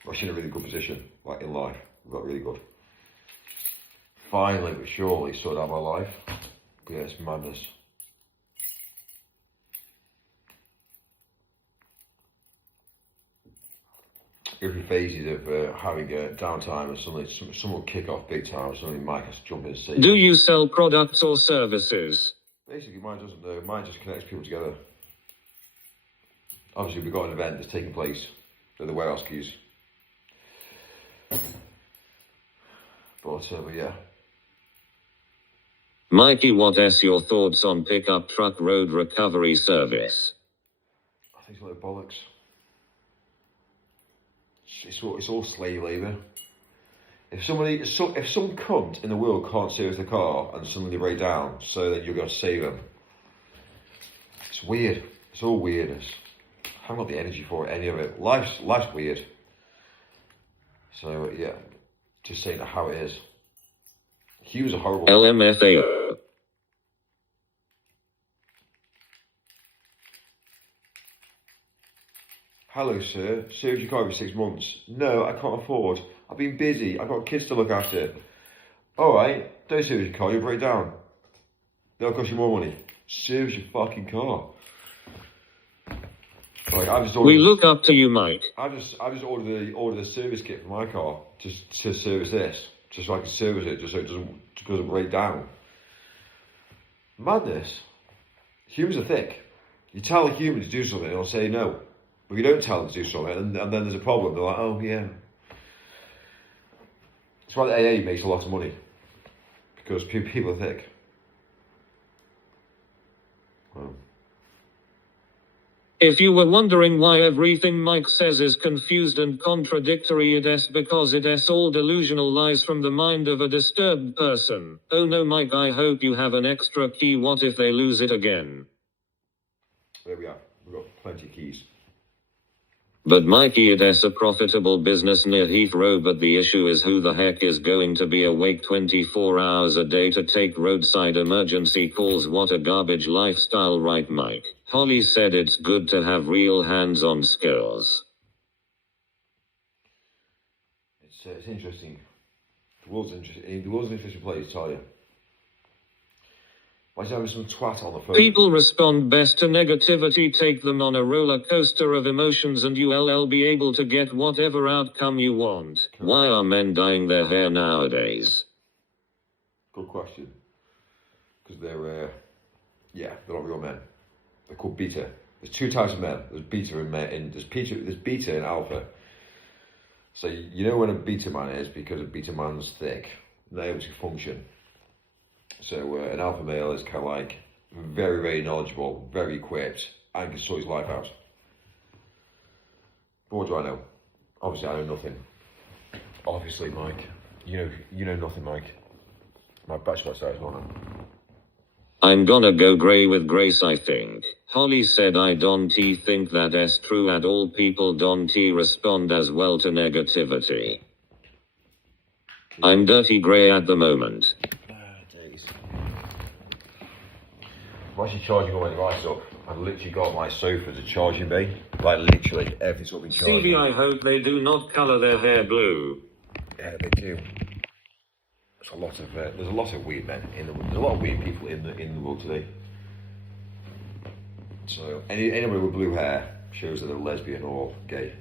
We're actually in a really good position, like in life. We've got really good. Finally, but surely, sorted out my life. But yeah, it's madness. Every phases of having downtime, and suddenly someone will kick off big time, suddenly Mike has to jump in and say. Do you sell products or services? Basically, mine doesn't know. Mine just connects people together. Obviously, we've got an event that's taking place at the warehouse keys. But yeah. Mikey, what is your thoughts on pickup truck road recovery service? I think it's a load of bollocks. It's all slave labour. If some cunt in the world can't service the car and suddenly they break down, so that you're going to save them, it's weird. It's all weirdness. I haven't got the energy for any of it. Life's weird. So yeah, just saying how it is. Humans are horrible. LMFAO. Hello, sir. Served your car for 6 months. No, I can't afford. I've been busy. I've got kids to look after. Alright, don't service your car, you'll break down. That'll cost you more money. Service your fucking car. Like, We look up to you, Mike. I just ordered a service kit for my car to service this, just so I can service it, just so it doesn't break down. Madness. Humans are thick. You tell a human to do something, they'll say no. But you don't tell them to do something, and then there's a problem. They're like, oh yeah. That's why the AA makes a lot of money, because people are thick. Well. If you were wondering why everything Mike says is confused and contradictory, it is because it is all delusional lies from the mind of a disturbed person. Oh no, Mike, I hope you have an extra key. What if they lose it again? There we are. We've got plenty of keys. But Mikey, it is a profitable business near Heathrow, but the issue is who the heck is going to be awake 24 hours a day to take roadside emergency calls? What a garbage lifestyle, right, Mike? Holly said it's good to have real hands-on skills. It's interesting. The world's an interesting place, I tell you. Why is having some twat on the phone? People respond best to negativity. Take them on a roller coaster of emotions and you'll be able to get whatever outcome you want. Correct. Why are men dyeing their hair nowadays? Good question. Because they're not real men. They're called beta. There's two types of men. There's beta and men. There's beta and alpha. So you know when a beta man is, because a beta man's thick, not able to function. So an alpha male is kind of like very, very knowledgeable, very equipped, and can sort his life out. But what do I know? Obviously, I know nothing. Obviously, Mike, you know nothing, Mike. My bachelor size, not I'm gonna go grey with grace, I think. Holly said, I don't think that is true at all. People don't respond as well to negativity. I'm dirty grey at the moment. I'm actually charging all my devices up. I've literally got my sofa as a charging bay. Like literally, everything's all been charged. Stevie, I hope they do not colour their hair blue. Yeah, they do. There's a lot of weird men in the world. There's a lot of weird people in the world today. So anybody with blue hair shows that they're lesbian or gay.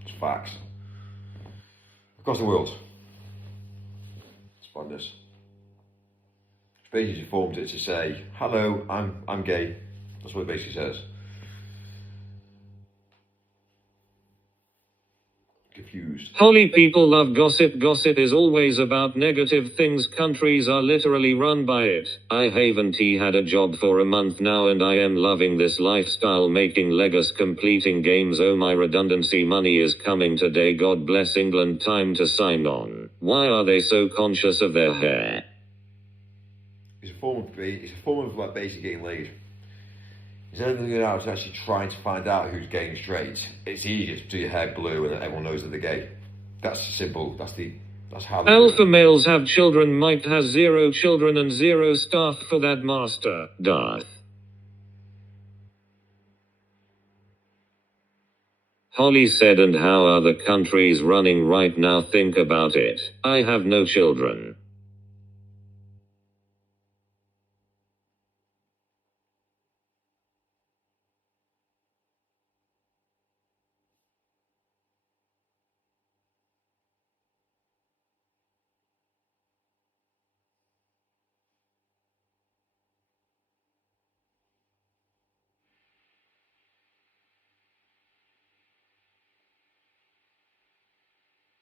It's facts. Across the world. It's madness. Basically formed it to say, hello, I'm gay. That's what it basically says. Confused. Holy people love gossip. Gossip is always about negative things. Countries are literally run by it. I haven't had a job for a month now and I am loving this lifestyle, making Legos, completing games. Oh, my redundancy money is coming today. God bless England. Time to sign on. Why are they so conscious of their hair? It's a form of like basically getting laid. Instead of going out and actually trying to find out who's gay and straight, it's easier to do your hair blue and everyone knows that they're gay. That's simple. That's how they do Alpha it. males have children. Mike has 0 children and 0 staff for that master. Darth. Holly said, and how are the countries running right now? Think about it. I have no children.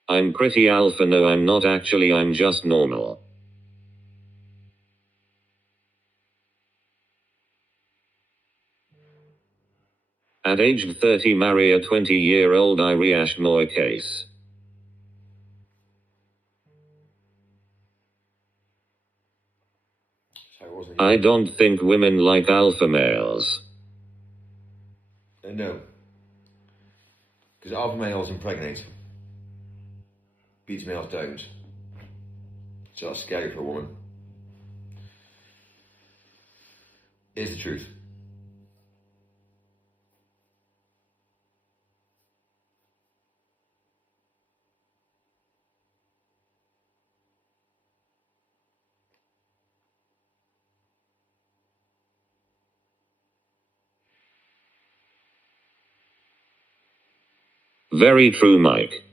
I'm pretty alpha. No, I'm not actually. I'm just normal. At age 30, marry a 20-year-old Irish Moy case. So it wasn't I don't think women like alpha males. No. Because alpha males impregnate. Beta males don't. So that's scary for a woman. Here's the truth. Very true, Mike.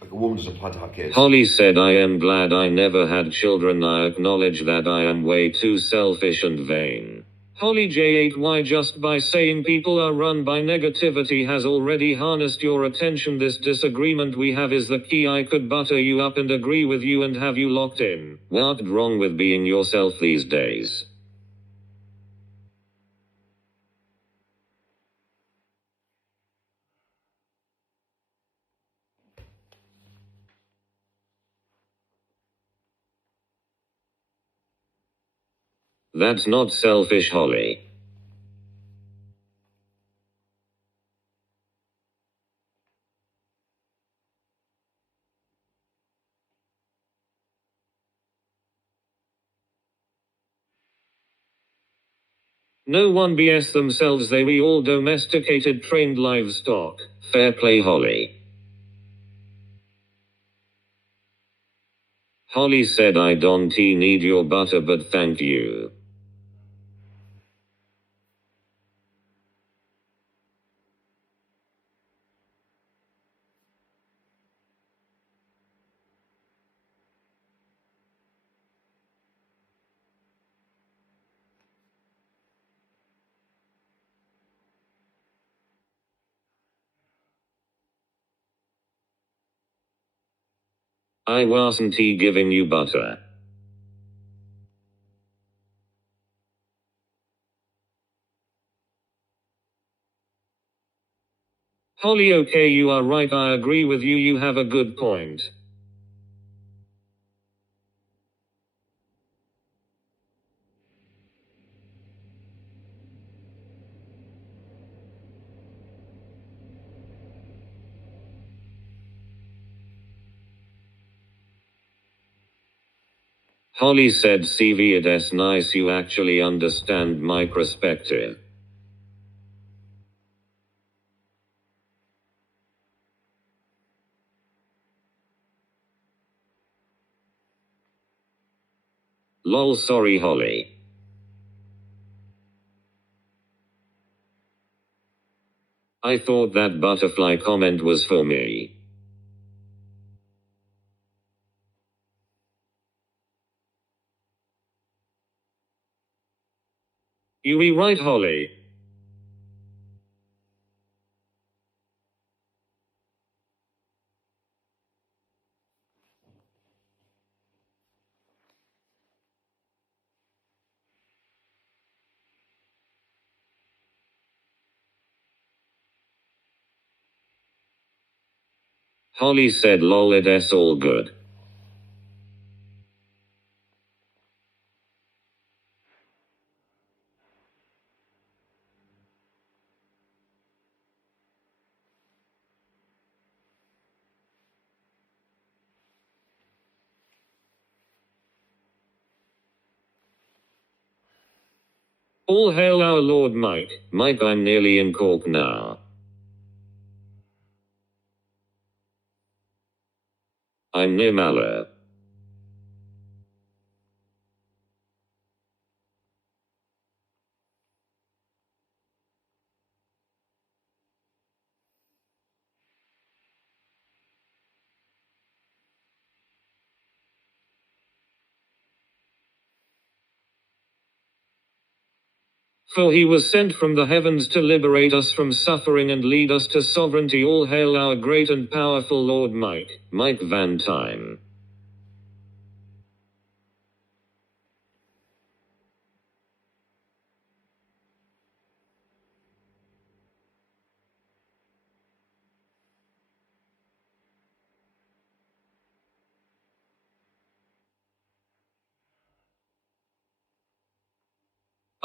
Like a woman doesn't plan to have kids. Holly said, I am glad I never had children. I acknowledge that I am way too selfish and vain. Holly J8Y, just by saying people are run by negativity has already harnessed your attention. This disagreement we have is the key. I could butter you up and agree with you and have you locked in. What's wrong with being yourself these days? That's not selfish, Holly. No one BS themselves, they we all domesticated trained livestock. Fair play, Holly. Holly said, I don't need your butter, but thank you. I wasn't giving you butter. Holly, okay, you are right, I agree with you, you have a good point. Holly said, CV, it's nice you actually understand my perspective. Lol, sorry, Holly. I thought that butterfly comment was for me. You be right, Holly. Holly said, lol, it's all good. All hail our Lord Mike. Mike, I'm nearly in Cork now. I'm near Mallow. For he was sent from the heavens to liberate us from suffering and lead us to sovereignty. All hail our great and powerful Lord Mike, Mike Van Tyne.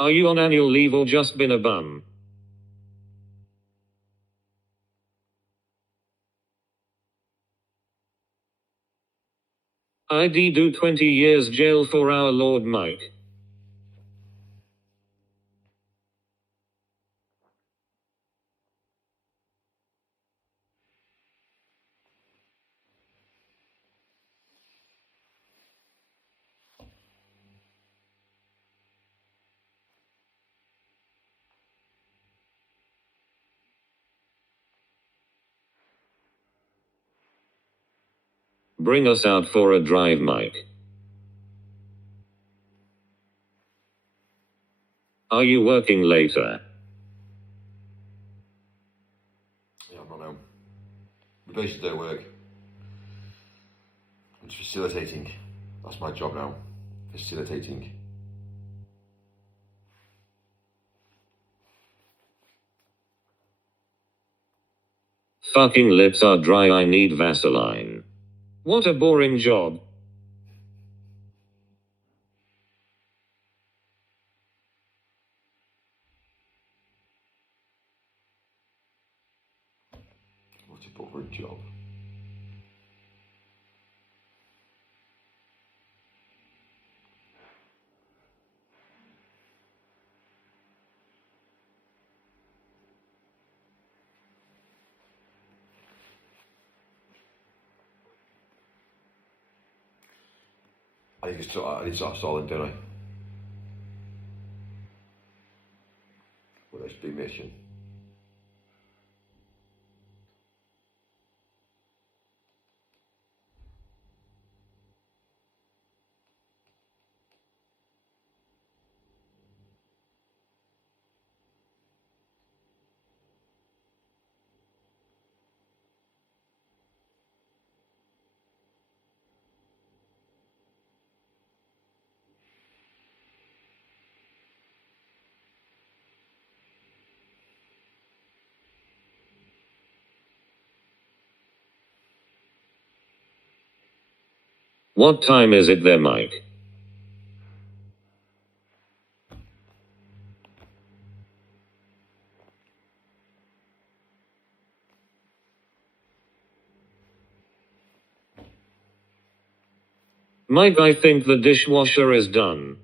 Are you on annual leave or just been a bum? ID do 20 years jail for our Lord Mike. Bring us out for a drive, Mike. Are you working later? Yeah, I'm not now. We basically don't work. I'm just facilitating. That's my job now. Facilitating. Fucking lips are dry, I need Vaseline. What a boring job. What a boring job. I need to start stalling, don't I? Well, that's big mission. What time is it there, Mike? Mike, I think the dishwasher is done.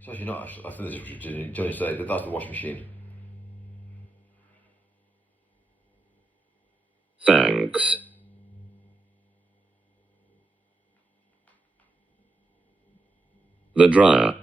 It's actually not. I think this is Johnny said that that's the washing machine. Thanks. The dryer.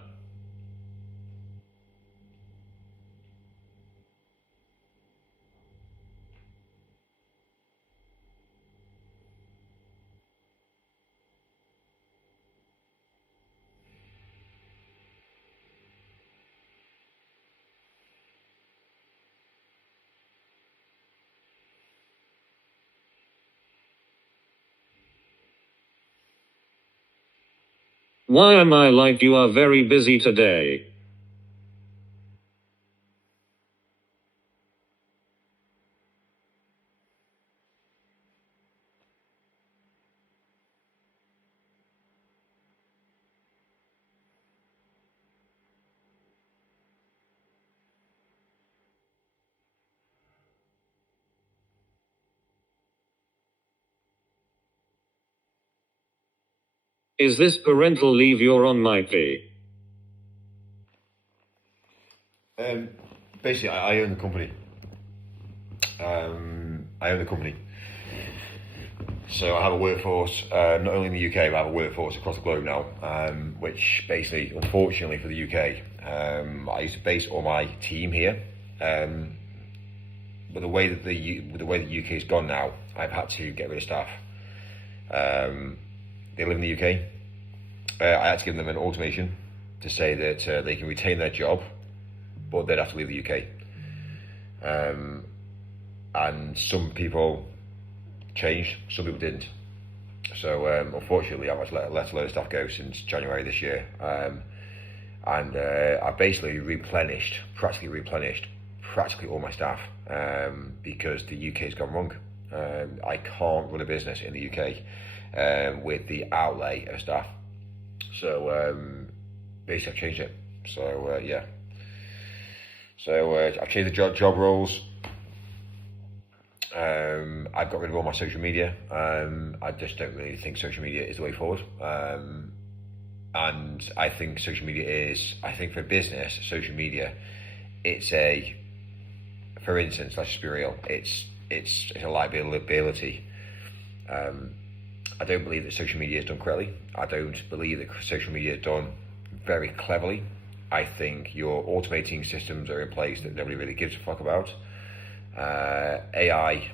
Why am I like you are very busy today? Is this parental leave you're on, Mikey? Basically, I own the company. I own the company. So I have a workforce, not only in the UK, but I have a workforce across the globe now, which basically, unfortunately for the UK, I used to base all my team here. But the way that the UK has gone now, I've had to get rid of staff. They live in the UK. I had to give them an automation to say that they can retain their job, but they'd have to leave the UK. And some people changed, some people didn't. So unfortunately, I've had to let a load of staff go since January this year. And I basically practically replenished all my staff because the UK has gone wrong. I can't run a business in the UK with the outlay of staff. So basically, I've changed it. So yeah. So I've changed the job roles. I've got rid of all my social media. I just don't really think social media is the way forward. And I think social media for business, social media, for instance, let's just be real, it's a liability. I don't believe that social media is done correctly. I don't believe that social media is done very cleverly. I think your automating systems are in place that nobody really gives a fuck about. AI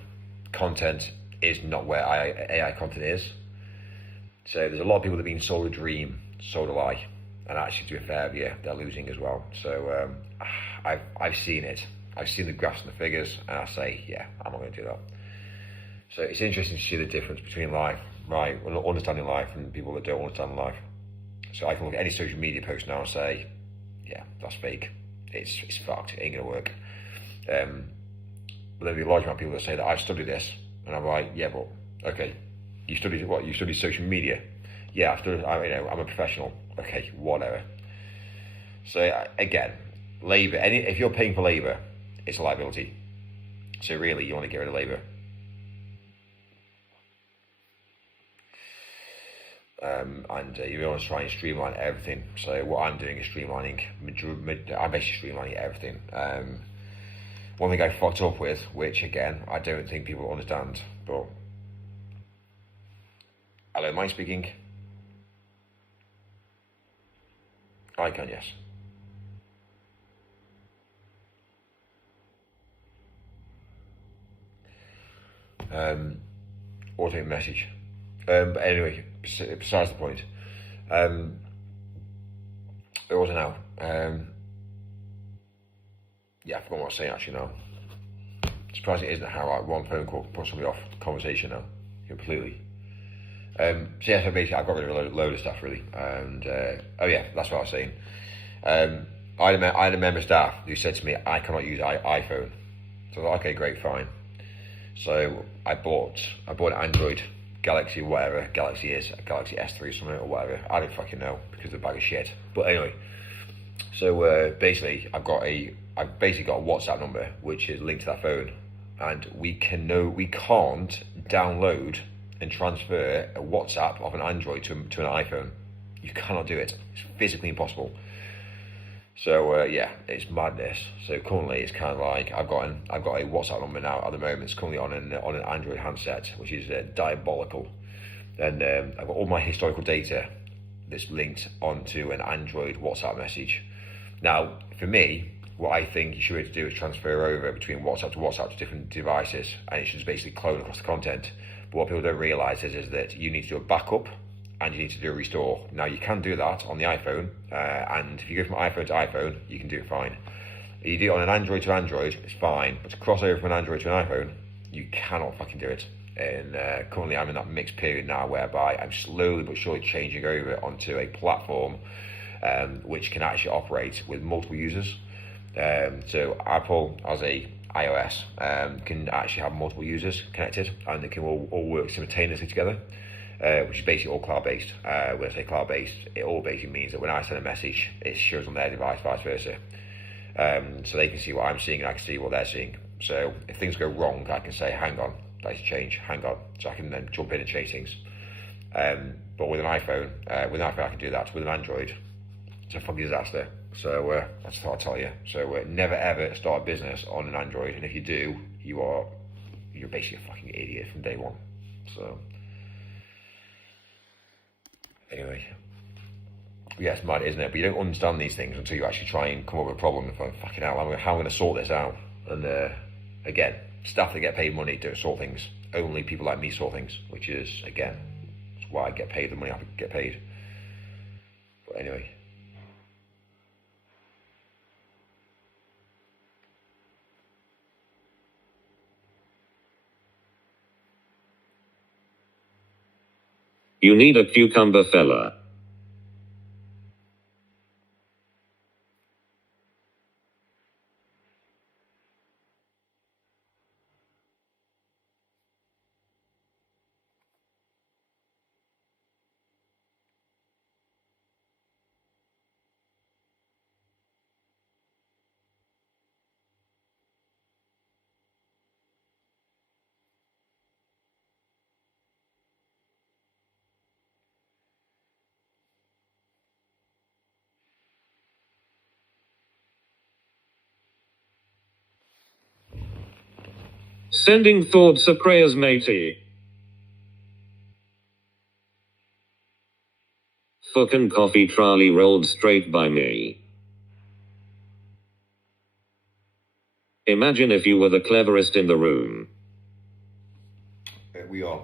content is not where AI content is. So there's a lot of people that have been sold a dream, sold a lie, and actually, to be fair, yeah, they're losing as well. So I've seen it. I've seen the graphs and the figures, and I say, yeah, I'm not going to do that. So it's interesting to see the difference between life, right, understanding life, and people that don't understand life. So I can look at any social media post now and say, yeah, that's fake. It's fucked. It ain't going to work. But there'll be a large amount of people that say that I've studied this, and I'm like, yeah, but okay, you studied what? You studied social media? Yeah, I've studied. I'm a professional. Okay, whatever. So again, labour. If you're paying for labour, it's a liability. So really, you want to get rid of labour. And you want to try and streamline everything. So what I'm doing is streamlining. I'm basically streamlining everything. One thing I fucked up with, which again I don't think people understand, but hello, am I speaking? I can, yes. Auto message. But anyway, besides the point. It wasn't now. Yeah, I forgot what I was saying actually now. Surprised it isn't how one phone call can put somebody off the conversation now, completely. So yeah, so basically I've got rid of a load of stuff really, and oh yeah, that's what I was saying. I had a member of staff who said to me, I cannot use iPhone. So I thought, okay, great, fine. So I bought an Android, Galaxy whatever Galaxy is, a Galaxy S3 or something or whatever. I don't fucking know because they're a bag of shit. But anyway, so basically I've basically got a WhatsApp number which is linked to that phone, and we can't download and transfer a WhatsApp of an Android to an iPhone. You cannot do it. It's physically impossible. So yeah, it's madness. So currently it's kind of like I've got a WhatsApp number now at the moment. It's currently on an Android handset, which is diabolical. And I've got all my historical data that's linked onto an Android WhatsApp message. Now, for me, what I think you should be able to do is transfer over between WhatsApp to different devices, and it should basically clone across the content. But what people don't realise is that you need to do a backup and you need to do a restore. Now, you can do that on the iPhone, and if you go from iPhone to iPhone, you can do it fine. If you do it on an Android to Android, it's fine, but to cross over from an Android to an iPhone, you cannot fucking do it. And currently I'm in that mixed period now whereby I'm slowly but surely changing over onto a platform which can actually operate with multiple users. So Apple, as a iOS, can actually have multiple users connected, and they can all work simultaneously together, which is basically all cloud-based. When I say cloud-based, it all basically means that when I send a message, it shows on their device, vice versa. So they can see what I'm seeing and I can see what they're seeing. So if things go wrong, I can say, hang on, let's change, hang on. So I can then jump in and change things. But with an iPhone, I can do that. With an Android, it's a fucking disaster. So that's what I'll tell you. So never ever start a business on an Android, and if you do, you're basically a fucking idiot from day one. So anyway, yeah, it's mad, isn't it? But you don't understand these things until you actually try and come up with a problem. And think, fucking hell, how am I going to sort this out? And again, staff that get paid money don't sort things. Only people like me sort things, which is, again, that's why I get paid the money I get paid. But anyway. You need a cucumber, fella. Sending thoughts of prayers, matey. Fucking coffee trolley rolled straight by me. Imagine if you were the cleverest in the room. We are.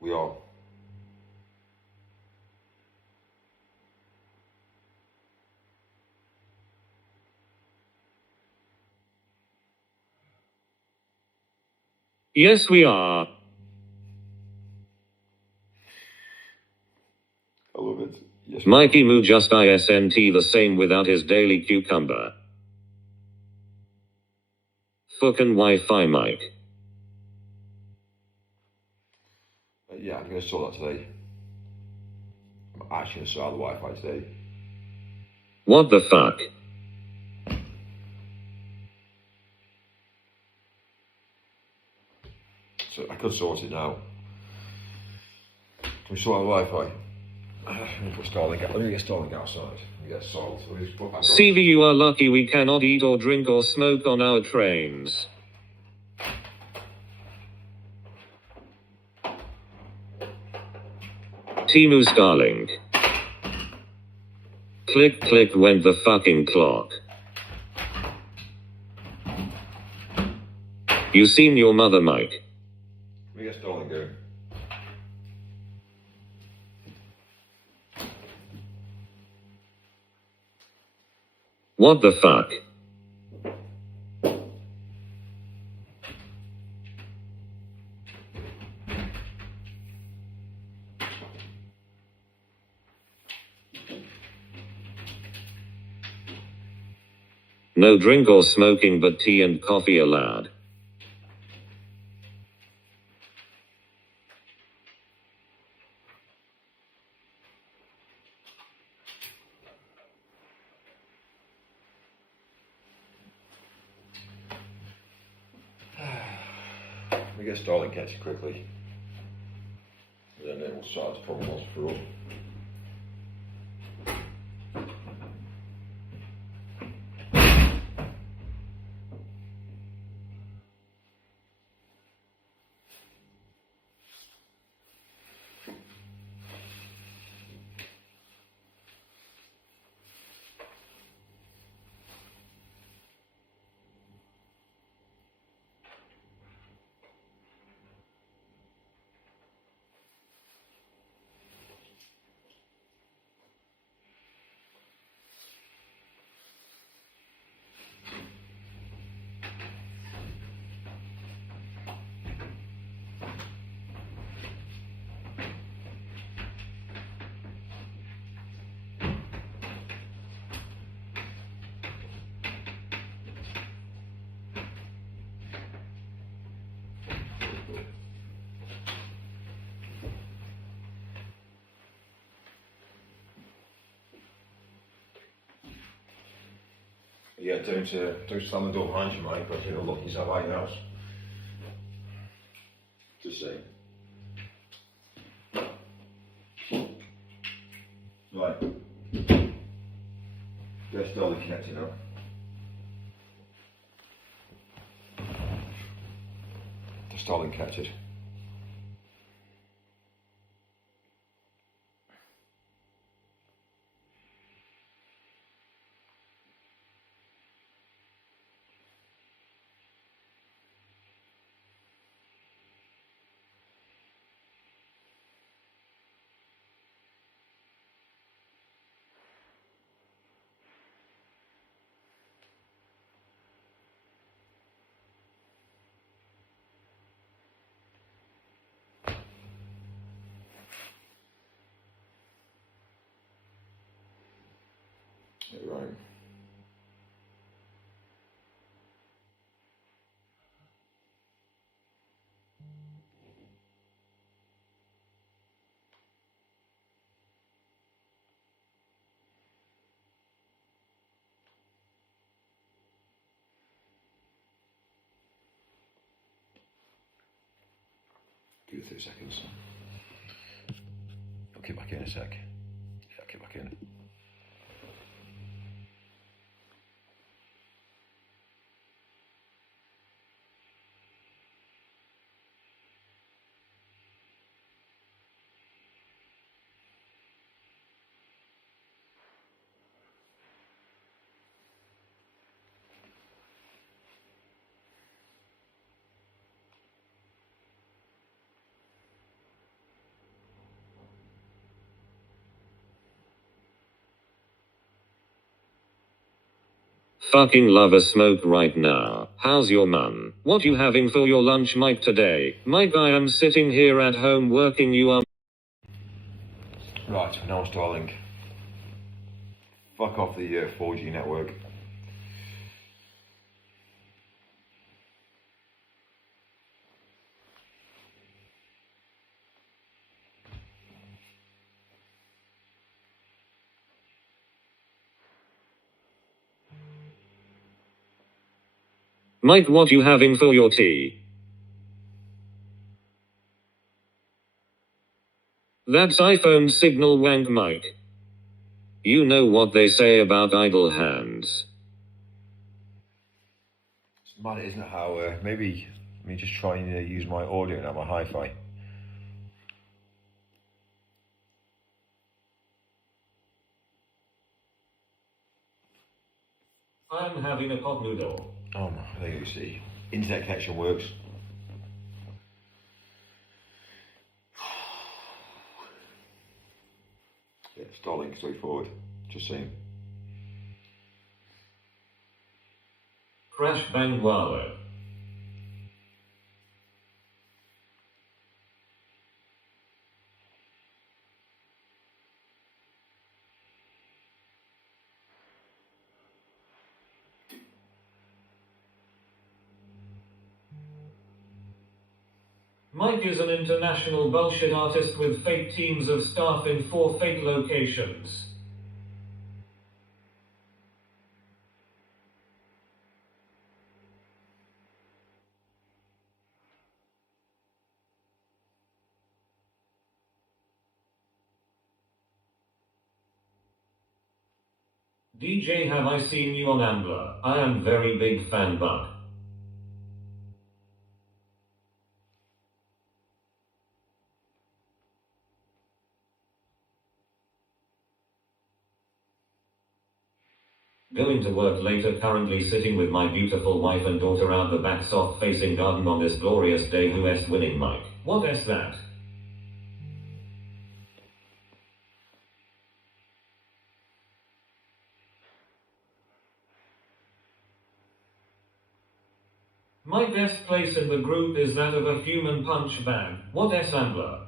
We are. Yes, we are. I love it. Yes. Mikey Moo just ISNT the same without his daily cucumber. Fucking Wi-Fi Mike. Yeah, I'm going to sort that today. I'm actually going to sort out the Wi-Fi today. What the fuck? So I could sort it now. Can we sort out the Wi-Fi? Let me put Starlink. Let me get Starlink outside. Let me get salt. Let me just put that down. CV, you are lucky we cannot eat or drink or smoke on our trains. Timu Starlink. Click click went the fucking clock. You seen your mother, Mike? Let me get Starlink going. What the fuck? No drink or smoking, but tea and coffee allowed. Let me get Starlink catch quickly. And then it will start this problem once for all. Yeah, don't slam the door behind you, Mike, because you'll lock yourself out of your house. Just saying. Right. They're still connecting up. The Starlink connected. Right. Do 30 seconds. I'll get back in a sec. Yeah, I'll get back in. Fucking love a smoke right now. How's your mum? What you having for your lunch, Mike, today? Mike, I am sitting here at home working, you are. Right, we're now on Starlink. Fuck off the 4G network. Mike, what you having for your tea? That's iPhone signal wank, Mike. You know what they say about idle hands. It's mad, isn't it, how maybe let me just try and use my audio now, my hi-fi. I'm having a pot noodle. Oh, there you see. Internet connection works. Yeah, Starlink straightforward. Just saying. Crash bang wallow. Mike is an international bullshit artist with fake teams of staff in 4 fake locations. DJ, have I seen you on Ambler? I am very big fan, Buck. Going to work later, currently sitting with my beautiful wife and daughter out the back soft facing garden on this glorious day. Who s winning, Mike? What s that? My best place in the group is that of a human punch bag. What s Ambler?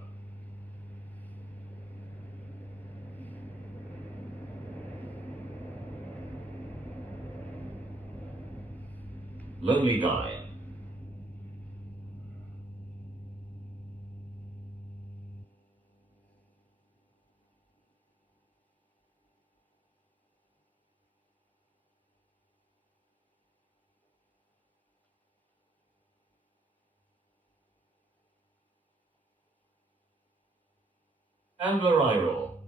Lonely guy. Ambler eye roll.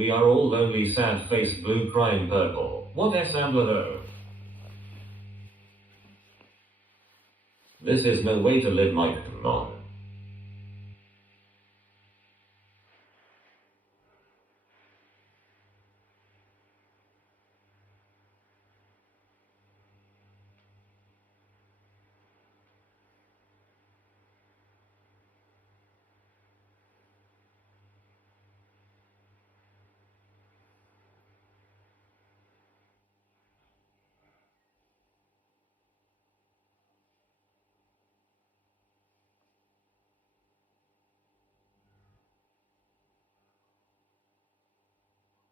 We are all lonely, sad face, blue, crying purple. What S Ambler though? This is no way to live, Mike. On.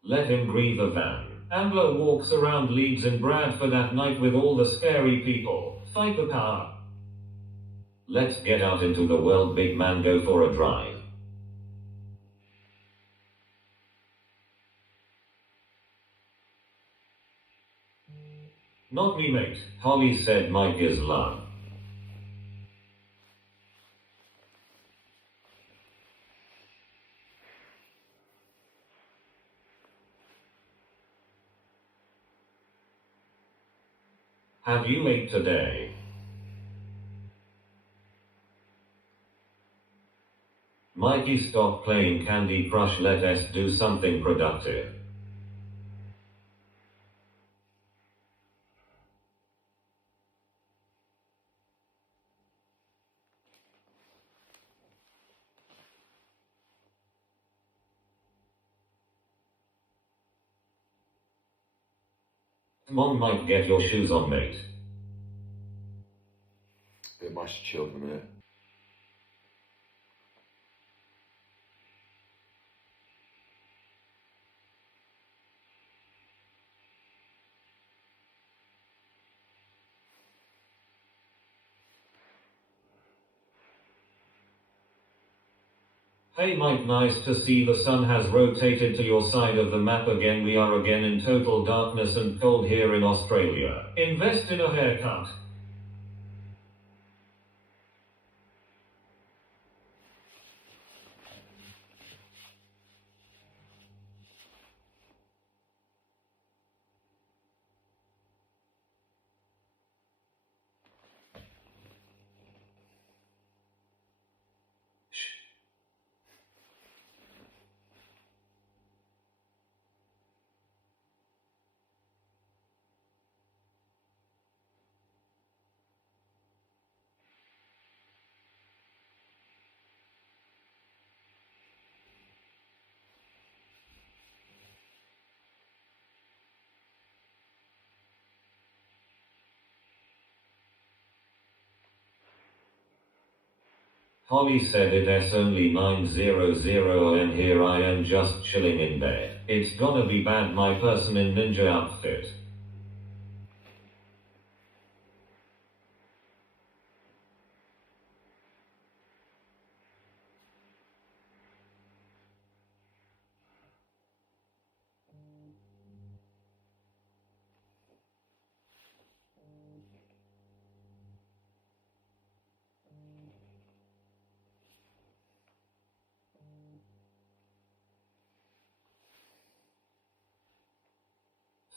Let him breathe a van. Ambler walks around Leeds in Bradford at night with all the scary people. Fight the power. Let's get out into the world, big man, go for a drive. Not me, mate. Holly said Mike is love. Have you ate today? Mikey, stop playing Candy Crush, let us do something productive. Come on, Mike, get your shoes on, mate. Bit much chilled in a minute. Hey Mike, nice to see the sun has rotated to your side of the map again. We are again in total darkness and cold here in Australia. Invest in a haircut. Holly said it's only 9:00 and here I am just chilling in bed. It's gonna be bad, my person in ninja outfit.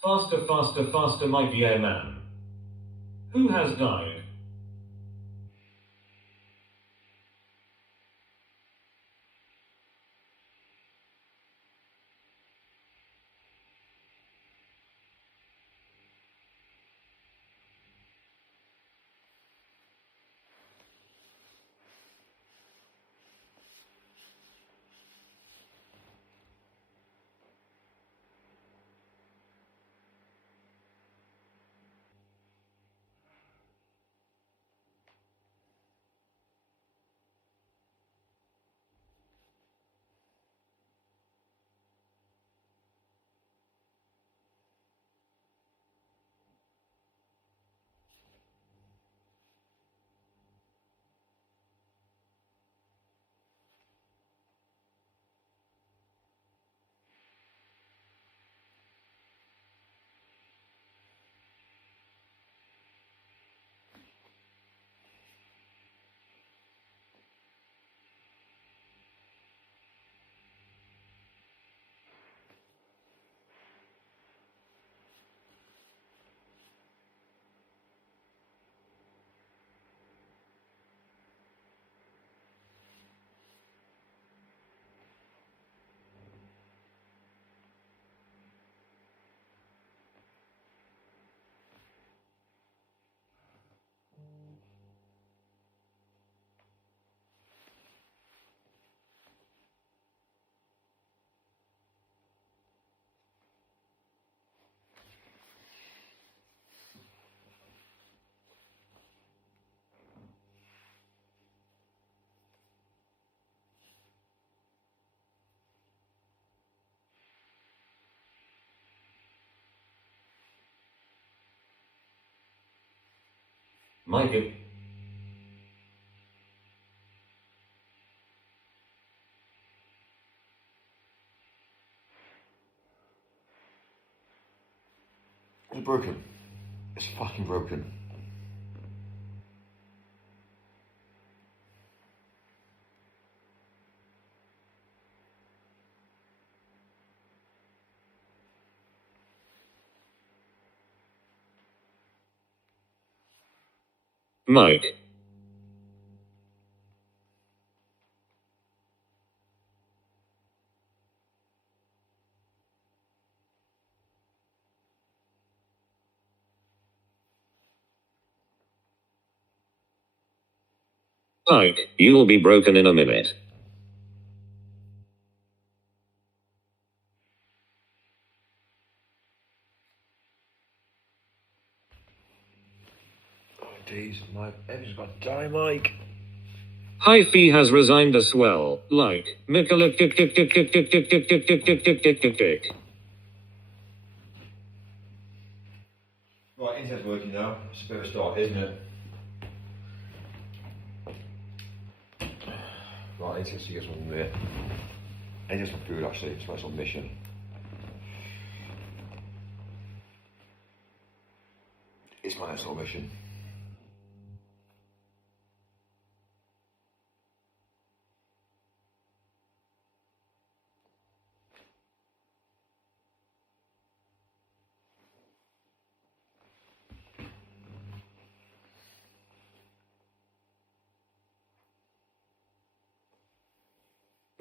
Faster, faster, faster, my dear man. Who has died? Mike. It's broken. It's fucking broken. Mike. Mike, you'll be broken in a minute. Oh jeez, my engine's got to die, Mike. Hi-Fi has resigned as well. Like, Mikola kick. Right, internet's working now. It's a bit of a start, isn't it? Right, I need to see you something there. I need some food actually, it's my little mission. It's my little mission.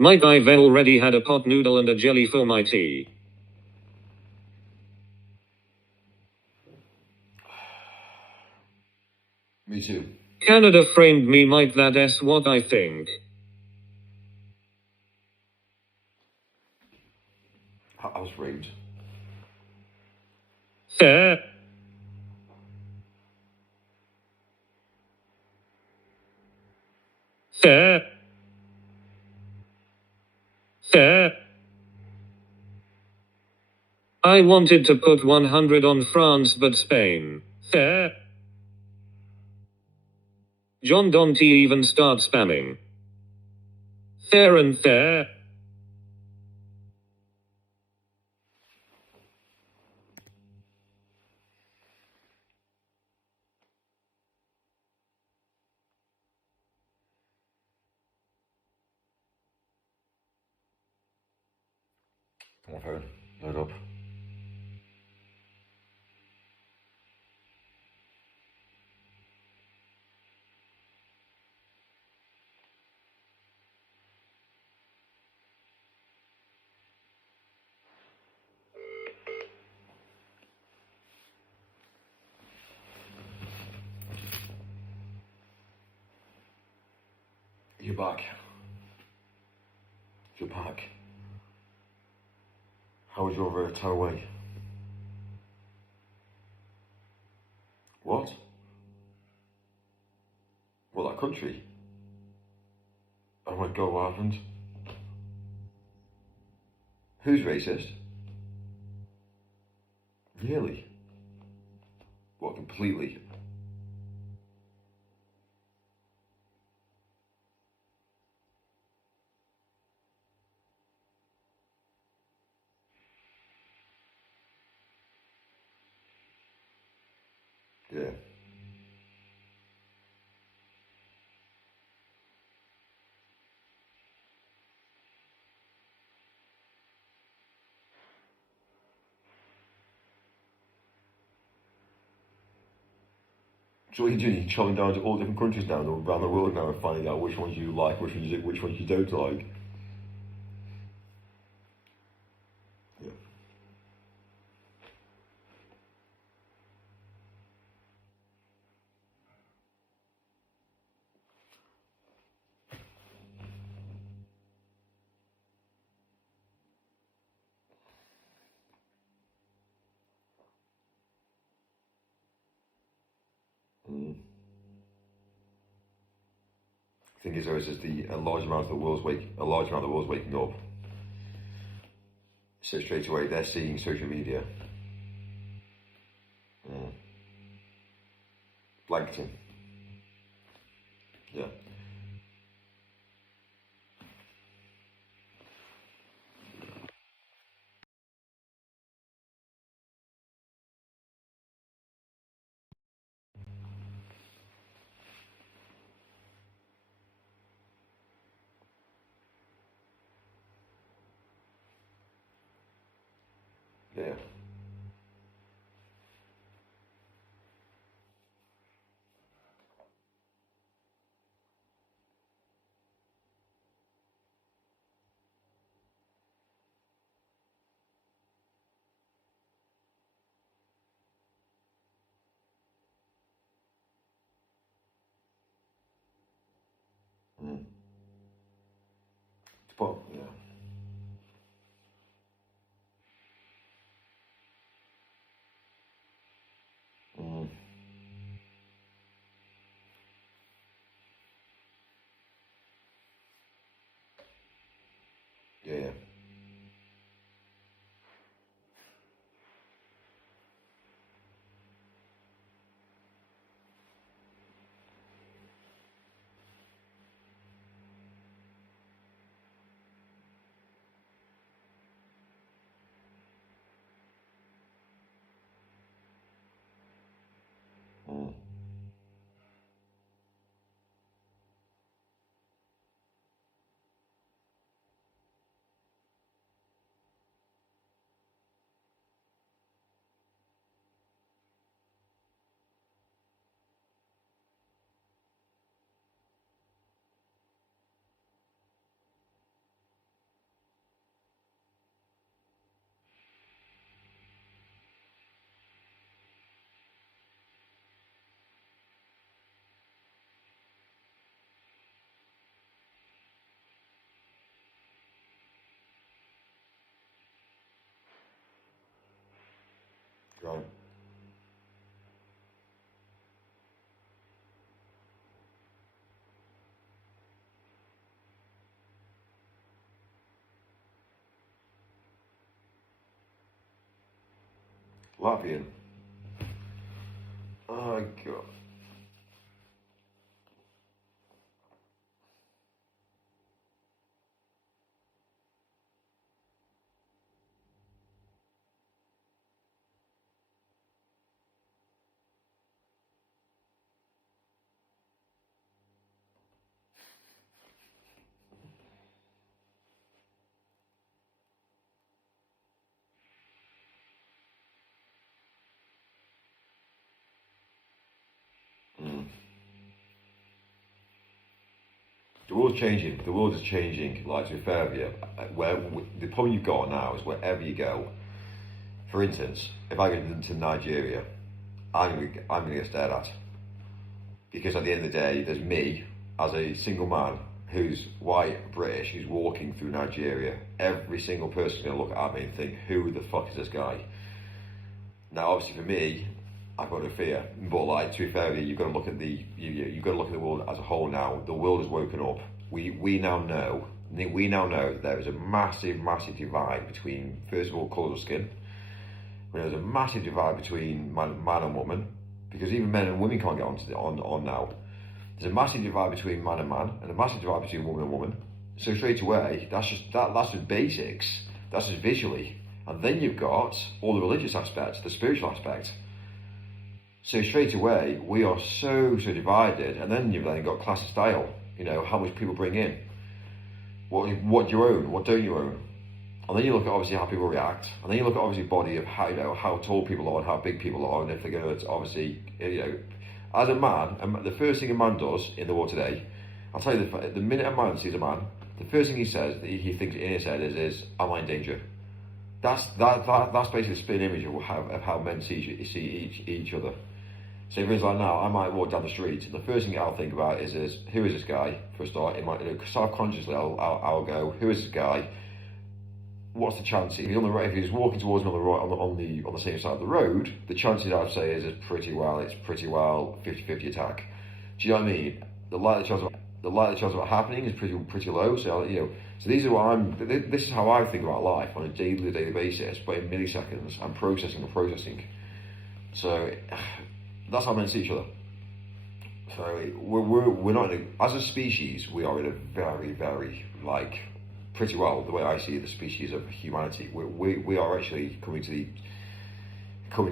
Mike, I've already had a pot noodle and a jelly for my tea. Me too. Canada framed me, Mike, that's what I think. I was raped. Fair. Fair. Fair. I wanted to put 100 on France but Spain. Fair. John Dante even start spamming. Fair and fair. Come on, phone. Load up. You're back. You're back. How was your tow away? What? What, that country? Oh my god, what happened? Who's racist? Really? What, completely? Yeah. So what are you doing? You're traveling down to all different countries now, around the world now, and finding out which ones you like, which ones you don't like. Yeah. Mm. Thing is, though, is just a large amount of the world's waking up. So straight away, they're seeing social media. Blanketing. Yeah. Yeah. Mm. But yeah. Mm. Yeah. Yeah. Mm. Right. Latvian. Oh god. Mm. The world's changing. The world is changing. Like, to be fair with you, the problem you've got now is wherever you go. For instance, if I go to Nigeria, I'm gonna get stared at, because at the end of the day, there's me as a single man who's white, British, who's walking through Nigeria. Every single person's gonna look at me and think, "Who the fuck is this guy?" Now, obviously, for me, I've got no fear. But like, to be fair, you've got to look at you've got to look at the world as a whole now. The world has woken up. We now know that there is a massive divide between, first of all, colour of skin. There's a massive divide between man and woman, because even men and women can't get on now. There's a massive divide between man and man, and a massive divide between woman and woman. So straight away, that's just basics. That's just visually. And then you've got all the religious aspects, the spiritual aspect. So straight away, we are so divided. And then you've got class and style. You know, how much people bring in. What do you own? What don't you own? And then you look at obviously how people react. And then you look at obviously body of how, how tall people are and how big people are. And if they're going to obviously, as a man, the first thing a man does in the world today, I'll tell you, the minute a man sees a man, the first thing he says, he thinks in his head is, am I in danger? That's basically a spin image of how men see each other. So for instance, like now, I might walk down the street, and the first thing I'll think about is who is this guy? For a start, self-consciously, I'll go, who is this guy? What's the chance? If he's on the right, if he's walking towards me on the same side of the road, the chances I'd say is pretty well 50-50 attack. Do you know what I mean? The likely chance of it happening is pretty low. So so these are this is how I think about life on a daily basis. But in milliseconds, I'm processing. So that's how men see each other. So we're not in a, as a species, we are in a very, very, like, pretty well, the way I see it, the species of humanity, we are actually coming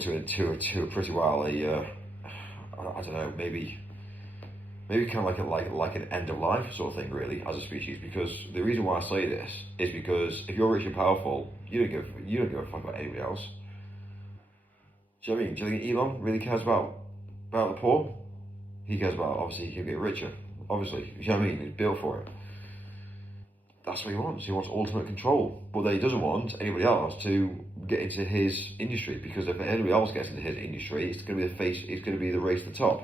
to a pretty well I don't know, maybe kind of like an end of life sort of thing, really, as a species. Because the reason why I say this is because if you're rich and powerful, you don't give a fuck about anybody else. Do you know what I mean? Do you think Elon really cares about the poor? He cares about, obviously he can get richer. Obviously, you know what I mean? He's built for it. That's what he wants. He wants ultimate control. But then he doesn't want anybody else to get into his industry, because if anybody else gets into his industry, it's going to be it's going to be the race to the top.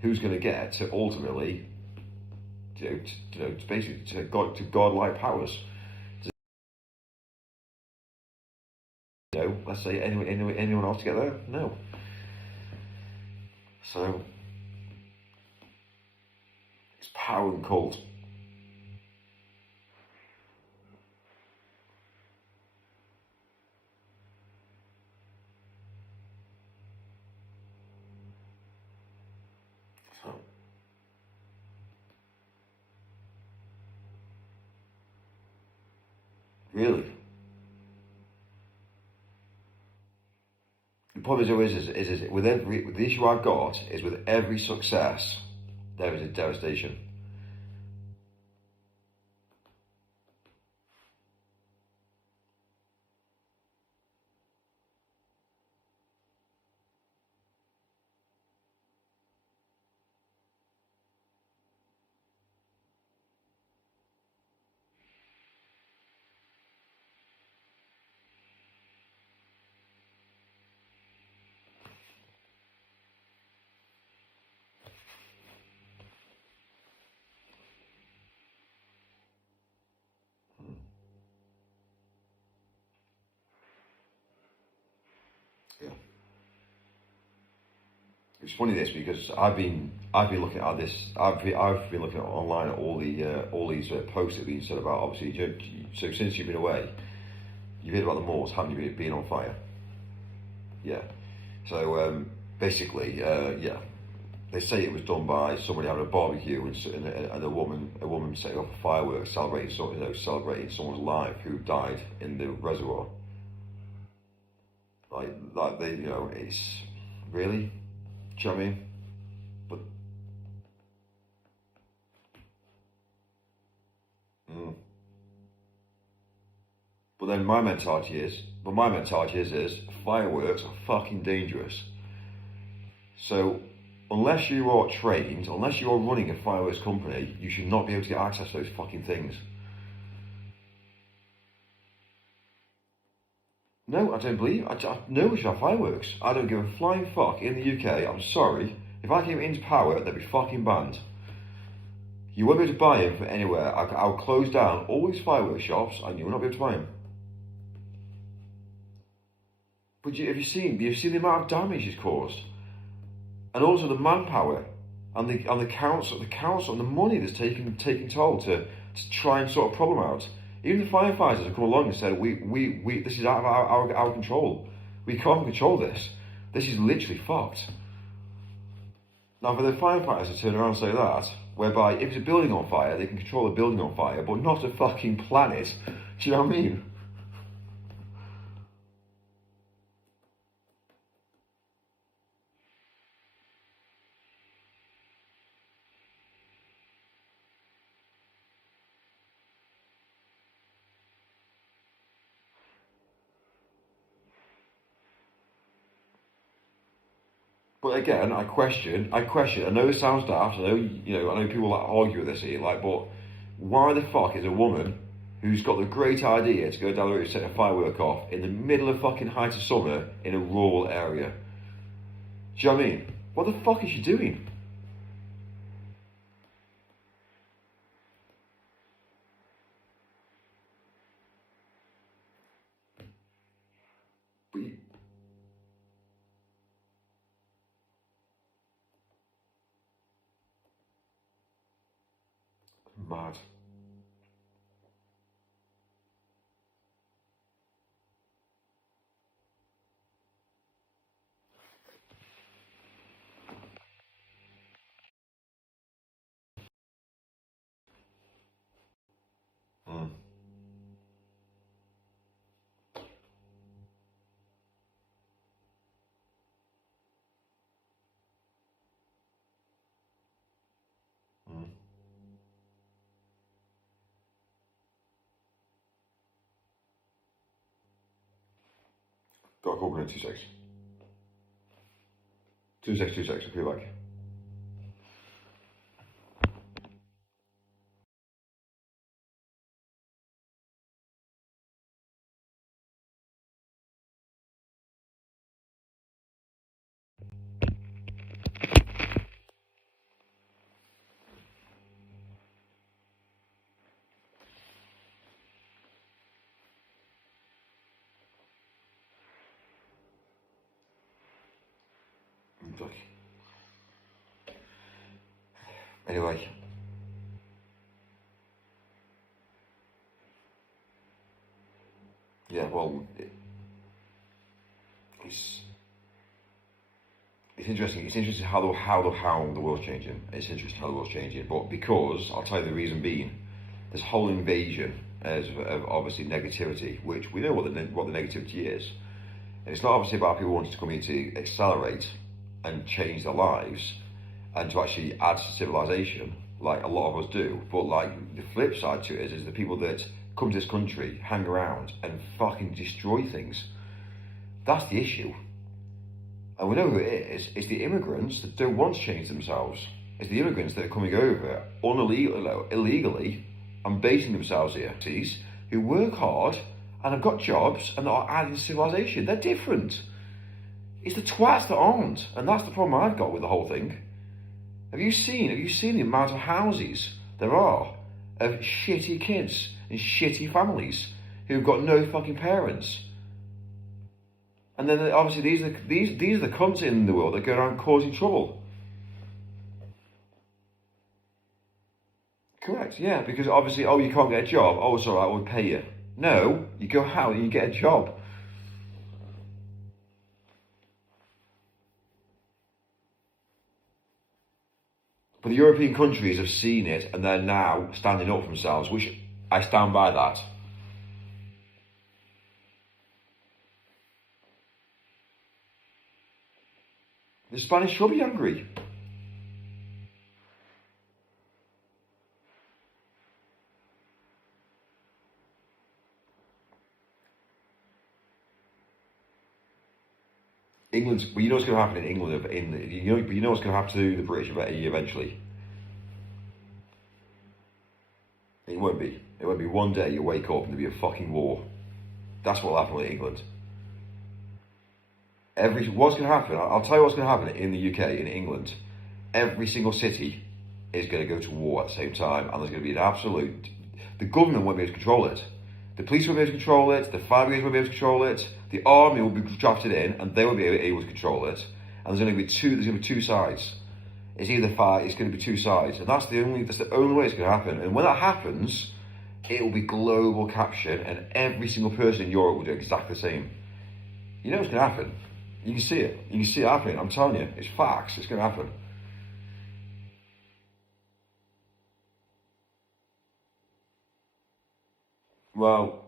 Who's going to get to ultimately, to basically to godlike powers? Let's say anyone else to get there? No. So it's power and cult. So really, the problem is with the issue I've got is with every success there is a devastation. Yeah. It's funny this, because I've been looking at this. I've been looking at online at all these posts that have been said about, obviously. So since you've been away, you've heard about the Moors, haven't you? Being on fire. Yeah. So basically, yeah, they say it was done by somebody having a barbecue and a woman setting off fireworks, celebrating someone's life who died in the reservoir. Like they, it's really. Do you know what I mean? But mm, but then my mentality is fireworks are fucking dangerous. So unless you are trained, unless you are running a fireworks company, you should not be able to get access to those fucking things. No, I don't believe. No, we should have fireworks. I don't give a flying fuck. In the UK, I'm sorry, if I came into power, they'd be fucking banned. You won't be able to buy them from anywhere. I'll close down all these fireworks shops, and you will not be able to buy them. But you've seen the amount of damage it's caused, and also the manpower, and the council and the money that's taken toll to try and sort a problem out. Even the firefighters have come along and said, we this is out of our control. We can't control this. This is literally fucked. Now, for the firefighters to turn around and say that, whereby if it's a building on fire, they can control a building on fire, but not a fucking planet. Do you know what I mean? But again, I question. I know it sounds daft. I know, I know people that argue with this here. Like, but why the fuck is a woman who's got the great idea to go down the road and set a firework off in the middle of fucking height of summer in a rural area? Do you know what I mean? What the fuck is she doing? But mad. Got a call in 2 seconds. 2 seconds, 2 seconds, I'll be back. Look. Anyway. Yeah, well, it's interesting. It's interesting how the world's changing. It's interesting how the world's changing. But because I'll tell you the reason being, this whole invasion of obviously negativity, which we know what the negativity is. And it's not obviously about people wanting to come here to accelerate and change their lives and to actually add to civilization, like a lot of us do. But like the flip side to it is the people that come to this country, hang around and fucking destroy things. That's the issue. And we know who it is. It's the immigrants that don't want to change themselves. It's the immigrants that are coming over illegally and basing themselves here, who work hard and have got jobs and are adding to civilization. They're different. It's the twats that aren't. And that's the problem I've got with the whole thing. Have you seen the amount of houses there are of shitty kids and shitty families who've got no fucking parents? And then obviously these are the cunts in the world that go around causing trouble. Correct, yeah, because obviously, oh, you can't get a job. Oh, it's all right, we'll pay you. No, you go out and you get a job. But the European countries have seen it and they're now standing up for themselves, which I stand by that. The Spanish should be angry. England's, but you know what's going to happen in England. You know what's going to happen to the British eventually. It won't be. It won't be. One day you wake up and there'll be a fucking war. That's what will happen with England. What's going to happen? I'll tell you what's going to happen in the UK, in England. Every single city is going to go to war at the same time, and there's going to be an absolute. The government won't be able to control it. The police won't be able to control it. The fire brigade won't be able to control it. The army will be drafted in, and they won't be able to control it. And there's going to be two sides. It's either fight. It's going to be two sides, and that's the only way it's going to happen. And when that happens, it will be global capture, and every single person in Europe will do exactly the same. You know what's going to happen. You can see it. You can see it happening. I'm telling you, it's facts. It's going to happen. Well,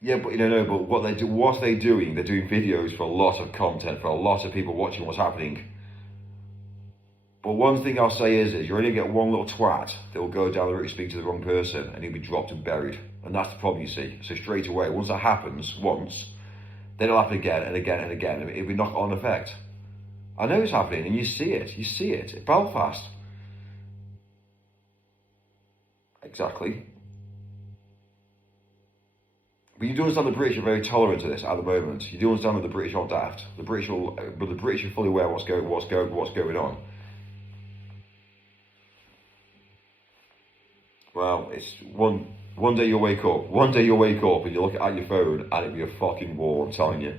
yeah, but but what they're doing, they're doing videos for a lot of content, for a lot of people watching what's happening. But one thing I'll say is you're only going to get one little twat that will go down the route to speak to the wrong person, and he'll be dropped and buried. And that's the problem, you see. So straight away, once that happens once, then it'll happen again and again and again. It'll be knock-on effect. I know it's happening, and you see it. You see it. Belfast. Exactly. But you do understand the British are very tolerant to this at the moment. You do understand that the British aren't daft. But the British are fully aware of what's going on. Well, it's one day you'll wake up. One day you'll wake up and you look at your phone and it'll be a fucking war. I'm telling you.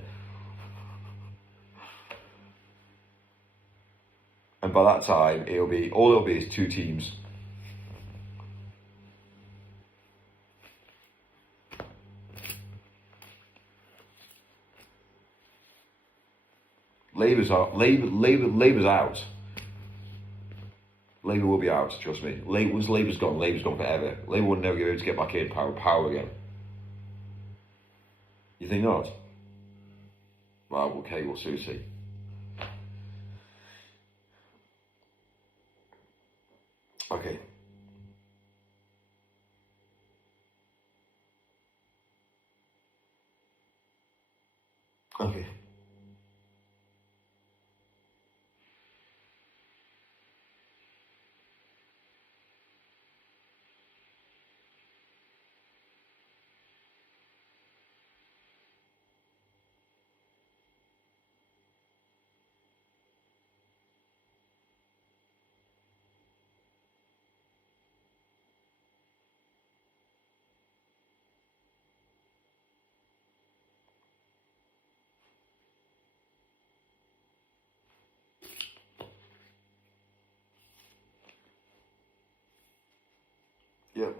And by that time, all it'll be is two teams. Labour's out. Labour's out. Labour will be out, trust me. Once Labour's gone forever. Labour will never be able to get back in power again. You think not? Well, okay, we'll soon see. Okay. Okay. Yep.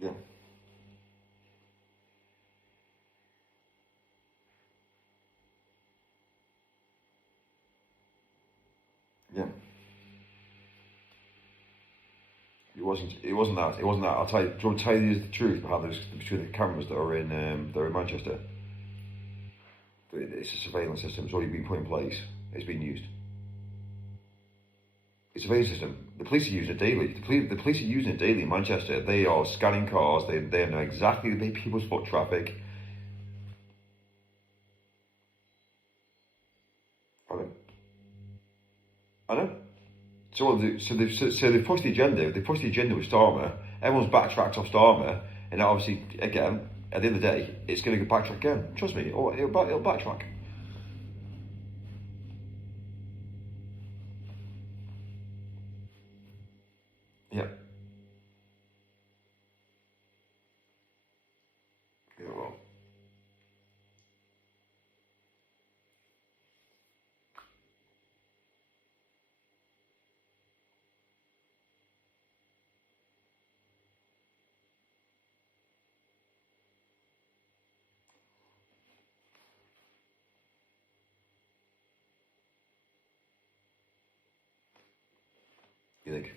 Yeah. Yeah. It wasn't. It wasn't that. It wasn't that. I'll tell you. Do you want to tell you the truth behind those between the cameras that are in Manchester? It's a surveillance system. It's already been put in place. It's been used. It's a surveillance system. The police are using it daily. The police are using it daily in Manchester. They are scanning cars. They know exactly the people's foot traffic. I know. I know. So what they do, so they've pushed the agenda. They pushed the agenda with Starmer. Everyone's backtracked off Starmer, and now obviously again at the end of the day, it's going to go backtrack again. Trust me, it'll backtrack. Yeah. Yeah. Well. You think?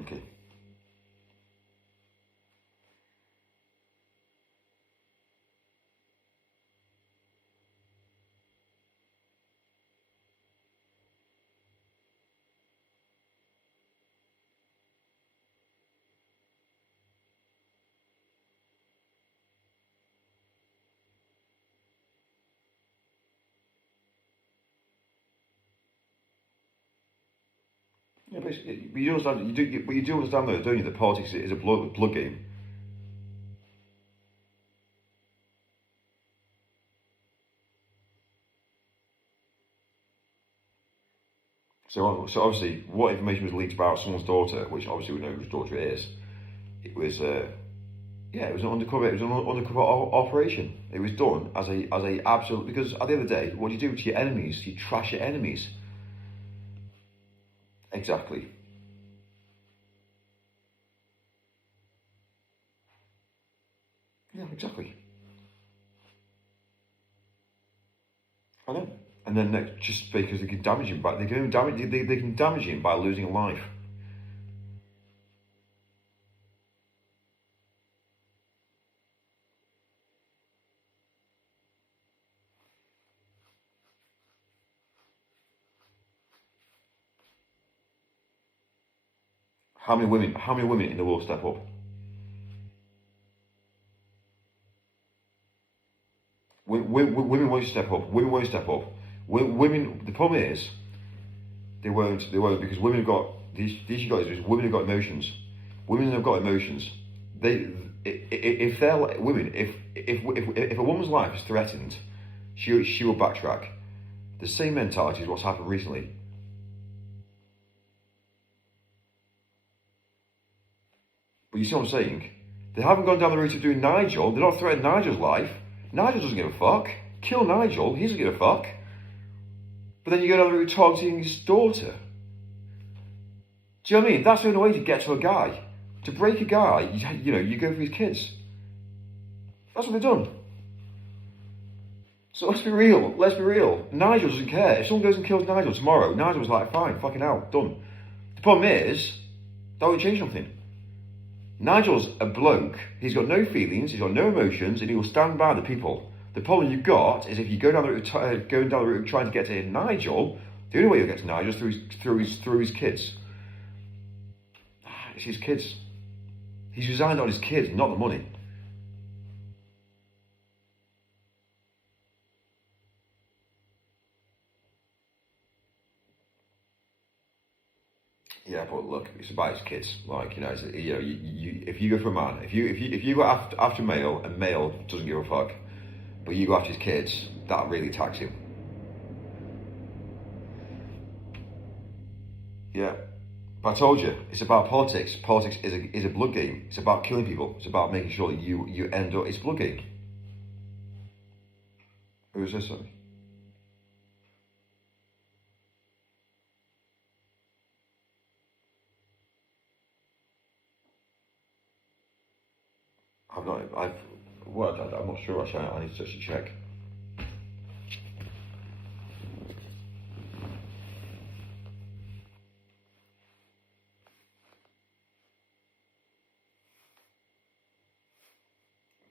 Okay. Yeah, basically, but you understand. But you do understand though, don't you? That politics is a blood game. So obviously, what information was leaked about someone's daughter, which obviously we know whose daughter it is. It was, yeah, it was an undercover. It was an undercover operation. It was done as a absolute, because at the end of the day, what do you do to your enemies? You trash your enemies. Exactly. Yeah, exactly. I know. And then just because they can damage him, but they can damage. They can damage him by losing a life. How many women? How many women in the world step up? Women won't step up. Women won't step up. Women. The problem is they won't. They won't because women have got these. The issue guys is women have got emotions. Women have got emotions. They if they're women, if a woman's life is threatened, she will backtrack. The same mentality is what's happened recently. But you see what I'm saying? They haven't gone down the route of doing Nigel. They're not threatening Nigel's life. Nigel doesn't give a fuck. Kill Nigel. He doesn't give a fuck. But then you go down the route of targeting his daughter. Do you know what I mean? That's the only way to get to a guy. To break a guy, you go for his kids. That's what they've done. So let's be real. Let's be real. Nigel doesn't care. If someone goes and kills Nigel tomorrow, Nigel was like, fine, fucking hell, done. The problem is, that won't change nothing. Nigel's a bloke. He's got no feelings. He's got no emotions, and he will stand by the people. The problem you've got is if you go down the route, going down the route of trying to get to Nigel, the only way you'll get to Nigel is through his kids. It's his kids. He's resigned on his kids, not the money. Yeah, but look, it's about his kids. Like, you know, if you go for a man, if you go after male and male doesn't give a fuck, but you go after his kids, that really attacks him. Yeah, but I told you, it's about politics. Politics is a blood game. It's about killing people. It's about making sure that you end up. It's a blood game. Who is this? Sorry. I'm not sure actually. I need to actually check.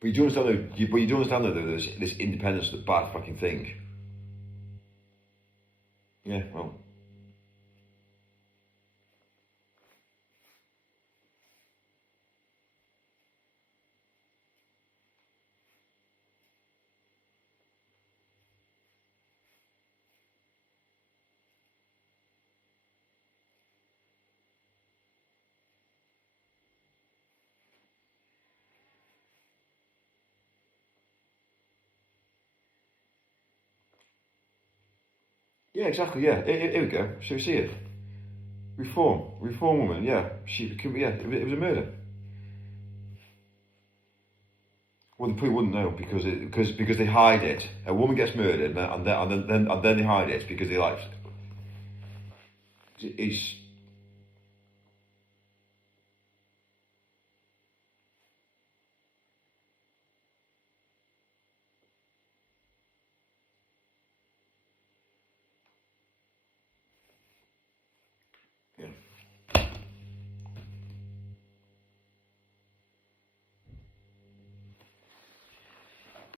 But you do understand though, there's this independence, the bad fucking thing. Yeah, well. Yeah, exactly. Yeah, here we go. So we see it. Reform woman. Yeah, yeah, it was a murder. Well, the people wouldn't know because they hide it. A woman gets murdered and then they hide it because they like. It's